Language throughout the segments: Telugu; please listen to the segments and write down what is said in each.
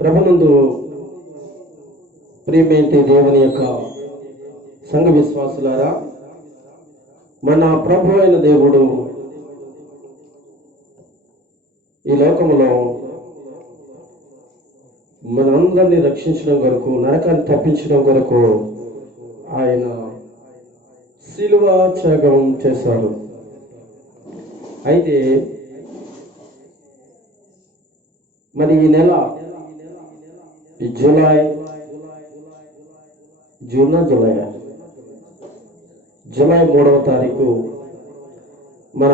ప్రభునందు ప్రియమైతే దేవుని యొక్క సంఘ విశ్వాసులారా, మన ప్రభు అయిన దేవుడు ఈ లోకములో మనందరినీ రక్షించడం కొరకు, నరకాన్ని తప్పించడం కొరకు ఆయన శిలువ త్యాగం చేశారు. అయితే మరి ఈ నెల జూలై 3వ తారీఖు మన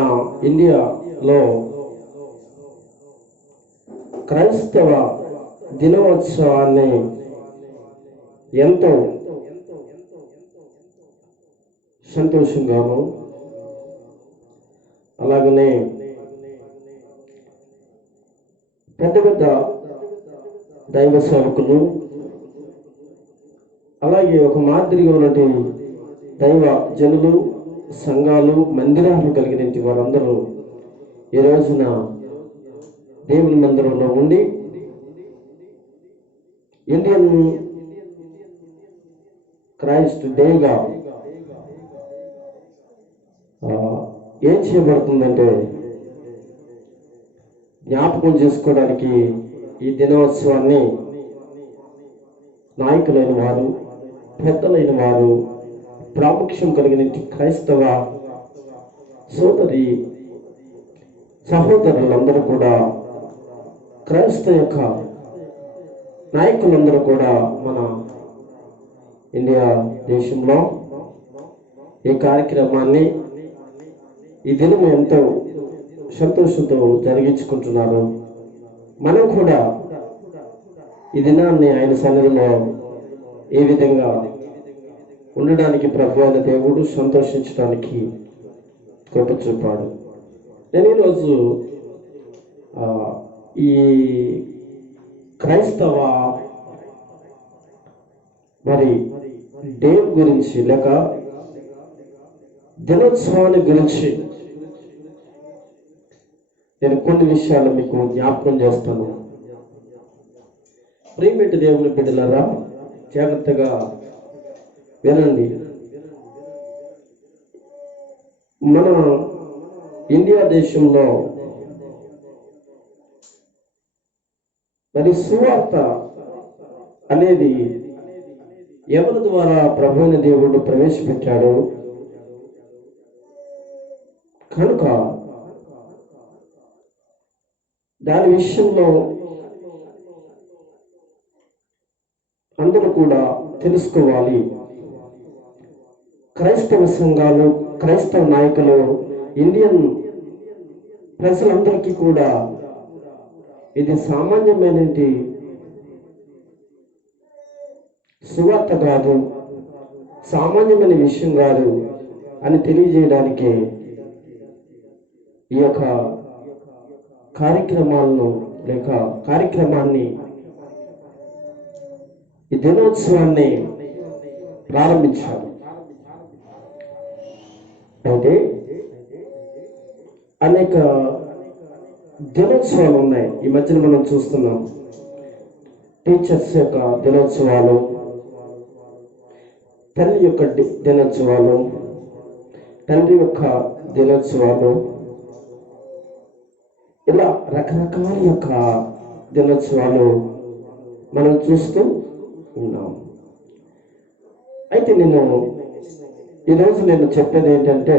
ఇండియాలో క్రైస్తవ దినోత్సవాన్ని ఎంతో సంతోషంగాను, అలాగనే పెద్ద పెద్ద దైవ సేవకులు, అలాగే ఒక మాదిరిగా ఉన్నటువంటి దైవ జనులు, సంఘాలు, మందిరాలు కలిగిన వారందరూ ఈ రోజున దేవుని మందిరంలో ఉండి ఇండియన్ క్రైస్ట్ డేగా ఏం చేయబడుతుందంటే, జ్ఞాపకం చేసుకోవడానికి ఈ దినోత్సవాన్ని నాయకులైన వారు, పెద్దలైన వారు, ప్రాముఖ్యం కలిగిన క్రైస్తవ సోదరి సహోదరులందరూ కూడా, క్రైస్తవ యొక్క నాయకులందరూ కూడా మన ఇండియా దేశంలో ఈ కార్యక్రమాన్ని ఈ దినం ఎంతో సంతోషంతో జరిగించుకుంటున్నారు. మనం కూడా ఈ దినాన్ని ఆయన సన్నిధిలో ఏ విధంగా ఉండడానికి ప్రభు అయిన దేవుడు సంతోషించడానికి కృప చూపాడు. నేను ఈరోజు ఈ క్రైస్తవ మరి డే గురించి లేక దినోత్సవాన్ని గురించి నేను కొన్ని విషయాలు మీకు జ్ఞాపకం చేస్తాను. ప్రియమైన దేవుని బిడ్డలారా, జాగ్రత్తగా వినండి. మన ఇండియా దేశంలో మరి సువార్త అనేది ఎవరి ద్వారా ప్రభువుని దేవుడు ప్రవేశపెట్టాడు కనుక దాని విషయంలో అందరూ కూడా తెలుసుకోవాలి. క్రైస్తవ సంఘాలు, క్రైస్తవ నాయకులు, ఇండియన్ ప్రజలందరికీ కూడా ఇది సామాన్యమైన సువార్త కాదు, సామాన్యమైన విషయం కాదు అని తెలియజేయడానికి ఈ యొక్క కార్యక్రమాన్ని ఈ దినోత్సవాన్ని ప్రారంభించారు. అయితే అనేక దినోత్సవాలు ఉన్నాయి. ఈ మధ్యన మనం చూస్తున్నాం. టీచర్స్ యొక్క దినోత్సవాలు, తల్లి యొక్క దినోత్సవాలు, తండ్రి యొక్క దినోత్సవాలు, ఇలా రకరకాల యొక్క దినోత్సవాలు మనం చూస్తూ ఉన్నాం. అయితే ఈరోజు నేను చెప్పేది ఏంటంటే,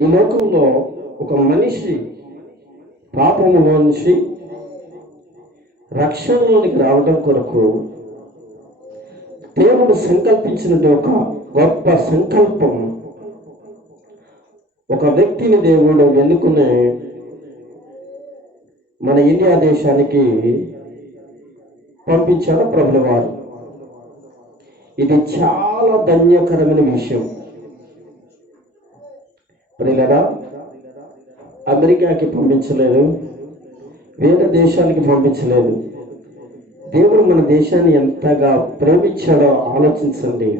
ఈ లోకంలో ఒక మనిషి పాపములో నుంచి రక్షణలోనికి రావడం కొరకు దేవుడు సంకల్పించినట్టు ఒక గొప్ప సంకల్పం, ఒక వ్యక్తిని దేవుడు ఎన్నుకునే మన ఇండియా దేశానికి పంపించాడు ప్రభువు వారు. ఇది చాలా ధన్యకరమైన విషయం. ప్రియులారా, అమెరికాకి పంపించలేదు, వేరే దేశానికి పంపించలేదు. దేవుడు మన దేశాన్ని ఎంతగా ప్రేమించాడో ఆలోచించండి.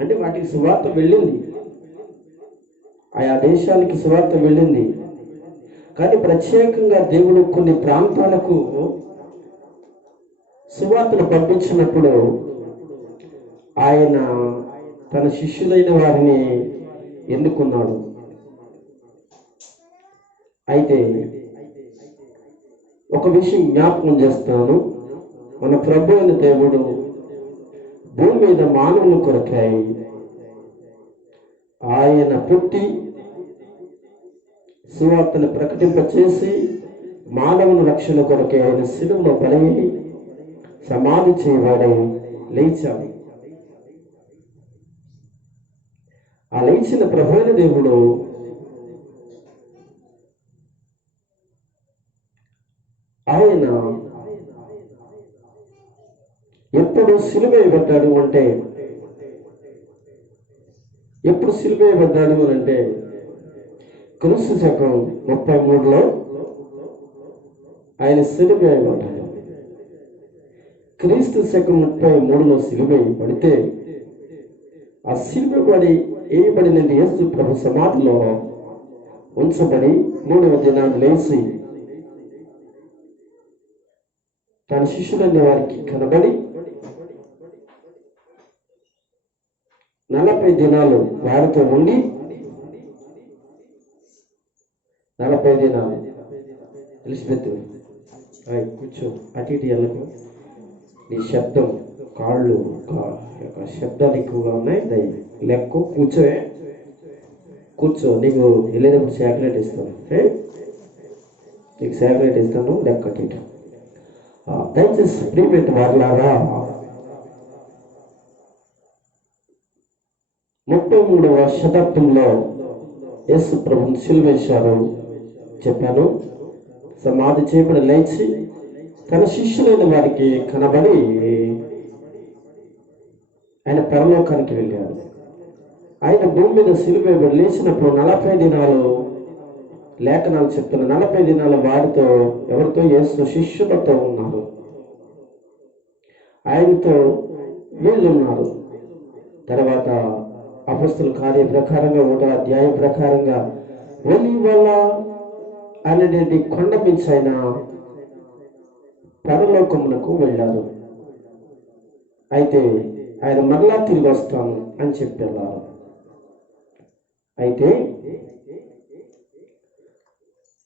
అంటే వాటికి సువార్త వెళ్ళింది, ఆయా దేశాలకి సువార్త వెళ్ళింది. కానీ ప్రత్యేకంగా దేవుడు కొన్ని ప్రాంతాలకు సువార్తను పంపించినప్పుడు ఆయన తన శిష్యులైన వారిని ఎన్నుకున్నాడు. అయితే ఒక విషయం జ్ఞాపకం చేస్తున్నాను. మన ప్రభు అయిన దేవుడు భూమి మీద మానవుల కొరకై ఆయన పుట్టి సువార్తను ప్రకటింపచేసి మానవుల రక్షణ కొరకై ఆయన శిలువలో పడి సమాధి చేయబడి లేచాడు. ఆ లేచిన ప్రభు అయిన దేవుడు ఆయన ఎప్పుడు సిలువ వేయబడ్డాడు అంటే క్రీస్తు శకం 33లో ఆయన సిలువ వేయబడ్డాడు. క్రీస్తు శకం 33లో సిలువ వేయబడితే ఆ సిలువ పడి వేయబడినది యేసు ప్రభు సమాధిలో ఉంచబడి 3వ దినాన్ని లేచి తన శిష్యులైన వారికి కనబడి 40 దినాలు వారితో ఉండి 40 దినాలు ఎలిజబెత్ కూర్చో, అటు ఇటు వెళ్ళకు, నీ శబ్దం కాళ్ళు శబ్దాలు ఎక్కువగా ఉన్నాయి, లెక్క కూర్చో. నీకు వెళ్ళేటప్పుడు చాక్లెట్ ఇస్తాను, లెక్క అటు ఇటు. దయచేసి ప్రియమైన వారులారా, 33వ శతాబ్దంలో యేసు ప్రభువుని సిలువ వేశారు చెప్పాను. సమాధి చేయబడి లేచి తన శిష్యులైన వారికి కనబడి ఆయన పరలోకానికి వెళ్ళాడు. ఆయన భూమి మీద సిలువ వేయబడి లేచినప్పుడు 40 దినాలు లేఖనాలు చెప్తున్న 40 దినాల వారితో ఎవరితో? యేసు శిష్యులతో ఉన్నారు. ఆయనతో వీళ్ళు ఉన్నారు. తర్వాత అపొస్తలుల కార్య ప్రకారంగా 1వ అధ్యాయం ప్రకారంగా ఒలీవల అనేది కొండ మించి ఆయన పరలోకమునకు వెళ్ళారు. అయితే ఆయన మరలా తిరిగి వస్తాను అని చెప్పారు. అయితే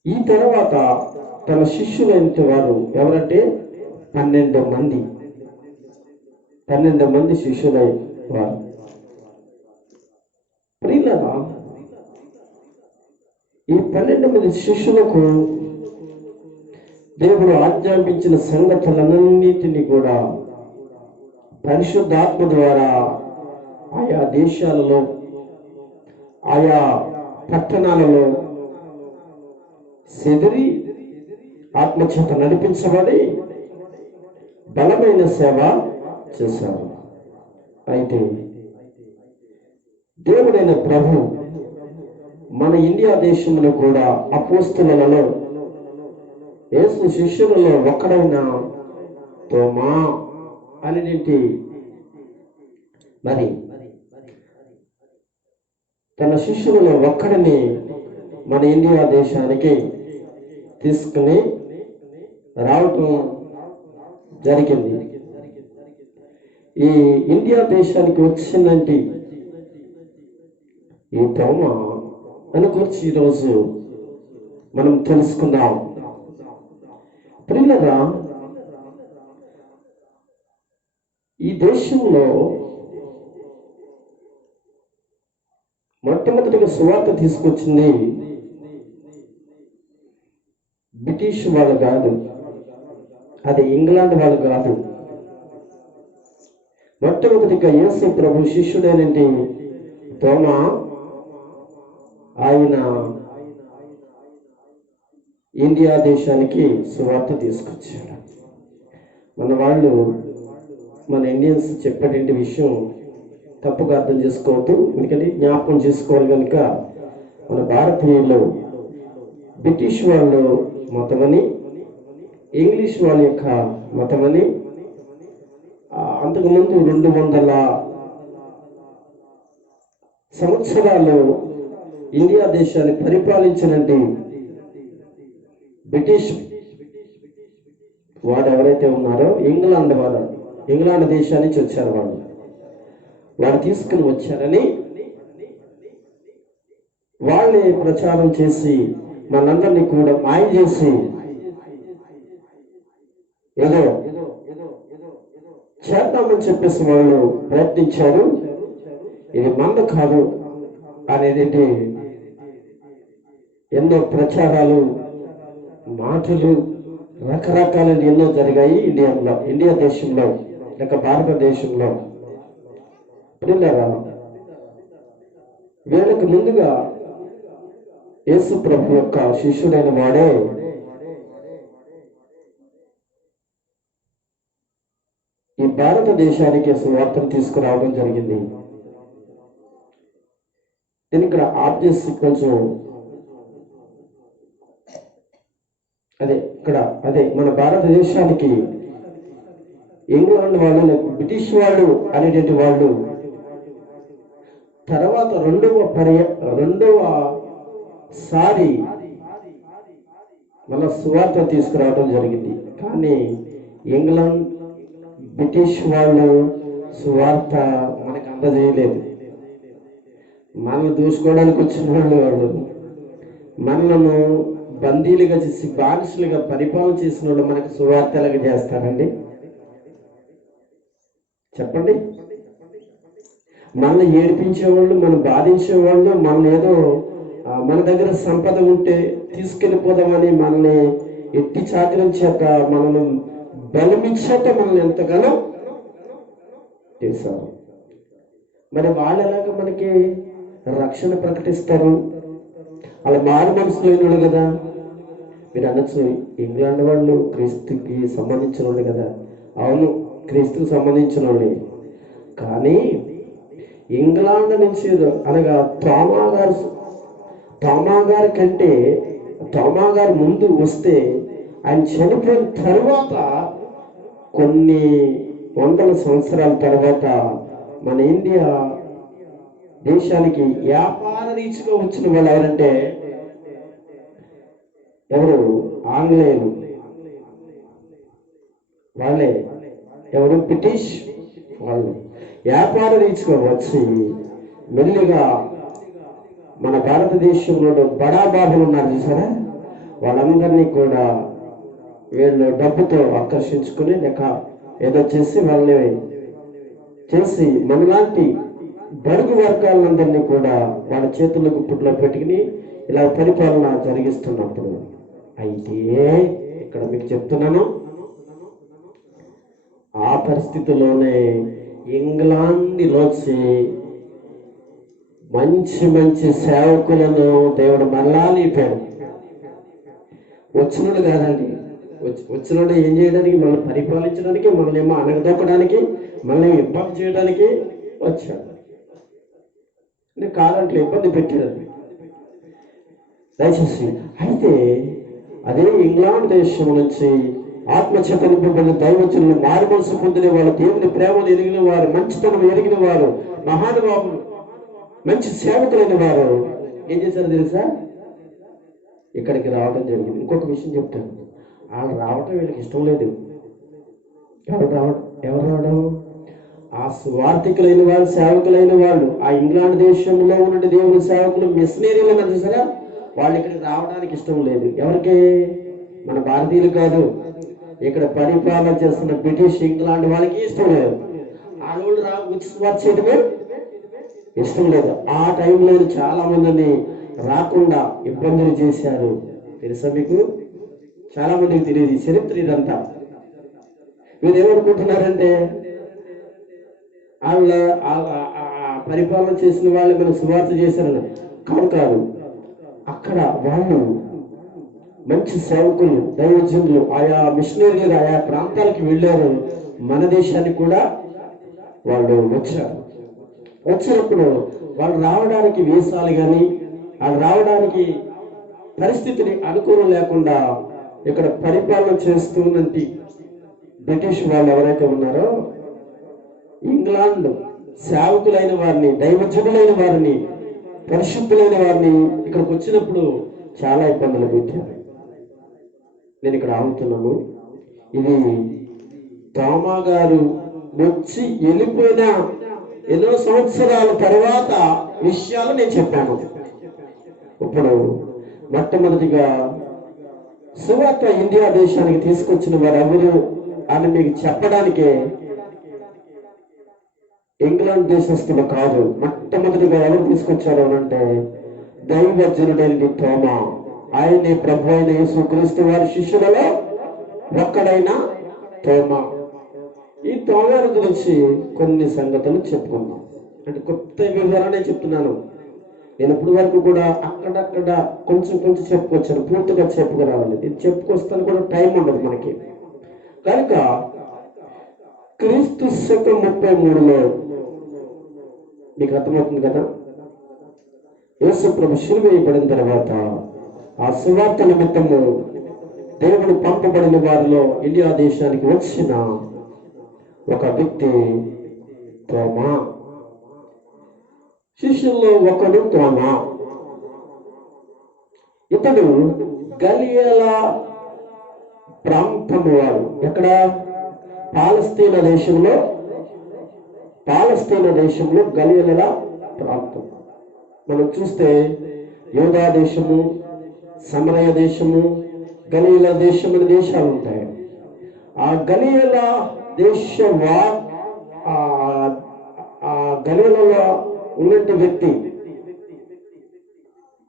ఈ తర్వాత తన శిష్యులైన వారు ఎవరంటే 12 మంది శిష్యులై వారు. ప్రియులారా, ఈ 12 మంది శిష్యులకు దేవుడు ఆజ్ఞాపించిన సంగతులన్నిటినీ కూడా పరిశుద్ధాత్మ ద్వారా ఆయా దేశాలలో ఆయా పట్టణాలలో చెదిరి ఆత్మచేత నడిపించబడి బలమైన సేవ చేశారు. అయితే దేవుడైన ప్రభు మన ఇండియా దేశంలో కూడా అపోస్తలులలో యేసు శిష్యులలో ఒక్కడైన తోమా అనేటి మరి తన శిష్యులలో ఒక్కడిని మన ఇండియా దేశానికి తీసుకుని రావటం జరిగింది. ఈ ఇండియా దేశానికి వచ్చిందంటే ఈ తోమా అని గురించి ఈరోజు మనం తెలుసుకుందాం. ప్రియులారా, ఈ దేశంలో మొట్టమొదటిగా సువార్త తీసుకొచ్చింది బ్రిటిష్ వాళ్ళు కాదు, అది ఇంగ్లాండ్ వాళ్ళు కాదు. మొట్టమొదటిగా యేసు ప్రభు శిష్యుడైనటి తోమా ఆయన ఇండియా దేశానికి సువార్త తీసుకొచ్చాడు. మన వాళ్ళు మన ఇండియన్స్ చెప్పేటువంటి విషయం తప్పుగా అర్థం చేసుకోవద్దు, ఎందుకంటే జ్ఞాపకం చేసుకోవాలి కనుక మన భారతీయులు బ్రిటిష్ వాళ్ళు మతమని, ఇంగ్లీష్ వాళ్ళ యొక్క మతమని, అంతకుముందు 200 సంవత్సరాలు ఇండియా దేశాన్ని పరిపాలించినటువంటి బ్రిటిష్ వాడు ఎవరైతే ఉన్నారో ఇంగ్లాండ్ దేశం నుంచి వచ్చారు. వాడు తీసుకుని వచ్చారని వాళ్ళే ప్రచారం చేసి మనందరినీ కూడా మాయ చేసి ఏదో చేద్దామని చెప్పేసి వాళ్ళు ప్రయత్నించారు. ఇది మంద కాదు అనేది ఎన్నో ప్రచారాలు, మాటలు, రకరకాల ఎన్నో జరిగాయి ఇండియా దేశంలో, లేక భారతదేశంలో. వీళ్ళకి ముందుగా యేసు ప్రభు యొక్క శిష్యుడైన వాడే ఈ భారతదేశానికి సువార్తను తీసుకురావడం జరిగింది. నేను ఇక్కడ ఆఫ్ చేసి కొంచెం అదే మన భారతదేశానికి ఇంగ్లాండ్ వాళ్ళు, బ్రిటిష్ వాళ్ళు అనేటువంటి వాళ్ళు తర్వాత రెండవసారి మన సువార్త తీసుకురావడం జరిగింది. కానీ ఇంగ్లాండ్, బ్రిటిష్ వాళ్ళు సువార్త మనకు అందజేయలేదు. మనల్ని దూసుకోవడానికి వచ్చిన వాళ్ళు మనలను బందీలుగా చేసి బానిసలుగా పరిపాలన చేసిన వాళ్ళు మనకు సువార్త ఎలాగ చేస్తారండి? చెప్పండి. మనల్ని ఏడిపించేవాళ్ళు, మనం బాధించేవాళ్ళు, మనం ఏదో మన దగ్గర సంపద ఉంటే తీసుకెళ్ళిపోదామని మనల్ని ఎట్టి చాకరం చేత, మనల్ని బలమిచ్చేట మనల్ని ఎంతగానో చేశారు. మరి వాళ్ళు ఎలాగ మనకి రక్షణ ప్రకటిస్తారు? అలా మారు మనసులో అయినోళ్ళు కదా. మీరు అనొచ్చు, ఇంగ్లాండ్ వాళ్ళు క్రీస్తుకి సంబంధించిన వాళ్ళు కదా. అవును, క్రీస్తుకి సంబంధించిన వాళ్ళే. కానీ ఇంగ్లాండ్ నుంచి అనగా తోమా గారి కంటే తోమా గారు ముందు వస్తే ఆయన చనిపోయిన తర్వాత కొన్ని వందల సంవత్సరాల తర్వాత మన ఇండియా దేశానికి వ్యాపార రీతిగా వచ్చిన వాళ్ళు ఎవరంటే ఎవరు? ఆంగ్లేయులు. వాళ్ళే ఎవరు? బ్రిటిష్ వాళ్ళు వ్యాపార రీతిగా వచ్చి మెల్లిగా మన భారతదేశంలో బడాబాబులు ఉన్నారు చూసారా, వాళ్ళందరినీ కూడా వీళ్ళు డబ్బుతో ఆకర్షించుకుని లేక ఏదో చేసి వాళ్ళని చేసి మనలాంటి బడుగు వర్గాలందరినీ కూడా వాళ్ళ చేతుల్లో గుప్పుట్లో పెట్టుకుని ఇలా పరిపాలన జరిగిస్తున్నప్పుడు, అయితే ఇక్కడ మీకు చెప్తున్నాను, ఆ పరిస్థితిలోనే ఇంగ్లాండ్లోంచి మంచి మంచి సేవకులను దేవుడు మరలా లేపాడు. వచ్చినోడు కాదండి, వచ్చినోడు ఏం చేయడానికి? మనల్ని పరిపాలించడానికి, మనల్ని ఏమో అనగదొక్కడానికి, మనల్ని ఇబ్బంది చేయడానికి వచ్చాడు. కాదంట్లో ఇబ్బంది పెట్టాడు దయచేసి. అయితే అదే ఇంగ్లాండ్ దేశం నుంచి ఆత్మచేత నింపబడిన దైవజనులు, మారు మనసు పొందిన వాళ్ళు, దేవుని ప్రేమను ఎరిగిన వారు, మంచితనం ఎరిగిన వారు, మహానుభావులు, మంచి సేవకులైన వారు ఏం చేశారు తెలుసా? ఇక్కడికి రావడం జరిగింది. ఇంకొక విషయం చెప్తాను, వాళ్ళు రావటం వీళ్ళకి ఇష్టం లేదు. ఎవరు రావడం? ఆ సువార్థికులైన వాళ్ళు, సేవకులైన వాళ్ళు, ఆ ఇంగ్లాండ్ దేశంలో ఉన్న దేవుని సేవకులు, మిషనరీలు అన్నారు చూసారా, వాళ్ళు ఇక్కడికి రావడానికి ఇష్టం లేదు. ఎవరికి? మన భారతీయులు కాదు, ఇక్కడ పరిపాలన చేస్తున్న బ్రిటిష్ ఇంగ్లాండ్ వాళ్ళకి ఇష్టం లేదు. వాళ్ళు వచ్చి సువార్త చేయడమే ఇష్టం లేదు. ఆ టైంలో చాలా మందిని రాకుండా ఇబ్బందులు చేశారు. తెలుసా మీకు? చాలా మందికి తెలియదు చరిత్ర ఇదంతా. మీరు ఏమనుకుంటున్నారంటే వాళ్ళ పరిపాలన చేసిన వాళ్ళు మనం సువార్త చేశారని కాదు. అక్కడ వాళ్ళు మంచి సేవకులు, దైవజనులు, ఆయా మిషనరీలు ఆయా ప్రాంతాలకు వెళ్ళారు. మన దేశానికి కూడా వాళ్ళు వచ్చారు. వచ్చినప్పుడు వాళ్ళు రావడానికి వీసాలు కానీ, వాళ్ళు రావడానికి పరిస్థితిని అనుకూలం లేకుండా ఇక్కడ పరిపాలన చేస్తున్నది బ్రిటిష్ వాళ్ళు ఎవరైతే ఉన్నారో, ఇంగ్లాండ్ సేవకులైన వారిని, దైవజనులైన వారిని, పరిశుద్ధులైన వారిని ఇక్కడికి వచ్చినప్పుడు చాలా ఇబ్బందులు పెట్టారు. నేను ఇక్కడ ఆగుతున్నాను. ఇది తోమా గారు వచ్చి వెళ్ళిపోయిన ఎన్నో సంవత్సరాల తర్వాత విషయాలు నేను చెప్పాను. ఇప్పుడు మొట్టమొదటిగా సువార్త ఇండియా దేశానికి తీసుకొచ్చిన వారు ఎవరు అని మీకు చెప్పడానికే ఇంగ్లాండ్ దేశస్తులు కాదు. మొట్టమొదటిగా ఎవరు తీసుకొచ్చారు అంటే దైవజనుడైన తోమా. ఆయనే ప్రభు అయిన యేసుక్రీస్తు వారి శిష్యులలో ఒక్కడైన తోమా. ఈ తోమాను గురించి కొన్ని సంగతులు చెప్పుకుందాం. అంటే కొత్త వివరణ చెప్తున్నాను. నేను ఇప్పటి వరకు కూడా అక్కడక్కడ కొంచెం కొంచెం చెప్పుకొచ్చాను, పూర్తిగా చెప్పుకురావాలి. ఇది చెప్పుకొస్తాను కూడా టైం ఉండదు మనకి. కనుక క్రీస్తు శకం 33లో మీకు అర్థమవుతుంది కదా, యేసు ప్రభు శిలువ వేయబడిన తర్వాత ఆ సువార్త నిమిత్తము దేవుడు పంపబడిన వారిలో ఇండియా దేశానికి వచ్చిన ఒక వ్యక్తి తోమా. శిష్యుల్లో ఒకడు తోమా. ఇతడు గలిలయ ప్రాంతము వాడు. ఎక్కడ? పాలస్తీనా దేశంలో గలిలయ ప్రాంతం. మనం చూస్తే యూదా దేశము, సమరయ దేశము, గలిలయ దేశం అనే దేశాలు ఉంటాయి. ఆ గలిలయ గలిలయలో ఉన్నటువంటి వ్యక్తి,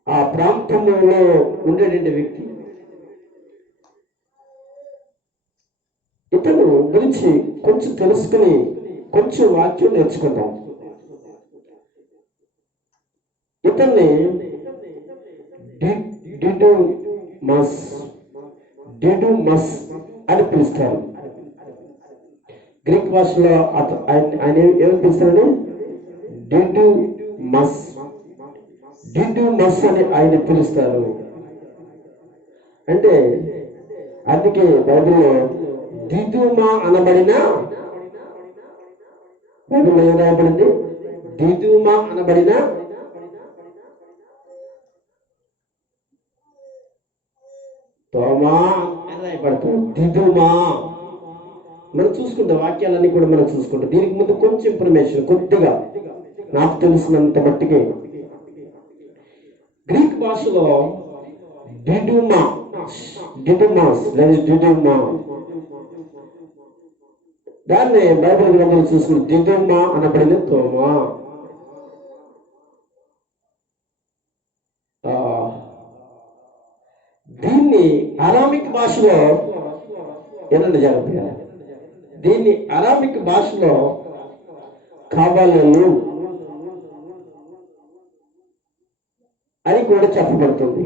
ఆ ప్రాంతంలో ఉండేటువంటి వ్యక్తి, ఇతను గురించి కొంచెం తెలుసుకుని కొంచెం వాక్యం నేర్చుకుందాం. ఇతన్ని డిడుమస్ అని పిలుస్తారు. గ్రీక్ భాషలో ఆయన ఏమని పిలుస్తారని డిడుమస్ అని ఆయన పిలుస్తారు. అంటే అందుకే బైబిల్లో దిదుమా అనబడిన, బైబిల్లో ఏం రాయబడింది? దిదుమా అనబడిన తోమా అని రాయబడతాం. దిదుమా మనం చూసుకుంటాం, వాక్యాలన్నీ కూడా మనం చూసుకుంటాం. దీనికి ముందు కొంచెం ఇన్ఫర్మేషన్ కొద్దిగా నాకు తెలిసినంత మట్టికి, గ్రీక్ భాషలో డిడుమాస్ లేదా డిడుమా, దాన్ని బైబిల్ గ్రంథంలో చూసుకుని డిడుమా అనబడిన తోమా. దీన్ని అరామిక్ భాషలో ఏనండి జాగ్రత్తగా, దీన్ని అరామిక్ భాషలో కాబలలు అని కూడా చెప్పబడుతుంది.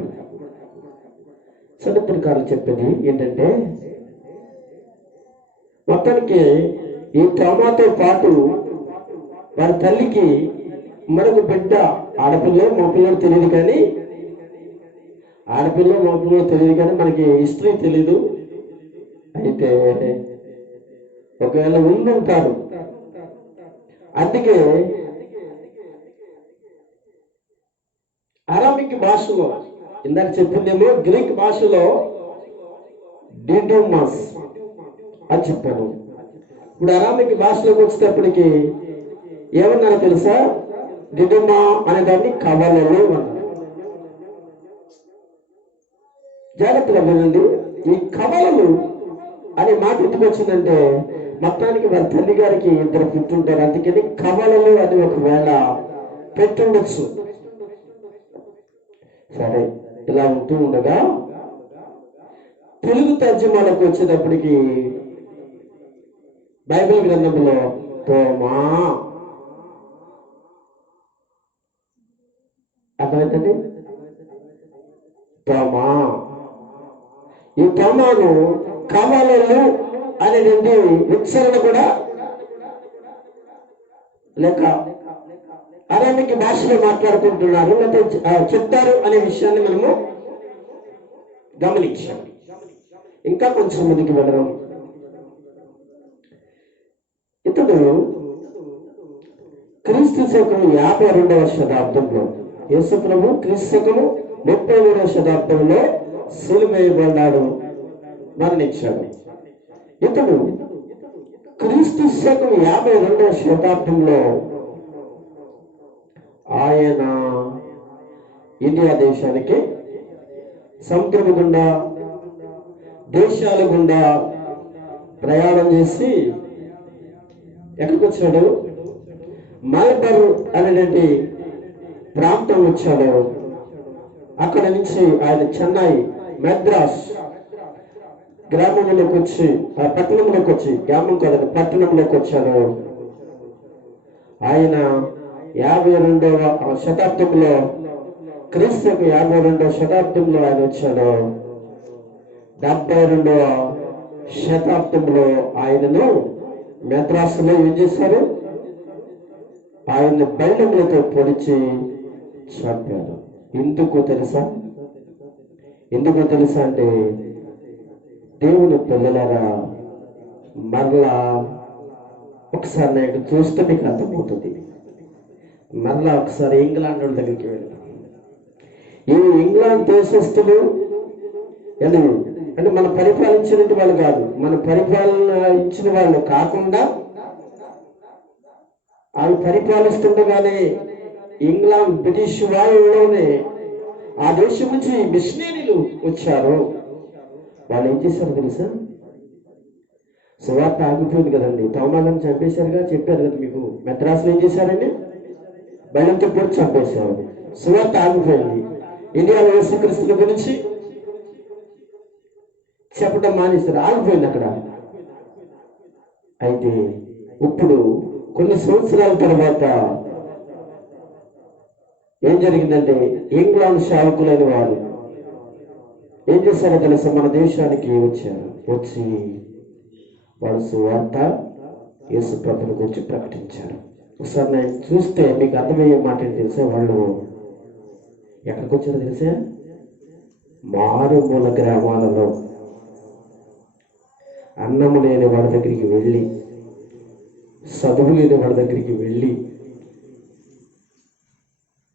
చరిత్రకారులు చెప్పేది ఏంటంటే, మొత్తానికి ఈ తోమాతో పాటు వారి తల్లికి మరొక బిడ్డ, ఆడపిల్ల మగపిల్లలు తెలియదు కానీ, మనకి హిస్టరీ తెలీదు. అయితే ఒకవేళ ఉండుంటారు. అందుకే అరామిక్ భాషలో ఇందాక చెప్పిందేమో గ్రీక్ భాషలో డిడుమస్ అని చెప్పాను. ఇప్పుడు అరామిక్ భాషలోకి వచ్చేటప్పటికి ఏమన్నారో తెలుసా? డిడుమా అనే దాన్ని కవలలు అన్నారు. జాగ్రత్తగా వినండి. ఈ కవలలు అనే మాట ఎందుకు వచ్చిందంటే, మొత్తానికి వారి తల్లి గారికి ఇద్దరు పుట్టుంటారు. అందుకని కవలలు అని ఒకవేళ పెట్టుండొచ్చు. సరే, ఇలా ఉంటూ ఉండగా తెలుగు తర్జుమాలకు వచ్చేటప్పటికి బైబిల్ గ్రంథంలో తోమా, అర్థమైందండి? తోమా, ఈ తోమాను కవలలు అనేటువంటి ఉచ్చారణ కూడా లేక అరామిక్ భాషలో మాట్లాడుకుంటున్నారు లేకపోతే చెప్తారు అనే విషయాన్ని మనము గమనించాం. ఇంకా కొంచెం ముందుకు వెళ్ళడం, ఇతడు క్రీస్తు శకం 52వ శతాబ్దంలో, యేసు ప్రభు క్రీస్తు శకము 33వ శతాబ్దంలో సిలువ వేయబడ్డాడు. మరణించాడు. ఇతడు క్రీస్తు శకం 52వ శతాబ్దంలో ఆయన ఇండియా దేశానికి సముద్రము గుండా దేశాల గుండా ప్రయాణం చేసి ఎక్కడికి వచ్చాడు? మల్బర్ అనేటువంటి ప్రాంతం వచ్చాడు. అక్కడ నుంచి ఆయన చెన్నై, మద్రాస్ గ్రామంలోకి వచ్చి పట్టణంలోకి వచ్చి, గ్రామం కాదండి పట్టణంలోకి వచ్చాడు. ఆయన 52వ శతాబ్దంలో క్రీస్తుకు 52వ శతాబ్దంలో ఆయన వచ్చాడు. 72వ శతాబ్దంలో ఆయనను మద్రాసులో ఏం చేశారు? ఆయన్ని బైలములతో పొడిచి చంపారు. ఎందుకు తెలుసా అంటే దేవుని పిల్లలారా, మరలా ఒకసారి నాకు చూస్తే మీకు అర్థమవుతుంది. మరలా ఒకసారి ఇంగ్లాండ్ వాళ్ళ దగ్గరికి వెళ్ళాం. ఈ ఇంగ్లాండ్ దేశస్తులు అంటే మనం పరిపాలించినట్టు వాళ్ళు కాదు, మన పరిపాలన ఇచ్చిన వాళ్ళు కాకుండా వాళ్ళు పరిపాలిస్తుండగానే ఇంగ్లాండ్ బ్రిటిష్ వాళ్ళలోనే ఆ దేశం నుంచి మిషనరీలు వచ్చారు. వాళ్ళు ఏం చేశారు తెలుసా? సువార్త ఆగిపోయింది కదండి, తోమాలను చంపేశారుగా, చెప్పారు కదా మీకు. మద్రాసులో ఏం చేశారండి? బయలంతో పొడి చంపేశారు. సువార్త ఆగిపోయింది. ఇండియాలో యేసుక్రీస్తుని గురించి చెప్పడం మానేశారు, ఆగిపోయింది అక్కడ. అయితే ఇప్పుడు కొన్ని సంవత్సరాల తర్వాత ఏం జరిగిందంటే, ఇంగ్లాండ్ సేవకులైన వారు ఏం చేశారో తెలుసా? మన దేశానికి వచ్చారు. వచ్చి వాడు సువార్త యేసు ప్రభువుని గురించి ప్రకటించారు. ఒకసారి నేను చూస్తే మీకు అర్థమయ్యే మాట ఏంటి తెలుసా? వాళ్ళు ఎక్కడికి వచ్చారో తెలుసా? మారుమూల గ్రామాలలో అన్నము లేని వాడి దగ్గరికి వెళ్ళి, చదువు లేని వాడి దగ్గరికి వెళ్ళి,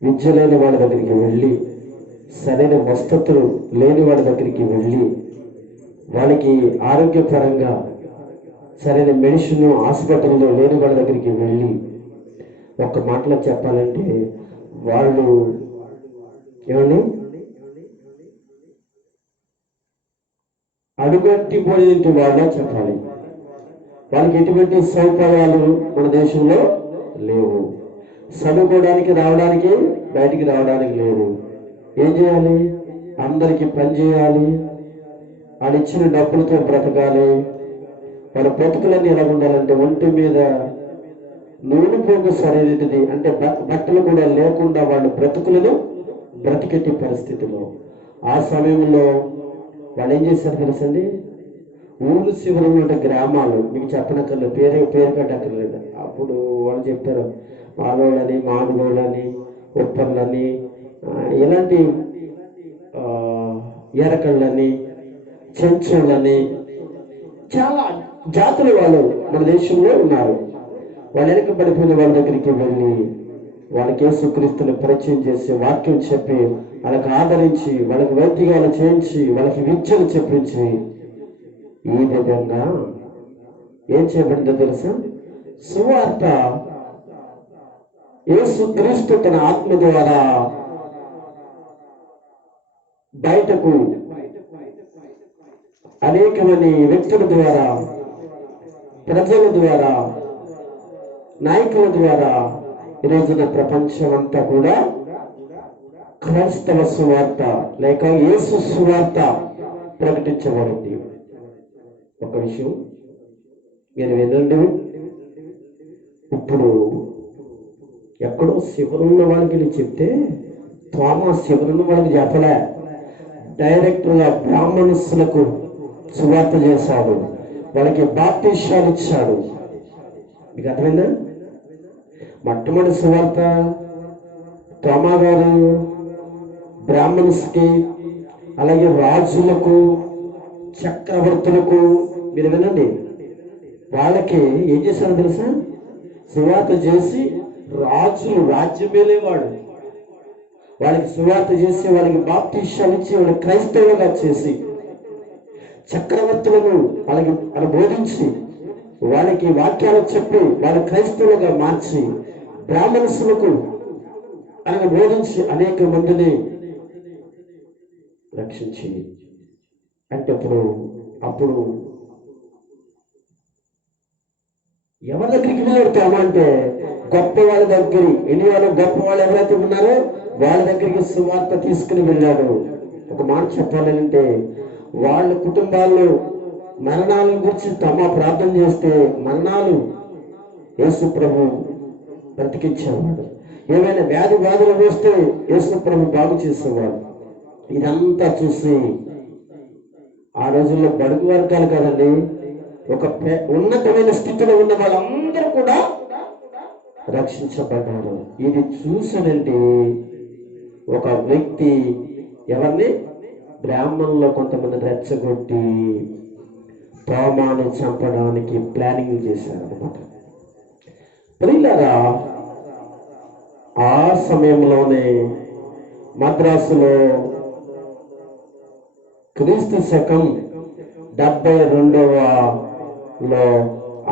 విద్య లేని వాళ్ళ దగ్గరికి వెళ్ళి, సరైన వసతులు లేని వాళ్ళ దగ్గరికి వెళ్ళి, వాళ్ళకి ఆరోగ్యపరంగా సరైన మెడిసిన్ హాస్పిటల్లో లేని వాళ్ళ దగ్గరికి వెళ్ళి, ఒక్క మాటలో చెప్పాలంటే వాళ్ళు ఏమండి అడుగట్టి పోయేంటి వాళ్ళే చెప్పాలి. వాళ్ళకి ఎటువంటి సౌకర్యాలు మన దేశంలో లేవు. చదువుకోవడానికి రావడానికి బయటికి రావడానికి లేదు. ఏం చేయాలి? అందరికీ పని చేయాలి, వాళ్ళు ఇచ్చిన డబ్బులతో బ్రతకాలి. వాళ్ళ బ్రతుకులన్నీ ఎలా ఉండాలంటే ఒంటి మీద నూనె పోగు సరైనది అంటే బట్టలు కూడా లేకుండా వాళ్ళు బ్రతుకులను బ్రతికెట్టే పరిస్థితిలో ఆ సమయంలో వాళ్ళు ఏం చేశారు తెలుసండి? ఊరు శివరం అంటే గ్రామాలు, మీకు చెప్పనక్కర్లేదు, పేరు పెట్టక్కర్లేదు. అప్పుడు వాళ్ళు చెప్పారు పాలోళ్ళని, మానుగోళ్ళని, ఉప్పర్లని, ఇలాంటి ఎరకళ్ళని, చెంచోళ్ళని చాలా జాతులు వాళ్ళు మన దేశంలో ఉన్నారు. వాళ్ళు వెనకబడిపోయిన వాళ్ళ దగ్గరికి వెళ్ళి వాళ్ళకి యేసుక్రీస్తుని పరిచయం చేసి వాక్యం చెప్పి వాళ్ళకి ఆదరించి వాళ్ళకి వైద్యాలు చేయించి వాళ్ళకి విద్యను చెప్పించి ఈ విధంగా ఏం చేయబడిందో తెలుసా? సువార్త యేసుక్రీస్తు తన ఆత్మ ద్వారా బయటకు అనేకమంది వ్యక్తుల ద్వారా, ప్రజల ద్వారా, నాయకుల ద్వారా ఈరోజున ప్రపంచం అంతా కూడా క్రైస్తవ సువార్త లేక యేసు సువార్త ప్రకటించబడింది. ఒక విషయం మీరు వినండి. ఇప్పుడు ఎక్కడో శివరున్న వాళ్ళకి చెప్తే థామస్ శివరున్న వాళ్ళకి చెప్పలే, డైరెక్ట్గా బ్రాహ్మణులకు సువార్త చేశాడు, వాళ్ళకి బాప్తిష్యాలు ఇచ్చాడు. మీకు అర్థమైందా? మొట్టమొదటి సువార్త తోమా గారు బ్రాహ్మణ్స్కి, అలాగే రాజులకు, చక్రవర్తులకు, మీరు వినండి, వాళ్ళకి ఏం చేశారో తెలుసా? సువార్త చేసి రాజులు రాజ్యమేలేవాడు వాళ్ళకి సువార్త చేసి వాళ్ళకి బాప్తిష్యాలు ఇచ్చి వాళ్ళకి క్రైస్తవులుగా చేసి చక్రవర్తులను వాళ్ళకి బోధించి వాళ్ళకి వాక్యాలు చెప్పి వాళ్ళ క్రైస్తవులుగా మార్చి బ్రాహ్మణులకు ఆయన బోధించి అనేక మందిని రక్షించి అంటే అప్పుడు ఎవరి దగ్గరికి వెళ్ళాడుతాము అంటే గొప్ప వాళ్ళ దగ్గర, ఇండియాలో గొప్ప వాళ్ళు ఎవరైతే ఉన్నారో వాళ్ళ దగ్గరికి సువార్త తీసుకుని వెళ్ళాడు. ఒక మాట చెప్పాలంటే వాళ్ళ కుటుంబాల్లో మరణాల గురించి తమ ప్రార్థన చేస్తే మరణాలు యేసు ప్రభు బ్రతికించేవాడు. ఏమైనా వ్యాధి బాధలు వస్తే యేసు ప్రభు బాగు చేసేవాడు. ఇదంతా చూసి ఆ రోజుల్లో బడుగు వర్గాలు కదండి, ఒక ఉన్నతమైన స్థితిలో ఉన్న వాళ్ళందరూ కూడా రక్షించబడ్డారు. ఇది చూసానంటే ఒక వ్యక్తి ఎవరిని బ్రాహ్మణుల్లో కొంతమంది రెచ్చగొట్టి తోమాను చంపడానికి ప్లానింగ్ చేశారన్నమాట. ప్రియులారా, ఆ సమయంలోనే మద్రాసులో క్రీస్తు శకం 72లో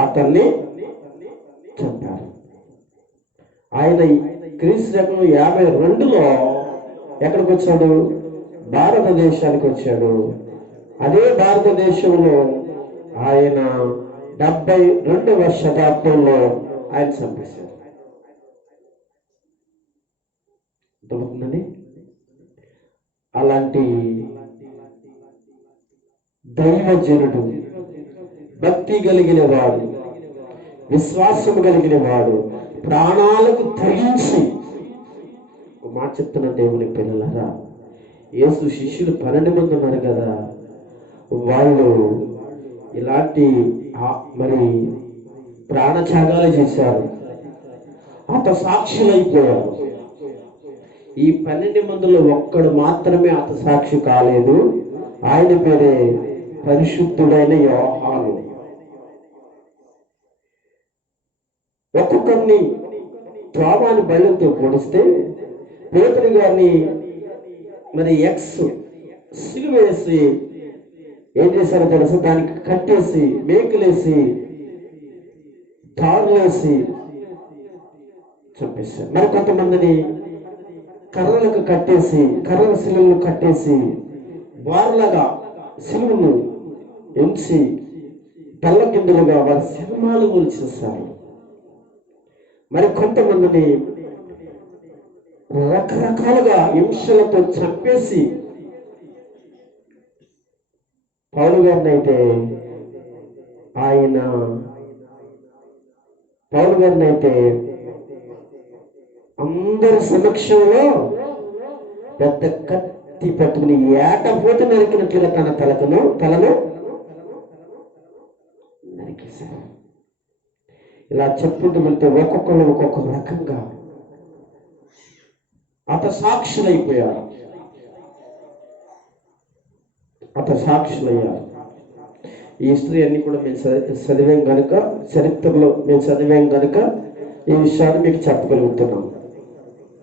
అతన్ని చంపారు. ఆయన క్రీస్తు శకం 52లో ఎక్కడికి వచ్చాడు? భారతదేశానికి వచ్చాడు. అదే భారతదేశంలో ఆయన 72వ శతాబ్దంలో ఆయన చంపేశాడు. అర్థమవుతుందండి? అలాంటి దైవజనుడు, భక్తి కలిగిన వాడు, విశ్వాసం కలిగిన వాడు, ప్రాణాలకు తెగించి ఒక మాట చెప్తున్న దేవుని పిల్లలారా, యేసు శిష్యులు 12 మంది ఉన్నారు కదా, వాళ్ళు ఇలాంటి మరి ప్రాణత్యాగాలు చేశారు, అంత సాక్షులైపోయారు. ఈ 12 మందిలో ఒక్కడు మాత్రమే అత సాక్షి కాలేదు. ఆయన పేరే పరిశుద్ధుడైన యోహాను. ఒక్కొక్కరిని త్రోమాని బయలుతో పొడిస్తే పేతురు గారిని మరి సిలువేసి ఏం చేశారో తెలుసు, దానికి కట్టేసి మేకులేసి తారులేసి చంపేశారు. మరి కొంతమందిని కర్రలకు కట్టేసి, కర్రల శిలువలు కట్టేసి వారులాగా శిలువను ఎంచి పళ్ళ కిందలుగా వారి శర్మాలు చేస్తారు. మరి కొంతమందిని రకరకాలుగా హింసలతో చంపేసి పౌలు గారిని అయితే అందరి సమక్షంలో పెద్ద కత్తి పట్టుకుని ఏటపోటు నరికినట్లుగా తన తలను నరికేశారు. ఇలా చెప్పుకుంటూ వెళ్తే ఒక్కొక్కరు ఒక్కొక్క రకంగా సాక్షులయ్యారు. ఈ హిస్టరీ అన్ని కూడా మేము చదివాం కనుక, చరిత్రలో మేము చదివాం కనుక ఈ విషయాన్ని మీకు చెప్పగలుగుతున్నాం.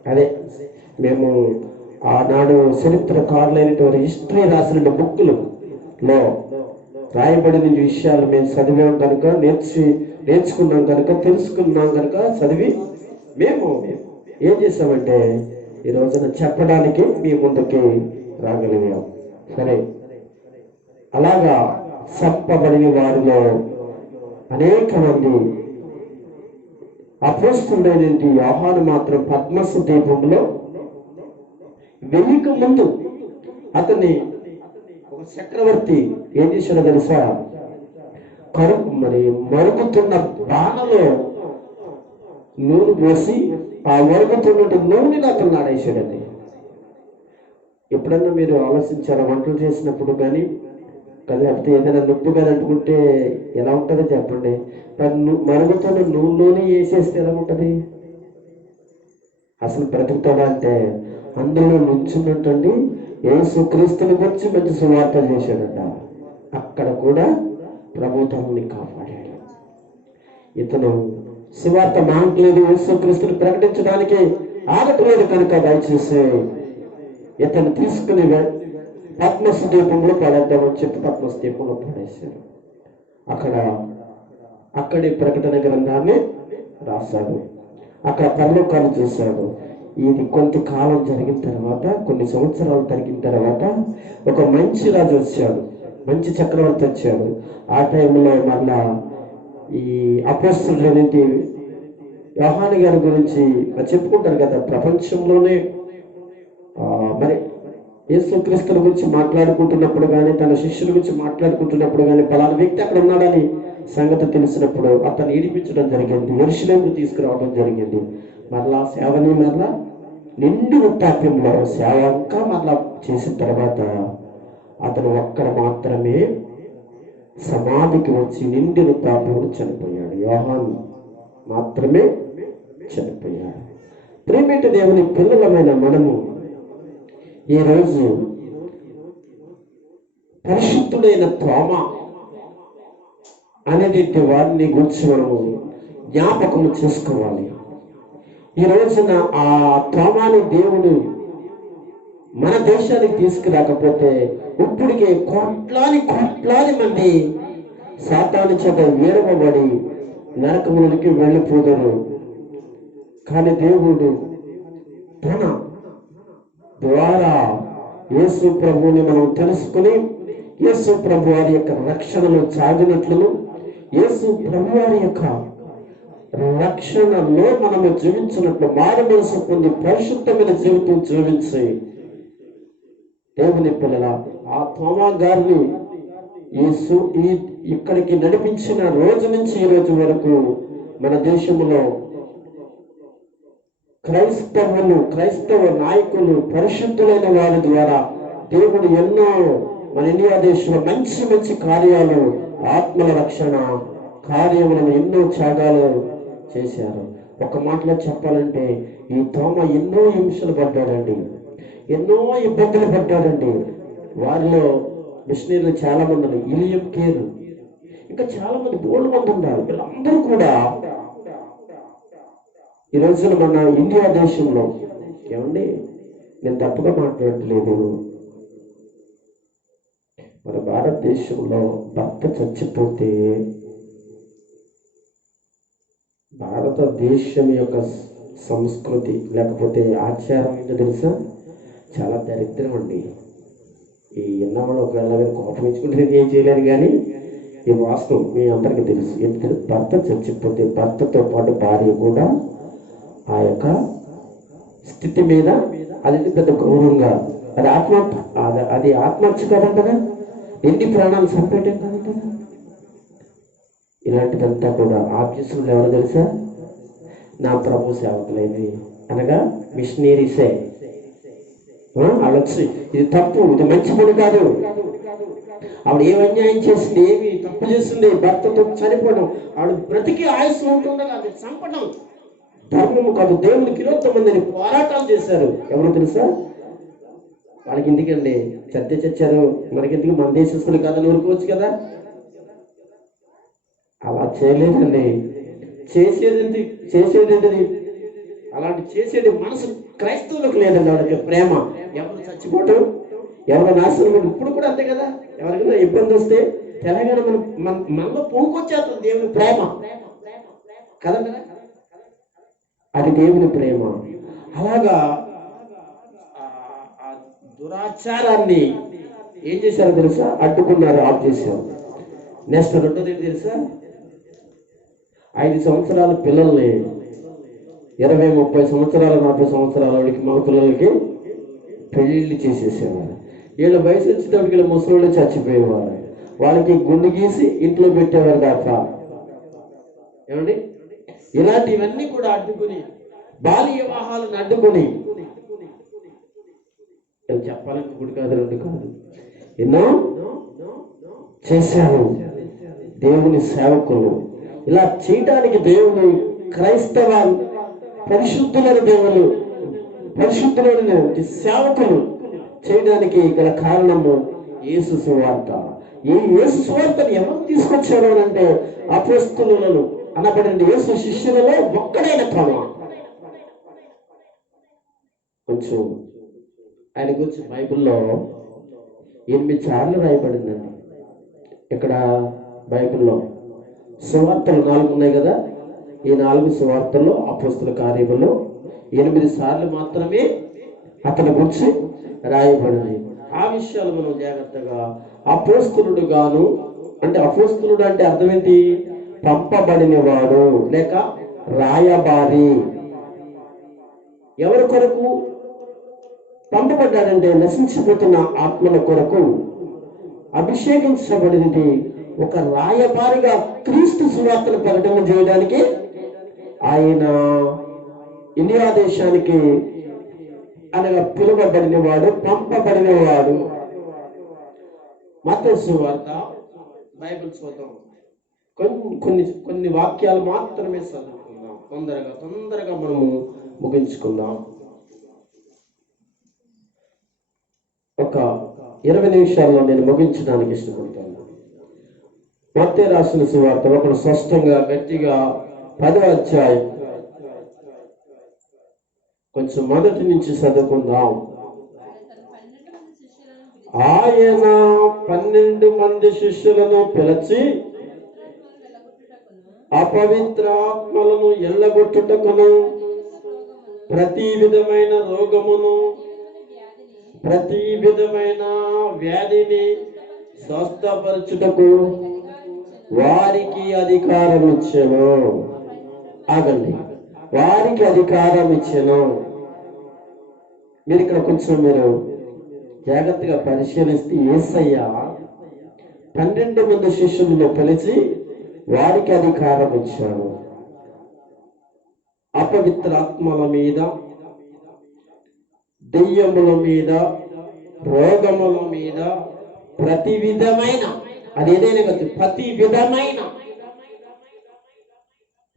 అదే మేము ఆనాడు చరిత్రకారులైనటువంటి హిస్టరీ రాసిన బుక్కులలో రాయబడిన విషయాలు మేము చదివాం కనుక, నేర్చుకున్నాం కనుక, తెలుసుకున్నాం కనుక చదివి మేము ఏం చేసామంటే ఈ రోజున చెప్పడానికి మీ ముందుకి రాగలిగాం. సరే, అలాగా చంపబడిన వారిలో అనేక మంది అపోస్తలుడైన యోహాను మాత్రం పద్మసు దీపంలో వెయ్యికి ముందు అతన్ని ఒక చక్రవర్తి ఏం చేశాడో తెలుసా? మరుగుతున్న బాణలో నూనె పోసి ఆ మరుగుతున్నట్టు నూనెని అతను నాడేశాడండి. ఎప్పుడన్నా మీరు ఆలోచించారా? వంటలు చేసినప్పుడు కానీ లేకపోతే ఏదైనా నొప్పి కానీ అనుకుంటే ఎలా ఉంటుందో చెప్పండి. మరుగుతున్న నూనెలోనే వేసేస్తే ఎలా ఉంటుంది? అసలు బ్రతుకుతాడా అంటే అందులో నుంచున్నట్టండి యేసు క్రీస్తుని గురించి మంచి సువార్త చేశాడట. అక్కడ కూడా ప్రభుత్వాన్ని కాపాడాడు. ఇతను సువార్త మానట్లేదు, యేసు క్రీస్తుని ప్రకటించడానికి ఆగట్లేదు కనుక దయచేసి ఇతను తీసుకుని పద్మస్ ద్వీపంలో పడేద్దామని చెప్పి పద్మస్ ద్వీపంలో పడేశారు. అక్కడి ప్రకటన గ్రంథాన్ని రాశాడు. అక్కడ పరలోకాన్ని చూశాడు. ఇది కొంతకాలం జరిగిన తర్వాత, కొన్ని సంవత్సరాలు జరిగిన తర్వాత ఒక మంచి రాజు వచ్చాడు, మంచి చక్రవర్తి వచ్చాడు. ఆ టైంలో మళ్ళా ఈ అపోస్తలుడైనటువంటి యోహాను గారి గురించి చెప్పుకుంటారు కదా, ప్రపంచంలోనే మరి యేసుక్రీస్తుల గురించి మాట్లాడుకుంటున్నప్పుడు కానీ, తన శిష్యుల గురించి మాట్లాడుకుంటున్నప్పుడు కానీ, పలానా వ్యక్తి అక్కడ ఉన్నాడని సంగతి తెలిసినప్పుడు అతను ఈడిపించడం జరిగింది, యెరూషలేముకు తీసుకురావడం జరిగింది. మరలా సేవని మరలా నిండు వృత్తాప్యంలో సేవ ఇంకా మరలా చేసిన తర్వాత అతను ఒక్కడ మాత్రమే సమాధికి వచ్చి నిండి వృత్తాప్యంలో చనిపోయాడు. యోహాను మాత్రమే చనిపోయాడు. ప్రియమైన దేవుని పిల్లలమైన మనము ఈరోజు పరిశుద్ధుడైన తోమ అనేటువంటి వారిని గురించి మనము జ్ఞాపకము చేసుకోవాలి. ఈ రోజున ఆ తోమాని దేవుడు మన దేశానికి తీసుకురాకపోతే ఇప్పటికే కోట్లాది మంది సాతాను చేత వీరవబడి నరకములకి వెళ్ళిపోతారు. కానీ దేవుడు తన ద్వారా యేసు ప్రభువుని మనం తెలుసుకుని, యేసు ప్రభు వారి యొక్క రక్షణలో సాగినట్లను, యేసు ప్రభు వారి యొక్క రక్షణలో మనము జీవించినట్లు, మారు మనసు పొంది పరిశుద్ధమైన జీవితం జీవించి దేవుని పిల్లల ఆ తోమా గారిని యేసు ఇక్కడికి నడిపించిన రోజు నుంచి ఈ రోజు వరకు మన దేశంలో క్రైస్తవ నాయకులు, పరిశుద్ధులైన వారి ద్వారా దేవుడు ఎన్నో మన ఇండియా దేశంలో మంచి కార్యాలు, ఆత్మల రక్షణ కార్యములను ఎన్నో త్యాగాలు చేశారు. ఒక మాటలో చెప్పాలంటే ఈ తోమ ఎన్నో హింసలు పడ్డాడండి, ఎన్నో ఇబ్బందులు పడ్డాడండి. వారిలో మిషనరీలు చాలా మంది ఉన్నారు, ఇలియం కేర్, ఇంకా చాలా మంది బోల్డ్ మంది ఉన్నారు. వీళ్ళందరూ కూడా ఈ రోజున మన ఇండియా దేశంలో, ఏమండి నేను తప్పుగా మాట్లాడట్లేదు, మన భారతదేశంలో భర్త చచ్చిపోతే భారతదేశం యొక్క సంస్కృతి లేకపోతే ఆచారం ఏంటో తెలుసా? చాలా దరిద్రం అండి. ఈ ఎన్నవాళ్ళు ఒకవేళ కోపం ఇచ్చుకుంటే ఏం చేయలేరు, కానీ ఈ వాస్తవం మీ అందరికీ తెలుసు. ఎందుకంటే భర్త చచ్చిపోతే భర్తతో పాటు భార్య కూడా ఆ యొక్క స్థితి మీద అది పెద్ద గౌరవంగా, అది ఆత్మహత్య కాదంటగా, ఎన్ని ప్రాణాలు చంపేయటం కాదంటగా. ఇలాంటిదంతా కూడా ఆఫీసులు ఎవరు తెలుసా? నా ప్రభు సేవకులేని అనగా మిషనరీసే. వాళ్ళొచ్చి ఇది తప్పు, ఇది మంచి పని కాదు, ఆవిడ ఏం అన్యాయం చేసింది, ఏమి తప్పు చేసింది, భర్తతో చనిపోవడం, ఆవిడ బ్రతికి ఆయుస్సు ఉంటుండగా అది చంపడం ధర్మము కాదు, దేవునికి విరోధమందని పోరాటాలు చేశారు. ఎవరు తెలుసా? వాళ్ళకి ఎందుకండి చచ్చారు, మనకెందుకు, మన దేశస్తులు కాదని ఊరుకోవచ్చు కదా. అలా చేయలేదండి. చేసేది అలాంటి చేసేది మనసు క్రైస్తవులకు లేదండి. వాళ్ళకి ప్రేమ, ఎవరు చచ్చిపోవటం, ఎవరు నాశనం. ఇప్పుడు కూడా అంతే కదా, ఎవరికైనా ఇబ్బంది వస్తే తెలంగాణ మనలో పొంగుకొచ్చేస్తుంది దేవుని ప్రేమ కదా. అది దేవుని ప్రేమ. అలాగా ఆ దురాచారాన్ని ఏం చేశారో తెలుసా? అడ్డుకున్నారు, ఆఫ్ చేశారు. నెక్స్ట్ రెండోది ఏంటి తెలుసా? 5 సంవత్సరాల పిల్లల్ని 20-30 సంవత్సరాల 40 సంవత్సరాల వాడికి మగ పిల్లలకి పెళ్లిళ్ళు చేసేసేవారు. వీళ్ళ వయసు వచ్చేటప్పటికి వీళ్ళ ముసలి చచ్చిపోయేవారు. వాళ్ళకి గుండు గీసి ఇంట్లో పెట్టేవారు తప్ప. ఏమండి, ఇలాంటివన్నీ కూడా అడ్డుకుని, బాల్య వివాహాలను అడ్డుకుని, చెప్పాలంటే గుడి కాదు, రెండు కాదు, ఎన్నో చేశారు దేవుని సేవకులు. ఇలా చేయడానికి దేవుని క్రైస్తవ పరిశుద్ధులైన సేవకులు చేయడానికి గల కారణము యేసు సువార్త. ఈ యేసు సువార్తను ఎవరు తీసుకొచ్చారు అంటే అపోస్తలులను అనబడిన యేసు శిష్యులలో ఒక్కడైన తోమ. కొంచెం ఆయన గురించి బైబిల్లో 8 సార్లు రాయబడిందండి ఇక్కడ బైబిల్లో. సువార్తలు 4 ఉన్నాయి కదా, ఈ 4 సువార్తల్లో అపోస్తల కార్యములో 8 సార్లు మాత్రమే అతని గురించి రాయబడింది. ఆ విషయాలు మనం జాగ్రత్తగా అపోస్తలుడు గాను, అంటే అపోస్తలుడు అంటే అర్థం ఏంటి? పంపబడిన వాడు లేక రాయబారి. ఎవరి కొరకు పంపబడ్డాడంటే నశించిపోతున్న ఆత్మల కొరకు అభిషేకించబడింది. ఒక రాయబారిగా క్రీస్తు సువార్తను ప్రకటన చేయడానికి ఆయన ఇండియా దేశానికి అనగా పిలువబడిన వాడు, పంపబడిన వాడు. మత్తయి సువార్త బైబిల్ చూద్దాం. కొన్ని వాక్యాలు మాత్రమే చదువుకుందాం. తొందరగా మనము ముగించుకుందాం. ఒక 20 నిమిషాల్లో నేను ముగించడానికి ఇష్టపడతాను. మత్తయి రాసిన సువార్త ఒకరు స్పష్టంగా గట్టిగా 10వ అధ్యాయం కొంచెం మొదటి నుంచి చదువుకుందాం. ఆయన 12 మంది శిష్యులను పిలిచి అపవిత్ర ఆత్మలను ఎల్లగొట్టుటకును, ప్రతి విధమైన రోగమును, ప్రతి విధమైన వ్యాధిని స్వస్థపరచుటకు వారికి అధికారం ఇచ్చెను. ఆగండి, వారికి అధికారం ఇచ్చెను. మీరు ఇక్కడ కొంచెం మీరు జాగ్రత్తగా పరిశీలిస్తే యేసయ్య 12 మంది శిష్యులను పిలిచి వారికి అధికారం ఇచ్చాడు. అపవిత్రాత్మల మీద, దెయ్యముల మీద, రోగముల మీద, ప్రతి విధమైన, అది ఏదైనా కాదు, ప్రతి విధమైన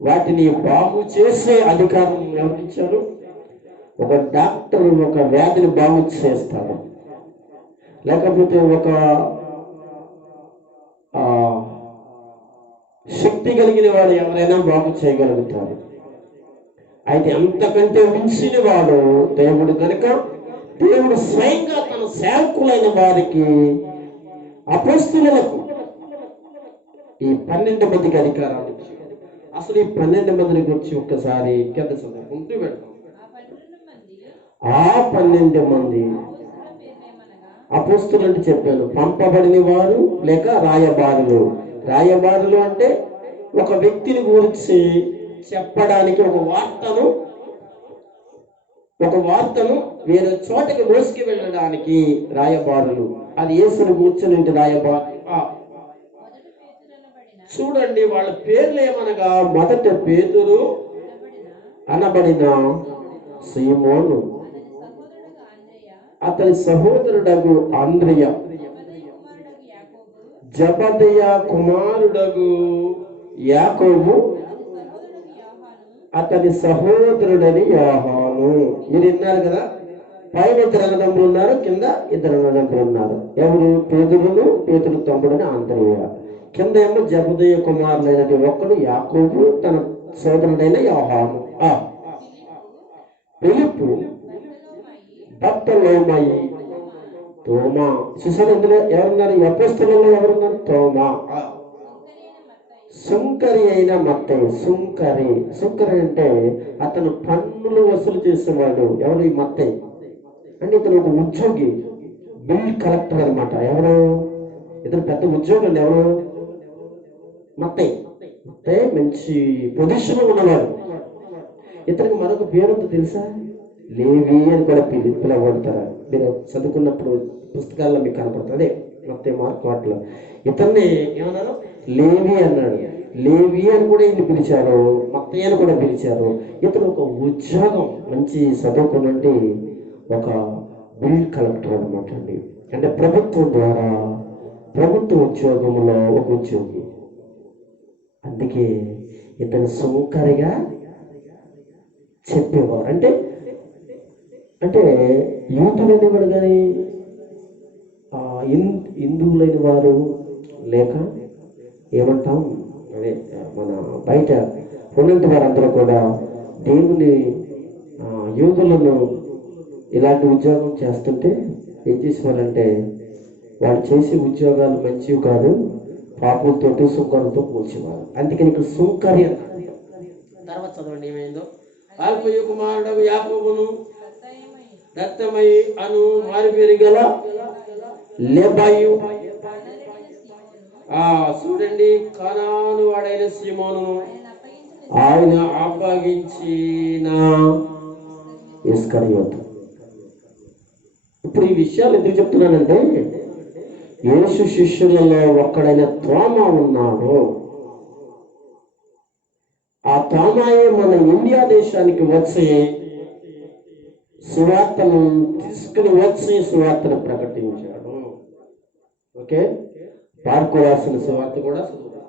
వాటిని బాగు చేసే అధికారం ఎవరిచ్చారు? ఒక డాక్టర్ ఒక వ్యాధిని బాగు చేస్తాడు, లేకపోతే ఒక శక్తి కలిగిన వాడు ఎవరైనా బాగు చేయగలుగుతారు. అయితే అంతకంటే మించిన వాడు దేవుడు కనుక దేవుడు స్వయంగా తన సేవకులైన వారికి, అపోస్తలులకు ఈ 12 మందికి అధికారాలు ఇచ్చాడు. అసలు ఈ 12 మందిని గురించి ఒక్కసారి కింద చదువుకుంటూ వెళ్తాం. ఆ 12 మంది అపోస్తలు అంటే చెప్పాను, పంపబడిన వారు లేక రాయబారులు. రాయబారులు అంటే ఒక వ్యక్తిని గురించి చెప్పడానికి ఒక వార్తను వేరే చోటకి మోసుకు వెళ్ళడానికి రాయబారులు. అది యేసును కూర్చుని రాయబారు. చూడండి, వాళ్ళ పేర్లు ఏమనగా, మొదట పేతురు అనబడిన సీమోను, అతని సహోదరుడగు అంద్రియ, జబదయ కుమారుడగు యాకోబు, అతని సహోదరుడని యోహాను. మీరు విన్నారు కదా, పైన 2 అన్నదమ్ములు ఉన్నారు, కింద 2 అన్నదమ్ములు ఉన్నారు. ఎవరు? పేతురు తమ్ముడని అంద్రియ, కింద ఏమో జబదయ కుమారుడైనది ఒకడు యాకోబు, తన సోదరుడైన యోహాను. ఫిలిప్పు, బర్తలోమాయి, తోమా. చూసారు, ఇందులో ఎవరున్నారు? అపోస్తలుల్లో ఎవరున్నారు? తోమా. సుంకరి అయిన మత్తయి. సుంకరి అంటే అతను పన్నులు వసూలు చేసేవాడు. ఎవరు? ఈ మత్తయి. అంటే ఇతను ఒక ఉద్యోగి, బిల్ కలెక్టర్ అనమాట. ఎవరు? ఇతను పెద్ద ఉద్యోగి అండి. ఎవరు? మత్తయి. మంచి పొజిషన్ ఉన్నవాడు. ఇతనికి మరొక పేరు తెలుసా? లేవి అని కూడా పిలవబడతారు. మీరు చదువుకున్నప్పుడు పుస్తకాల్లో మీకు కనపడుతుంది. అదే మత్తయి, మార్కు వాటిలో ఇతన్ని ఏమన్నారు? లేవి అన్నాడు. లేవి అని కూడా ఈయన పిలిచారు, మత్తయి అని కూడా పిలిచారు. ఇతను ఒక ఉద్యోగం, మంచి చదువుకున్నట్టు ఒక బిల్ కలెక్టర్ అనమాట అండి. అంటే ప్రభుత్వం ద్వారా, ప్రభుత్వ ఉద్యోగంలో ఒక ఉద్యోగి. అందుకే ఇతను సుంకరిగా చెప్పేవారు. అంటే యూతులు అనేవాడు, కానీ హిందువులైన వారు లేక ఏమంటాం, అదే మన బయట ఉన్నంత వారందరూ కూడా దేవుని యూదులను ఇలాంటి ఉద్యోగం చేస్తుంటే ఏం చేసేవారంటే వాళ్ళు చేసే ఉద్యోగాలు మంచివి కాదు, పాపులతో సుంకరులతో పోల్చేవారు. అందుకని ఇక్కడ సుంకరి అన్నాడు. తర్వాత చదవండి ఏమైందో. అల్పయు కుమారుడు యాకోబును దత్తమై అను మారుపేరు గల లెబాయు, చూడండి, కనాను వాడైన సీమోను ఆయన అప్పగించిన ఇస్కరియోతు. ఇప్పుడు ఈ విషయాలు ఎందుకు చెప్తున్నానంటే, యేసు శిష్యులలో ఒక్కడైన తోమ ఉన్నాడు. ఆ తోమాయే మన ఇండియా దేశానికి వచ్చి సువార్తను తీసుకుని వచ్చి సువార్తను ప్రకటించాడు. ఓకే, మార్కు రాసిన సువార్త కూడా చదువుతాం.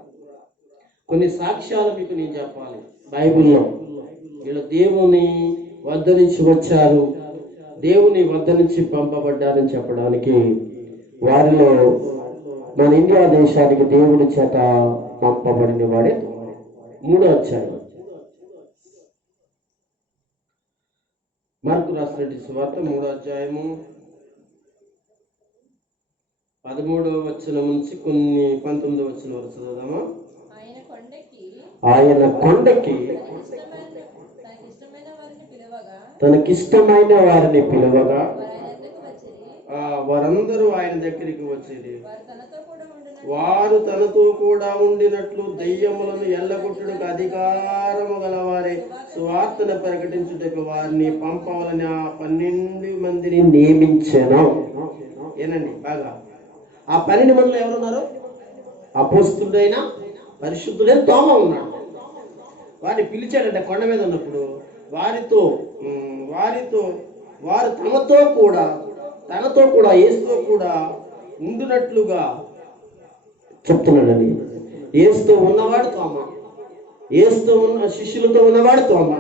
కొన్ని సాక్ష్యాలు మీకు నేను చెప్పాలి. బైబిల్లో వీళ్ళు దేవుని వద్ద నుంచి వచ్చారు, దేవుని వద్ద నుంచి పంపబడ్డారని చెప్పడానికి వారిలో మన ఇండియా దేశానికి దేవుని చేత పంపబడిన వాడే 3వ అధ్యాయం. మార్కు రాసినటువంటి సువార్త 3వ అధ్యాయము 13వ వచనం నుంచి 19వ వచనం వరకు చదువుదామా. ఆయన కొండకి తనకిష్టమైన వారిని పిలవగా వారందరూ ఆయన దగ్గరికి వచ్చేది. వారు తనతో కూడా ఉండినట్లు దెయ్యములను ఎల్లగొట్టుటకు అధికారము గలవారే సువార్తను ప్రకటించుటకు వారిని పంపవాలని ఆ 12 మందిని నియమించాను. ఏనండి బాగా, ఆ 12 మందిలో ఎవరున్నారు? అపోస్తలుడైన పరిశుద్ధుడైన తోమ ఉన్నాడు. వారిని పిలిచాడంటే కొండ మీద ఉన్నప్పుడు వారు తనతో కూడా యేసుతో కూడా ఉండినట్లుగా చెప్తున్నాడండి. యేసుతో ఉన్నవాడు తోమ, యేసుతో ఉన్న శిష్యులతో ఉన్నవాడు తోమ.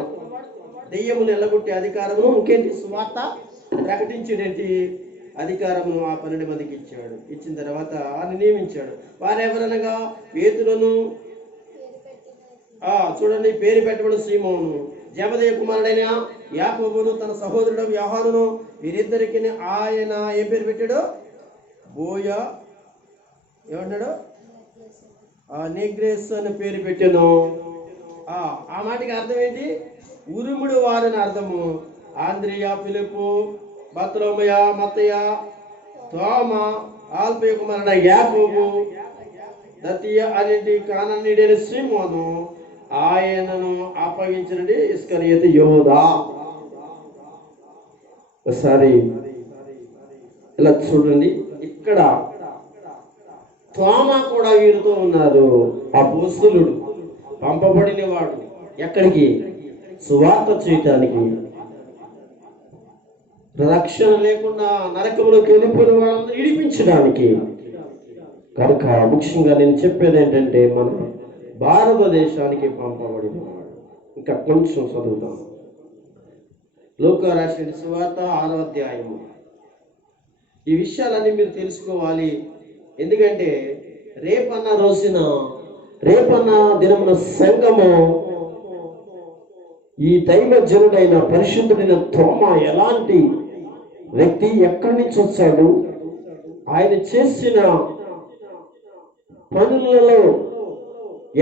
దెయ్యములు ఎల్లగొట్టే అధికారము, ఇంకేంటి, సువార్త ప్రకటించేటి అధికారము ఆ 12 మందికి ఇచ్చాడు. ఇచ్చిన తర్వాత ఆయన నియమించాడు. వారెవరనగా పేతురును, చూడండి, పేరు పెట్టబడిన సీమోను, జబదేయ కుమారుడైన యాకోబును, తన సహోదరుడు యోహానును, వీరిద్దరికి ఆయన ఏం పేరు పెట్టాడు? బోయా, ఏమంటాడు? నీగ్రేస్ అని పేరు పెట్టాను. ఆ మాటకి అర్థం ఏంటి? ఉరుముడు వారని అర్థము. ఆంద్రియా, ఫిలిప్పు, బర్తలోమయ, మత్తయ్య, తోమ, అల్ఫయ కుమారుడ యాకోబు, దత్తీయ అనేటి కానానీయుడైన సీమోను, ఆయనను అప్పగించినది ఇస్కరియోతు యోధా. ఒకసారి ఇలా చూడండి, ఇక్కడ తోమ కూడా వీరితో ఉన్నారు. అపోస్తలుడు, పంపబడిన వాడు. ఎక్కడికి? సువార్త చేయటానికి. రక్షణ లేకుండా నరకంలోకి వెళ్ళిపోయిన వాళ్ళని విడిపించడానికి. కనుక ముఖ్యంగా నేను చెప్పేది ఏంటంటే, మన భారతదేశానికి పంపబడిన వాడు. ఇంకా కొంచెం చదువుతాం. లూకా రాసిన సువార్త 6వ అధ్యాయము. ఈ విషయాలన్నీ మీరు తెలుసుకోవాలి. ఎందుకంటే రేపన్న దినమున సంఘము ఈ దైవజనుడైన పరిశుద్ధుడైన తోమ ఎలాంటి వ్యక్తి, ఎక్కడి నుంచి వచ్చాడు, ఆయన చేసిన పనులలో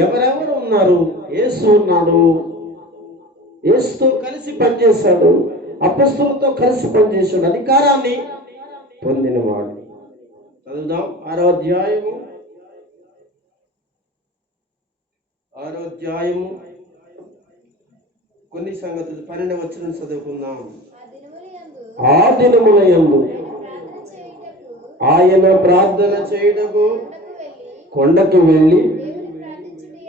ఎవరెవరు ఉన్నారు? యేసు ఉన్నాడు, యేసుతో కలిసి పనిచేశాడు, అపొస్తలులతో కలిసి పనిచేశాడు, అధికారాన్ని పొందినవాడు. చదువుదాం. 6వ అధ్యాయము కొన్ని సంగతులు 12వ వచనం చదువుకుందాం. ఆ దినములయందు ఆయన ప్రార్థన చేయుటకు కొండకు వెళ్ళి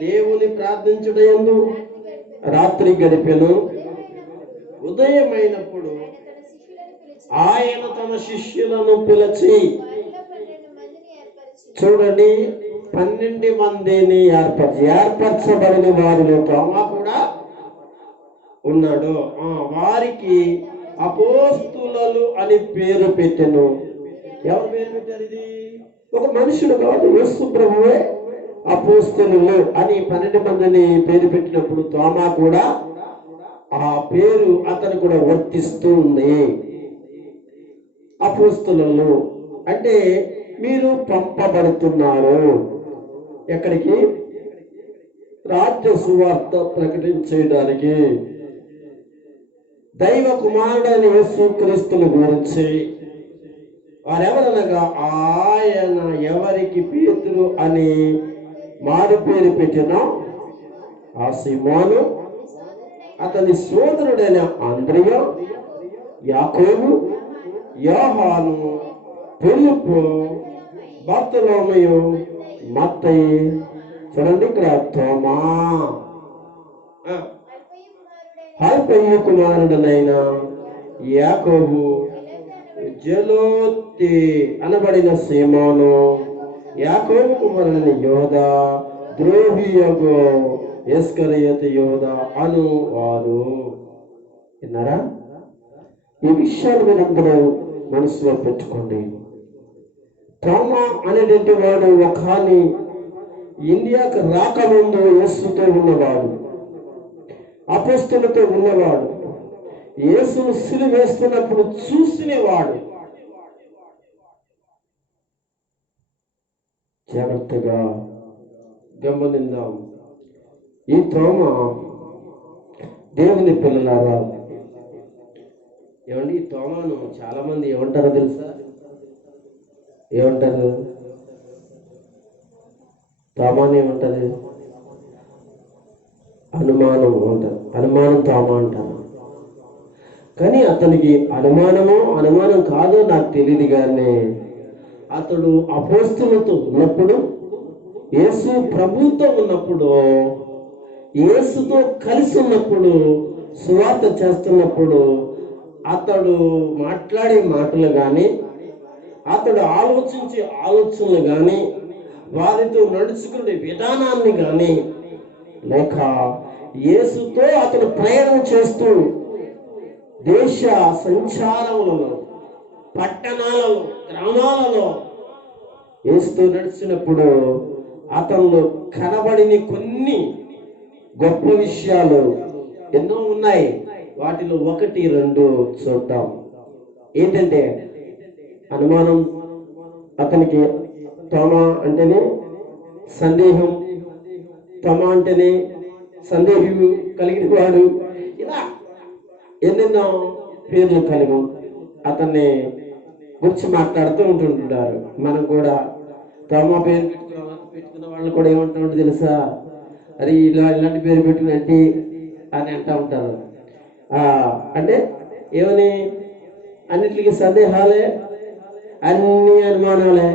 దేవుని ప్రార్థించుటయందు రాత్రి గడిపెను. ఉదయమైనప్పుడు ఆయన తన శిష్యులను పిలిచి, చూడండి, 12 మందిని ఏర్పరచబడిన వారిలో తోమా కూడా ఉన్నాడు. వారికి అపోస్తులు అని పేరు పెట్టెను. ఎవరు పేరు పెట్టారు? ఇది ఒక మనుషుడు కాదు, యేసు ప్రభువే అపోస్తులు అని 12 మందిని పేరు పెట్టినప్పుడు తోమా కూడా ఆ పేరు అతను కూడా వర్తిస్తుంది. అపోస్తులు అంటే మీరు పంపబడుతున్నారు. ఎక్కడికి? రాజ్య సువార్త ప్రకటించడానికి. దైవ కుమారుడైన యేసుక్రీస్తుని గురించి వారెవరనగా ఆయన ఎవరికి పేతురు అని మారు పేరు పెట్టిన ఆ సీమోను, అతని సోదరుడైన అంద్రియ, యాకోబు, యోహాను, ఫిలిప్పు, బర్తలోమయు, మత్తయి, చూడండి ఇక్కడ తోమా, హల్ఫయి కుమారుడనైన యాకోబు, జలోతి అనబడిన సీమోను, యాకోబు కుమారుడైన యోదా, ద్రోహియగు ఇస్కరియోతు యోదా అను వారు. విన్నారా? ఈ విషయాలు మీరందరూ మనసులో పెట్టుకోండి. తోమా అనేటువంటి వాడు ఒకని ఇండియాకు రాకముందు యేసుతో ఉన్నవాడు, అపోస్తలులతో ఉన్నవాడు, యేసును సిలువ వేస్తున్నప్పుడు చూసినవాడు. జాగ్రత్తగా గమనిద్దాం. ఈ తోమా దేవుని పిల్లలారా, ఏమండి, ఈ తోమాను చాలా మంది ఏమంటారో తెలుసా? ఏమంటారు? తోమాను ఏమంటారు? అనుమానం అంటారు. అనుమానం తోమా అంటారు. కానీ అతనికి అనుమానం కాదో నాకు తెలియదు, కానీ అతడు అపోస్తలులతో ఉన్నప్పుడు, యేసు ప్రభుతో ఉన్నప్పుడు, యేసుతో కలిసి ఉన్నప్పుడు, సువార్త చేస్తున్నప్పుడు అతడు మాట్లాడే మాటలు కానీ, అతడు ఆలోచించే ఆలోచనలు కానీ, వారితో నడుచుకునే విధానాన్ని కానీ, లేక యేసుతో అతడు ప్రయాణం చేస్తూ దేశ సంచారములలో, పట్టణాలలో, గ్రామాలలో యేసుతో నడిచినప్పుడు అతనిలో కనబడిన కొన్ని గొప్ప విషయాలు ఎన్నో ఉన్నాయి. వాటిలో 1, 2 చూద్దాం. ఏంటంటే, అనుమానం. అతనికి తోమా అంటేనే సందేహం, తోమా అంటేనే సందేహం కలిగిన వాడు, ఇలా ఎన్నెన్నో పేర్లు కలిగి అతన్ని గురించి మాట్లాడుతూ ఉంటుంటారు. మనం కూడా తోమా పేరు పెట్టుకున్న వాళ్ళు కూడా ఏమంటామంటే తెలుసా? అది ఇలాంటి పేరు పెట్టినట్టు అని అంటూ ఉంటారు. అంటే ఏమని? అన్నిటికీ సందేహాలే, అన్ని అనుమానాలే.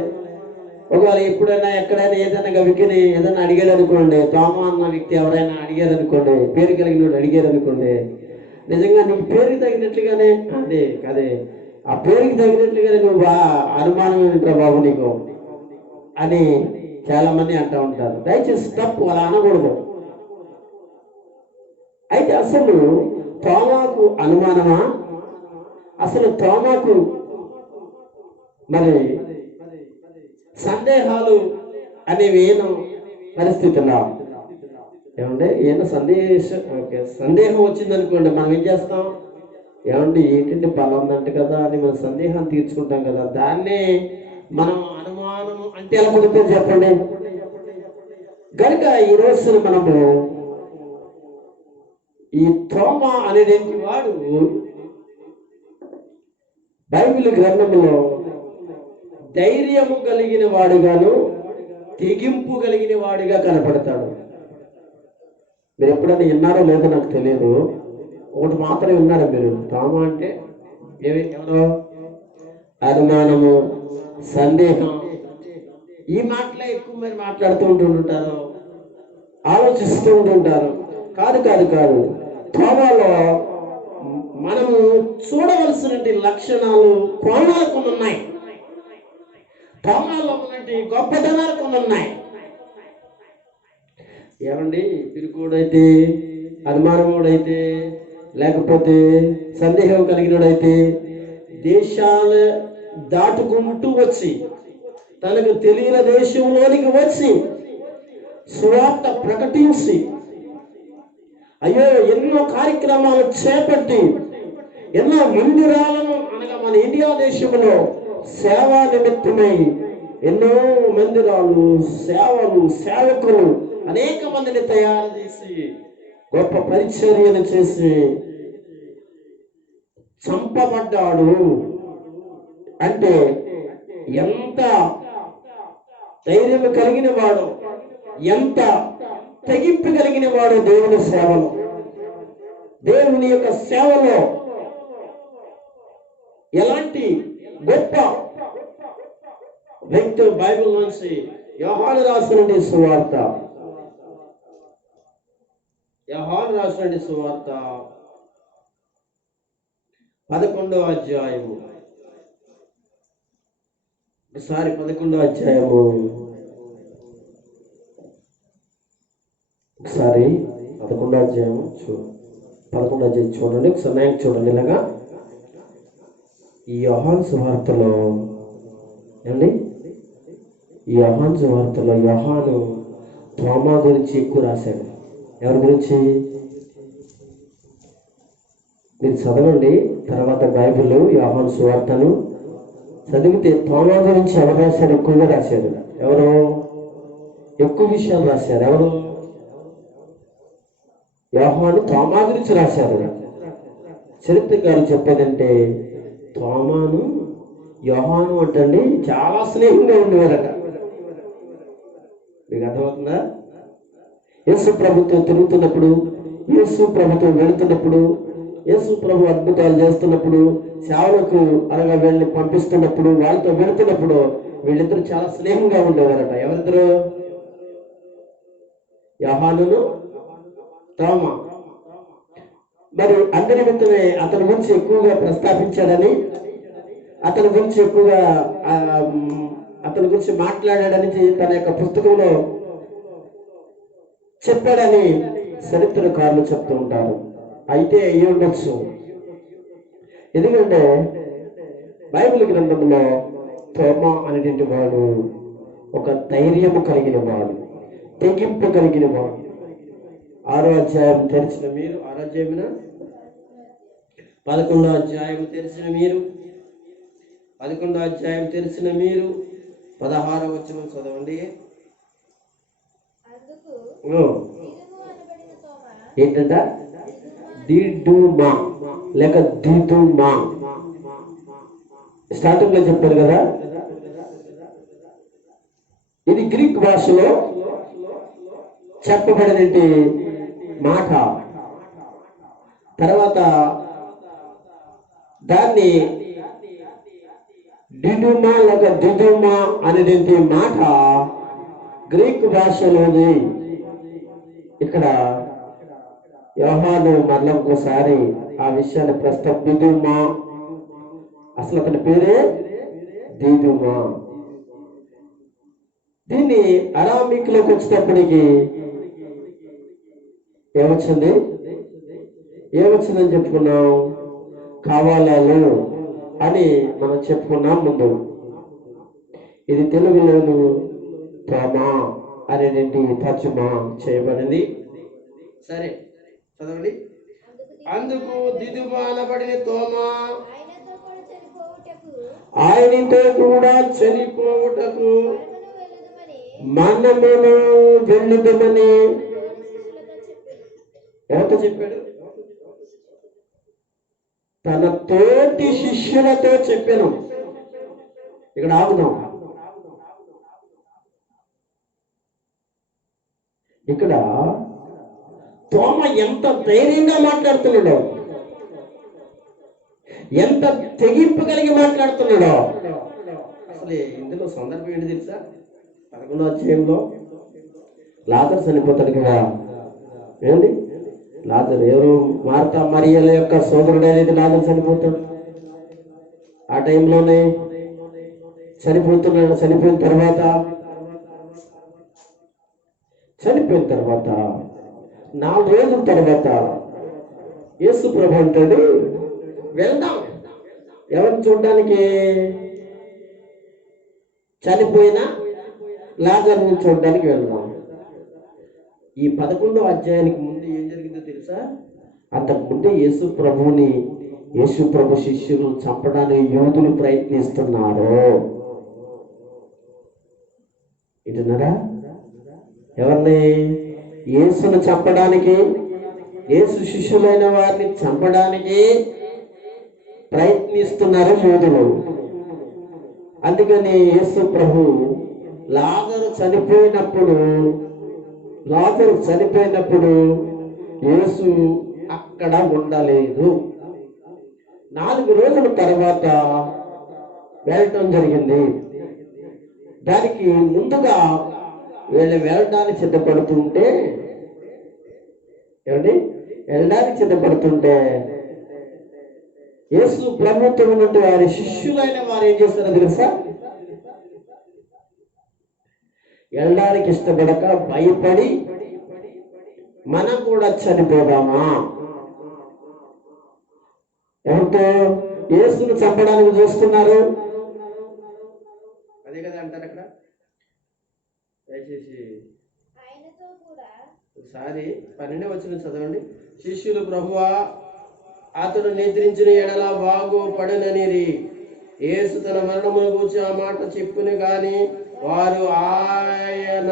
ఒకవేళ ఎప్పుడైనా ఎక్కడైనా ఏదైనా గవికిని ఏదైనా అడిగాడు అనుకోండి, తోమా అన్న వ్యక్తి ఎవరైనా అడిగారు అనుకోండి, పేరు కలిగిన వాడు అడిగారు అనుకోండి, నిజంగా నీకు పేరుకి తగినట్లుగానే అదే ఆ పేరుకి తగినట్లుగానే నువ్వు అనుమానం ఏంట్రా బాబు నీకు అని చాలా మంది అంటూ ఉంటారు. దయచేసి తప్పు, అలా అనకూడదు. అయితే అసలు తోమాకు అనుమానమా? అసలు తోమాకు మరి సందేహాలు అనేవి ఏను పరిస్థితుల్లో ఏమంటే ఏదో సందేహం వచ్చిందనుకోండి, మనం ఏం చేస్తాం? ఏమంటే ఏంటంటే బలం ఉందంట కదా అని మన సందేహాన్ని తీర్చుకుంటాం కదా. దాన్నే మనం అనుమానం అంటే ఎలా కుదురుతుంది చెప్పండి? కనుక ఈ రోజున మనము ఈ తోమా అనేటువంటి వాడు బైబిల్ గ్రంథంలో ధైర్యము కలిగిన వాడుగాను, తెగింపు కలిగిన వాడిగా కనపడతాడు. మీరు ఎప్పుడైనా విన్నారో లేదో నాకు తెలియదు, ఒకటి మాత్రమే విన్నారా మీరు? తోమా అంటే ఎవరో అనుమానము, సందేహం, ఈ మాటలే ఎక్కువ మీరు మాట్లాడుతూ ఉంటుంటారు, ఆలోచిస్తూ ఉంటుంటారు. కాదు కాదు కాదు తోమాలో మనము చూడవలసిన లక్షణాలు, కోణాలు కొన్ని ఉన్నాయి. తోమాలో ఉన్నటువంటి గొప్పతనాలు కొన్ని ఉన్నాయి. ఏమండి, పిరుకోడైతే, అనుమానముడైతే, లేకపోతే సందేహం కలిగినడైతే దేశాలు దాటుకుంటూ వచ్చి, తనకు తెలియని దేశంలోనికి వచ్చి సువార్త ప్రకటించి, అయ్యో ఎన్నో కార్యక్రమాలు చేపట్టి, ఎన్నో మందిరాలను అనగా మన ఇండియా దేశంలో సేవా నిమిత్తమై ఎన్నో మందిరాలు, సేవలు, సేవకులు అనేక మందిని తయారు చేసి గొప్ప పరిచర్యను చేసి చంపబడ్డాడు. అంటే ఎంత ధైర్యం కలిగిన వాడు, ఎంత తెగింపు కలిగిన వాడు దేవుని సేవలో, దేవుని యొక్క సేవలో ఎలాంటి గొప్ప వ్యక్తి. బైబిల్ నుంచి యోహాను రాసినటువంటి సువార్త, యోహాను రాసినటువంటి సువార్త 11వ అధ్యాయము. ఒకసారి 11వ అధ్యాయము, ఒకసారి 11వ అధ్యాయం 11వ అధ్యాయం చూడండి. ఒకసారి నాయకు చూడండి. ఇలాగా ఈ యోహాను సువార్తలో అండి, ఈ యోహాను సువార్తలో యోహాను తోమా గురించి ఎక్కువ రాశాడు. ఎవరి గురించి? మీరు చదవండి తర్వాత బైబిల్ యోహాను సువార్తను చదివితే తోమా గురించి ఎవరు రాశారు? ఎక్కువగా రాశారు. ఎవరు? ఎక్కువ విషయాలు రాశారు. ఎవరు? యోహాను తోమా గురించి రాశారు. చరిత్రకారులు చెప్పేదంటే తోమాను యోహాను అంటండి చాలా స్నేహంగా ఉండేవారట. మీకు అర్థమవుతుందా? యేసు ప్రభుతో తిరుగుతున్నప్పుడు, యేసు ప్రభుతో వెళుతున్నప్పుడు, యేసు ప్రభు అద్భుతాలు చేస్తున్నప్పుడు, సేవలకు అనగా వీళ్ళని పంపిస్తున్నప్పుడు, వాళ్ళతో వెళుతున్నప్పుడు వీళ్ళిద్దరూ చాలా స్నేహంగా ఉండేవారట. ఎవరిద్దరు? యోహానును తోమా. మరి అందరి నిమిత్తమే అతని గురించి ఎక్కువగా ప్రస్తావించాడని, అతని గురించి ఎక్కువగా అతని గురించి మాట్లాడాడని తన యొక్క పుస్తకంలో చెప్పాడని చరిత్రకారులు చెప్తూ ఉంటారు. అయితే అయ్యి ఉండొచ్చు. ఎందుకంటే బైబిల్ గ్రంథంలో తోమా అనేటువంటి వాడు ఒక ధైర్యము కలిగిన వాడు, తెగింపు కలిగిన వాడు. 6వ అధ్యాయం తెరిచిన మీరు, 6వ అధ్యాయమున 11వ అధ్యాయం తెరిచిన మీరు, 11వ అధ్యాయం తెరిచిన మీరు 16వ వచనం చదవండి. ఏంటంట? దిదుమా లేక దిదుమా. స్టార్టింగ్ లో చెప్పారు కదా, ఇది గ్రీక్ భాషలో చెప్పబడినటువంటి మాట. తర్వాత దాన్ని డిడుమా లేక దిదుమా అనేటువంటి మాట గ్రీక్ భాషలోని. ఇక్కడ యోహాను మరల ఇంకోసారి ఆ విషయాన్ని దిదుమా, అసలు అతని పేరే దిదుమా. దీన్ని అరామిక్ లోకి వచ్చేటప్పటికి ఏమొచ్చిందని చెప్పుకున్నాం? కావాలాలు అని మనం చెప్పుకున్నాం ముందు. ఇది తెలుగులోను తోమా అనేటువంటి తర్జుమా చేయబడింది. సరే చదవండి. అందుకు దిదుమా అనబడిన తోమా ఆయనతో కూడా చనిపోవుటకు మనమును వెళ్ళుదమని ఎవరితో చెప్పాడు? తన తోటి శిష్యులతో చెప్పాను. ఇక్కడ ఆగుదాం. ఇక్కడ తోమ ఎంత ధైర్యంగా మాట్లాడుతున్నాడో, ఎంత తెగింపు కలిగి మాట్లాడుతున్నాడో. అసలు ఇందులో సందర్భం ఏంటి తెలుసా? 11వ అధ్యాయంలో లాజరు చనిపోతాడు కదా. ఏంటి లాజరు? ఎవరు? మార్తా మరియల యొక్క సోదరుడు అనేది లాజరు చనిపోతాడు. ఆ టైంలోనే చనిపోతున్నాడు. చనిపోయిన తర్వాత 4 రోజుల తర్వాత యేసు ప్రభు అంటాడు, వెళ్దాం. ఎవరిని చూడడానికి? చనిపోయిన లాజరుని చూడడానికి వెళ్దాం. ఈ 11వ అధ్యాయానికి ముందు ఏం జరిగిందో తెలుసా? అంతకుముందే యేసు ప్రభు శిష్యులు చంపడానికి యూదులు ప్రయత్నిస్తున్నారు. వింటున్నారా? ఎవరిని? యేసును చంపడానికి, యేసు శిష్యులైన వారిని చంపడానికి ప్రయత్నిస్తున్నారు యూదులు. అందుకని యేసు ప్రభు లాజరు చనిపోయినప్పుడు యేసు అక్కడ ఉండలేదు. 4 రోజుల తర్వాత వెళ్ళటం జరిగింది. దానికి ముందుగా వీళ్ళు వెళ్ళడానికి సిద్ధపడుతుంటే యేసు ప్రభుత్వం నుండి వారి శిష్యులైన వారు ఏం చేస్తారో తెలుసా? వెళ్ళడానికి ఇష్టపడక భయపడి మనం కూడా చనిపోదామా? ఎవరితో? యేసును చంపడానికి చూస్తున్నారు. అదే కదా అంటారు అక్కడ. దయచేసి ఒకసారి 12వ వచనం చదవండి. శిష్యులు, ప్రభువా, అతడు నిద్రించిన ఎడల బాగుపడననిరి. యేసు తన మరణమును గూర్చి ఆ మాట చెప్పును గాని వారు ఆయన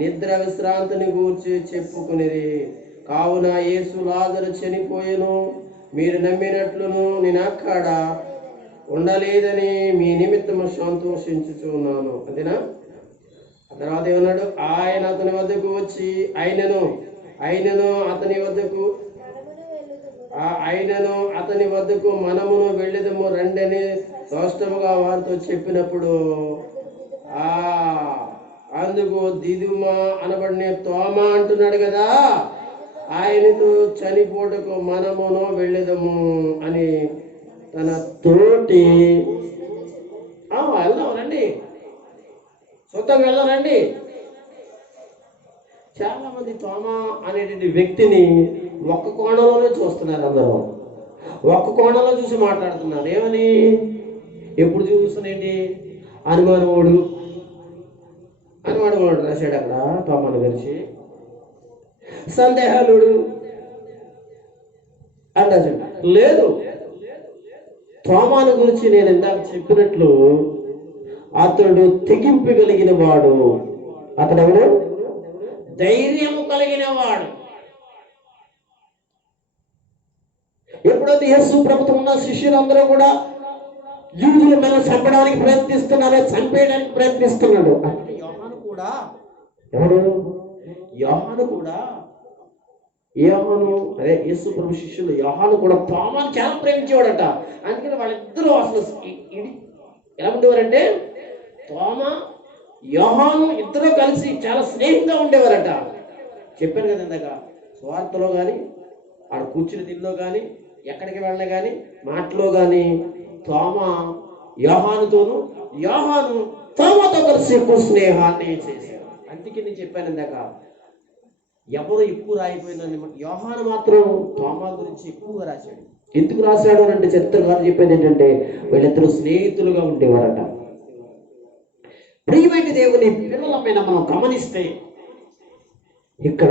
నిద్ర విశ్రాంతిని గూర్చి చెప్పుకునిరి. కావున యేసు, లాజరు చనిపోయెను, మీరు నమ్మినట్లును నేను అక్కడ ఉండలేదని మీ నిమిత్తము సంతోషించుచున్నాను. అంతేనా? ఆ తర్వాత ఏమన్నాడు? ఆయన అతని వద్దకు వచ్చి అయినను అతని వద్దకు మనమును వెళ్ళదము రండని స్పష్టముగా వారితో చెప్పినప్పుడు అందుకు దిదుమా అనబడిన తోమా అంటున్నాడు కదా, ఆయనతో చనిపోటకు మనమును వెళ్ళదము అని తన తోటి వెళ్దాం రండి, సొంతంగా వెళ్దాం రండి. చాలా మంది తోమా అనేటువంటి వ్యక్తిని ఒక్క కోణంలోనే చూస్తున్నారు. అందరూ ఒక్క కోణంలో చూసి మాట్లాడుతున్నారు. ఏమని? ఎప్పుడు చూస్తున్నాండి? అనుమానముడు రాశాడు అక్కడ తోమాను గురించి. సందేహాలుడు అని రాశాడు. లేదు, తోమాను గురించి నేను ఇందాక చెప్పినట్లు అతడు తెగింపు కలిగిన వాడు. అతడు ధైర్యము కలిగిన వాడు. ఎప్పుడైతే యేసు ప్రభుత్వం ఉన్న శిష్యులందరూ కూడా యూదుల మీద చంపడానికి ప్రయత్నిస్తున్నారో, చంపేయడానికి ప్రయత్నిస్తున్నాడు. అంటే యోహాను అదే యేసు ప్రభు శిష్యులు యోహాను కూడా తోమాను చాలా ప్రేమించేవాడట. అందుకని వాళ్ళిద్దరూ అసలు ఎలా ఉండేవారంటే, తోమా యోహాను ఇద్దరు కలిసి చాలా స్నేహంగా ఉండేవారట. చెప్పాను కదా ఇందాక, స్వార్థలో కానీ, ఆడ కూర్చుని తిల్లో కానీ, ఎక్కడికి వెళ్ళినా కానీ, మాటలో కానీ తోమా యోహానుతోను, యోహాను తోమాతో కలిసి ఎక్కువ స్నేహాన్ని చేశారు. అందుకే నేను చెప్పాను ఇందాక, ఎవరు ఎక్కువ రాయిపోయిందని. యోహాను మాత్రం తోమా గురించి ఎక్కువగా రాశాడు. ఎందుకు రాశాడు అని అంటే చరిత్రకారు చెప్పేది ఏంటంటే, వీళ్ళిద్దరూ స్నేహితులుగా ఉండేవారట. ప్రియమైన దేవుని పిల్లలమైన మనం గమనిస్తే ఇక్కడ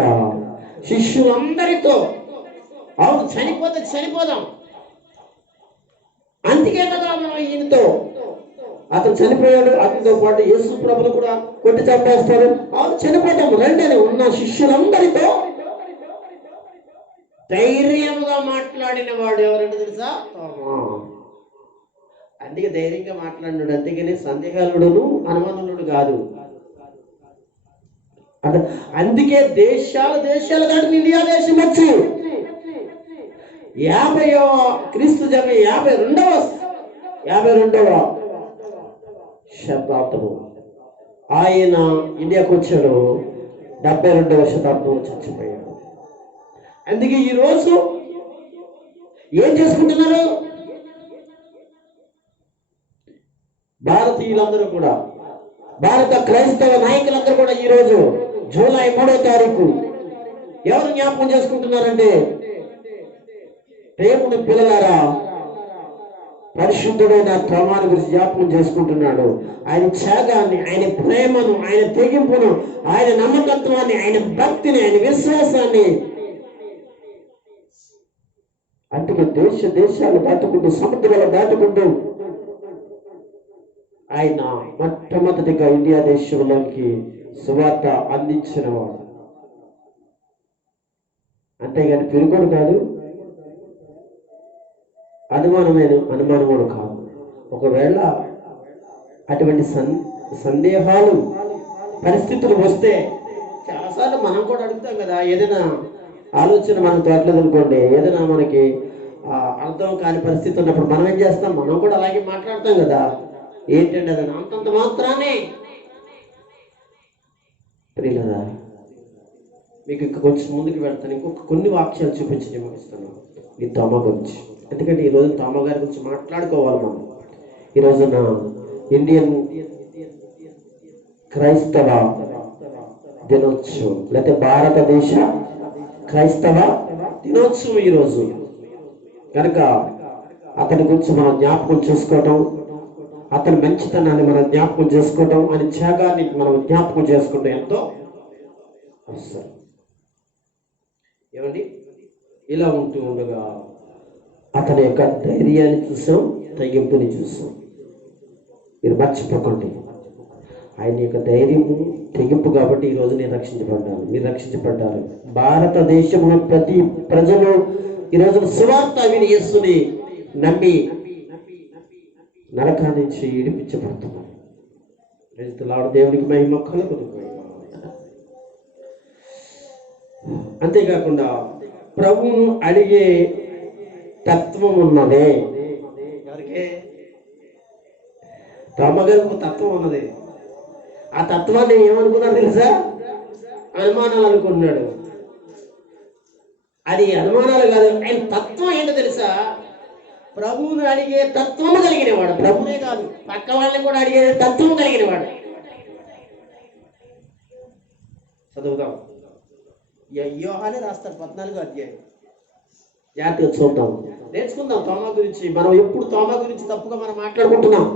శిష్యులందరితో అవును చనిపోతే చనిపోదాం, అందుకే కదా మనం ఈయనతో, అతను చనిపోయాడు, అతనితో పాటు యేసు ప్రభులు కూడా కొట్టి చంపేస్తారు, అవును చనిపోతాం రండి అని ఉన్న శిష్యులందరితో ధైర్యంగా మాట్లాడిన వాడు ఎవరంటే తెలుసా? అందుకే ధైర్యంగా మాట్లాడినాడు. అందుకని సందేహాలుడును అనుమానుడు కాదు. అందుకే దేశాలు దాటి ఇండియా దేశం వచ్చి 50వ క్రీస్తు జన్మ 52వ శతాబ్దము ఆయన ఇండియాకు వచ్చాడు. 72వ శతాబ్దంలో చచ్చిపోయాడు. అందుకే ఈరోజు ఏం చేసుకుంటున్నారు భారతీయులందరూ కూడా, భారత క్రైస్తవ నాయకులందరూ కూడా ఈరోజు జూలై 3వ తారీఖు ఎవరు జ్ఞాపకం చేసుకుంటున్నారంటే, దేవుని పిల్లలారా, పరిశుద్ధుడైన తోమాను గురించి జ్ఞాపకం చేసుకుంటున్నాడు. ఆయన త్యాగాన్ని, ఆయన ప్రేమను, ఆయన తెగింపును, ఆయన నమ్మకత్వాన్ని, ఆయన భక్తిని, ఆయన విశ్వాసాన్ని. అందుకే దేశాలు దాటుకుంటూ, సముద్రాలు దాటుకుంటూ ఆయన మొట్టమొదటిగా ఇండియా దేశంలోకి సువార్త అందించిన వాడు. అంతేగాని పిరుకుడు కాదు, అనుమానముడు కాదు. ఒకవేళ అటువంటి సందేహాలు పరిస్థితులు వస్తే చాలాసార్లు మనం కూడా అడుగుతాం కదా. ఏదైనా ఆలోచన మనకు తోటలేదు అనుకోండి, ఏదైనా మనకి అర్థం కాని పరిస్థితి ఉన్నప్పుడు మనం ఏం చేస్తాం? మనం కూడా అలాగే మాట్లాడతాం కదా. ఏంటంటే అది అంతంత మాత్రానే. ప్రియులరా, మీకు ఇంకా కొంచెం ముందుకు వెళ్తాను. ఇంకొక కొన్ని వాక్యాలు చూపించి నేను ముగిస్తాను ఈ తోమ గురించి. ఎందుకంటే ఈరోజు తోమ గారి గురించి మాట్లాడుకోవాలి మనం. ఈరోజున ఇండియన్ క్రైస్తవ దినోత్సవం, లేకపోతే భారతదేశ క్రైస్తవ దినోత్సవం ఈరోజు. కనుక అతని గురించి మనం జ్ఞాపకం చేసుకోవటం, అతని మంచితనాన్ని మనం జ్ఞాపకం చేసుకోవటం, అని త్యాగాన్ని మనం జ్ఞాపకం చేసుకోవటం ఎంతో అవసరం. ఏమండి, ఇలా ఉంటూ ఉండగా అతని యొక్క ధైర్యాన్ని చూసాం, తగ్గింపుని చూసాం. మీరు మర్చిపోకండి, ఆయన యొక్క ధైర్యము తెగింపు కాబట్టి ఈరోజు నేను రక్షించబడ్డాను, మీరు రక్షించబడ్డారు. భారతదేశంలో ప్రతి ప్రజలు ఈరోజు సువార్త విని యేసుని నమ్మి నరకా నుంచి విడిపించబడుతున్నారు. దేవునికి మహిమ కలుగును. అంతేకాకుండా ప్రభువును అడిగే తత్వం ఉన్నదే. ఎవరికే? రామగారికి తత్వం ఉన్నది. ఆ తత్వాన్ని ఏమనుకున్నాడు తెలుసా? అనుమానాలు అనుకున్నాడు. అది అనుమానాలు కాదు, ఆయన తత్వం ఏంటో తెలుసా? ప్రభువును అడిగే తత్వము కలిగిన వాడు. ప్రభునే కాదు, పక్క వాళ్ళని కూడా అడిగే తత్వం కలిగిన వాడు. చదువుదాం. యోహానే రాస్తాడు 14వ అధ్యాయం. జాగ్రత్తగా చూద్దాం, నేర్చుకుందాం తోమా గురించి. మనం ఎప్పుడు తోమా గురించి తప్పుగా మనం మాట్లాడుకుంటున్నాం.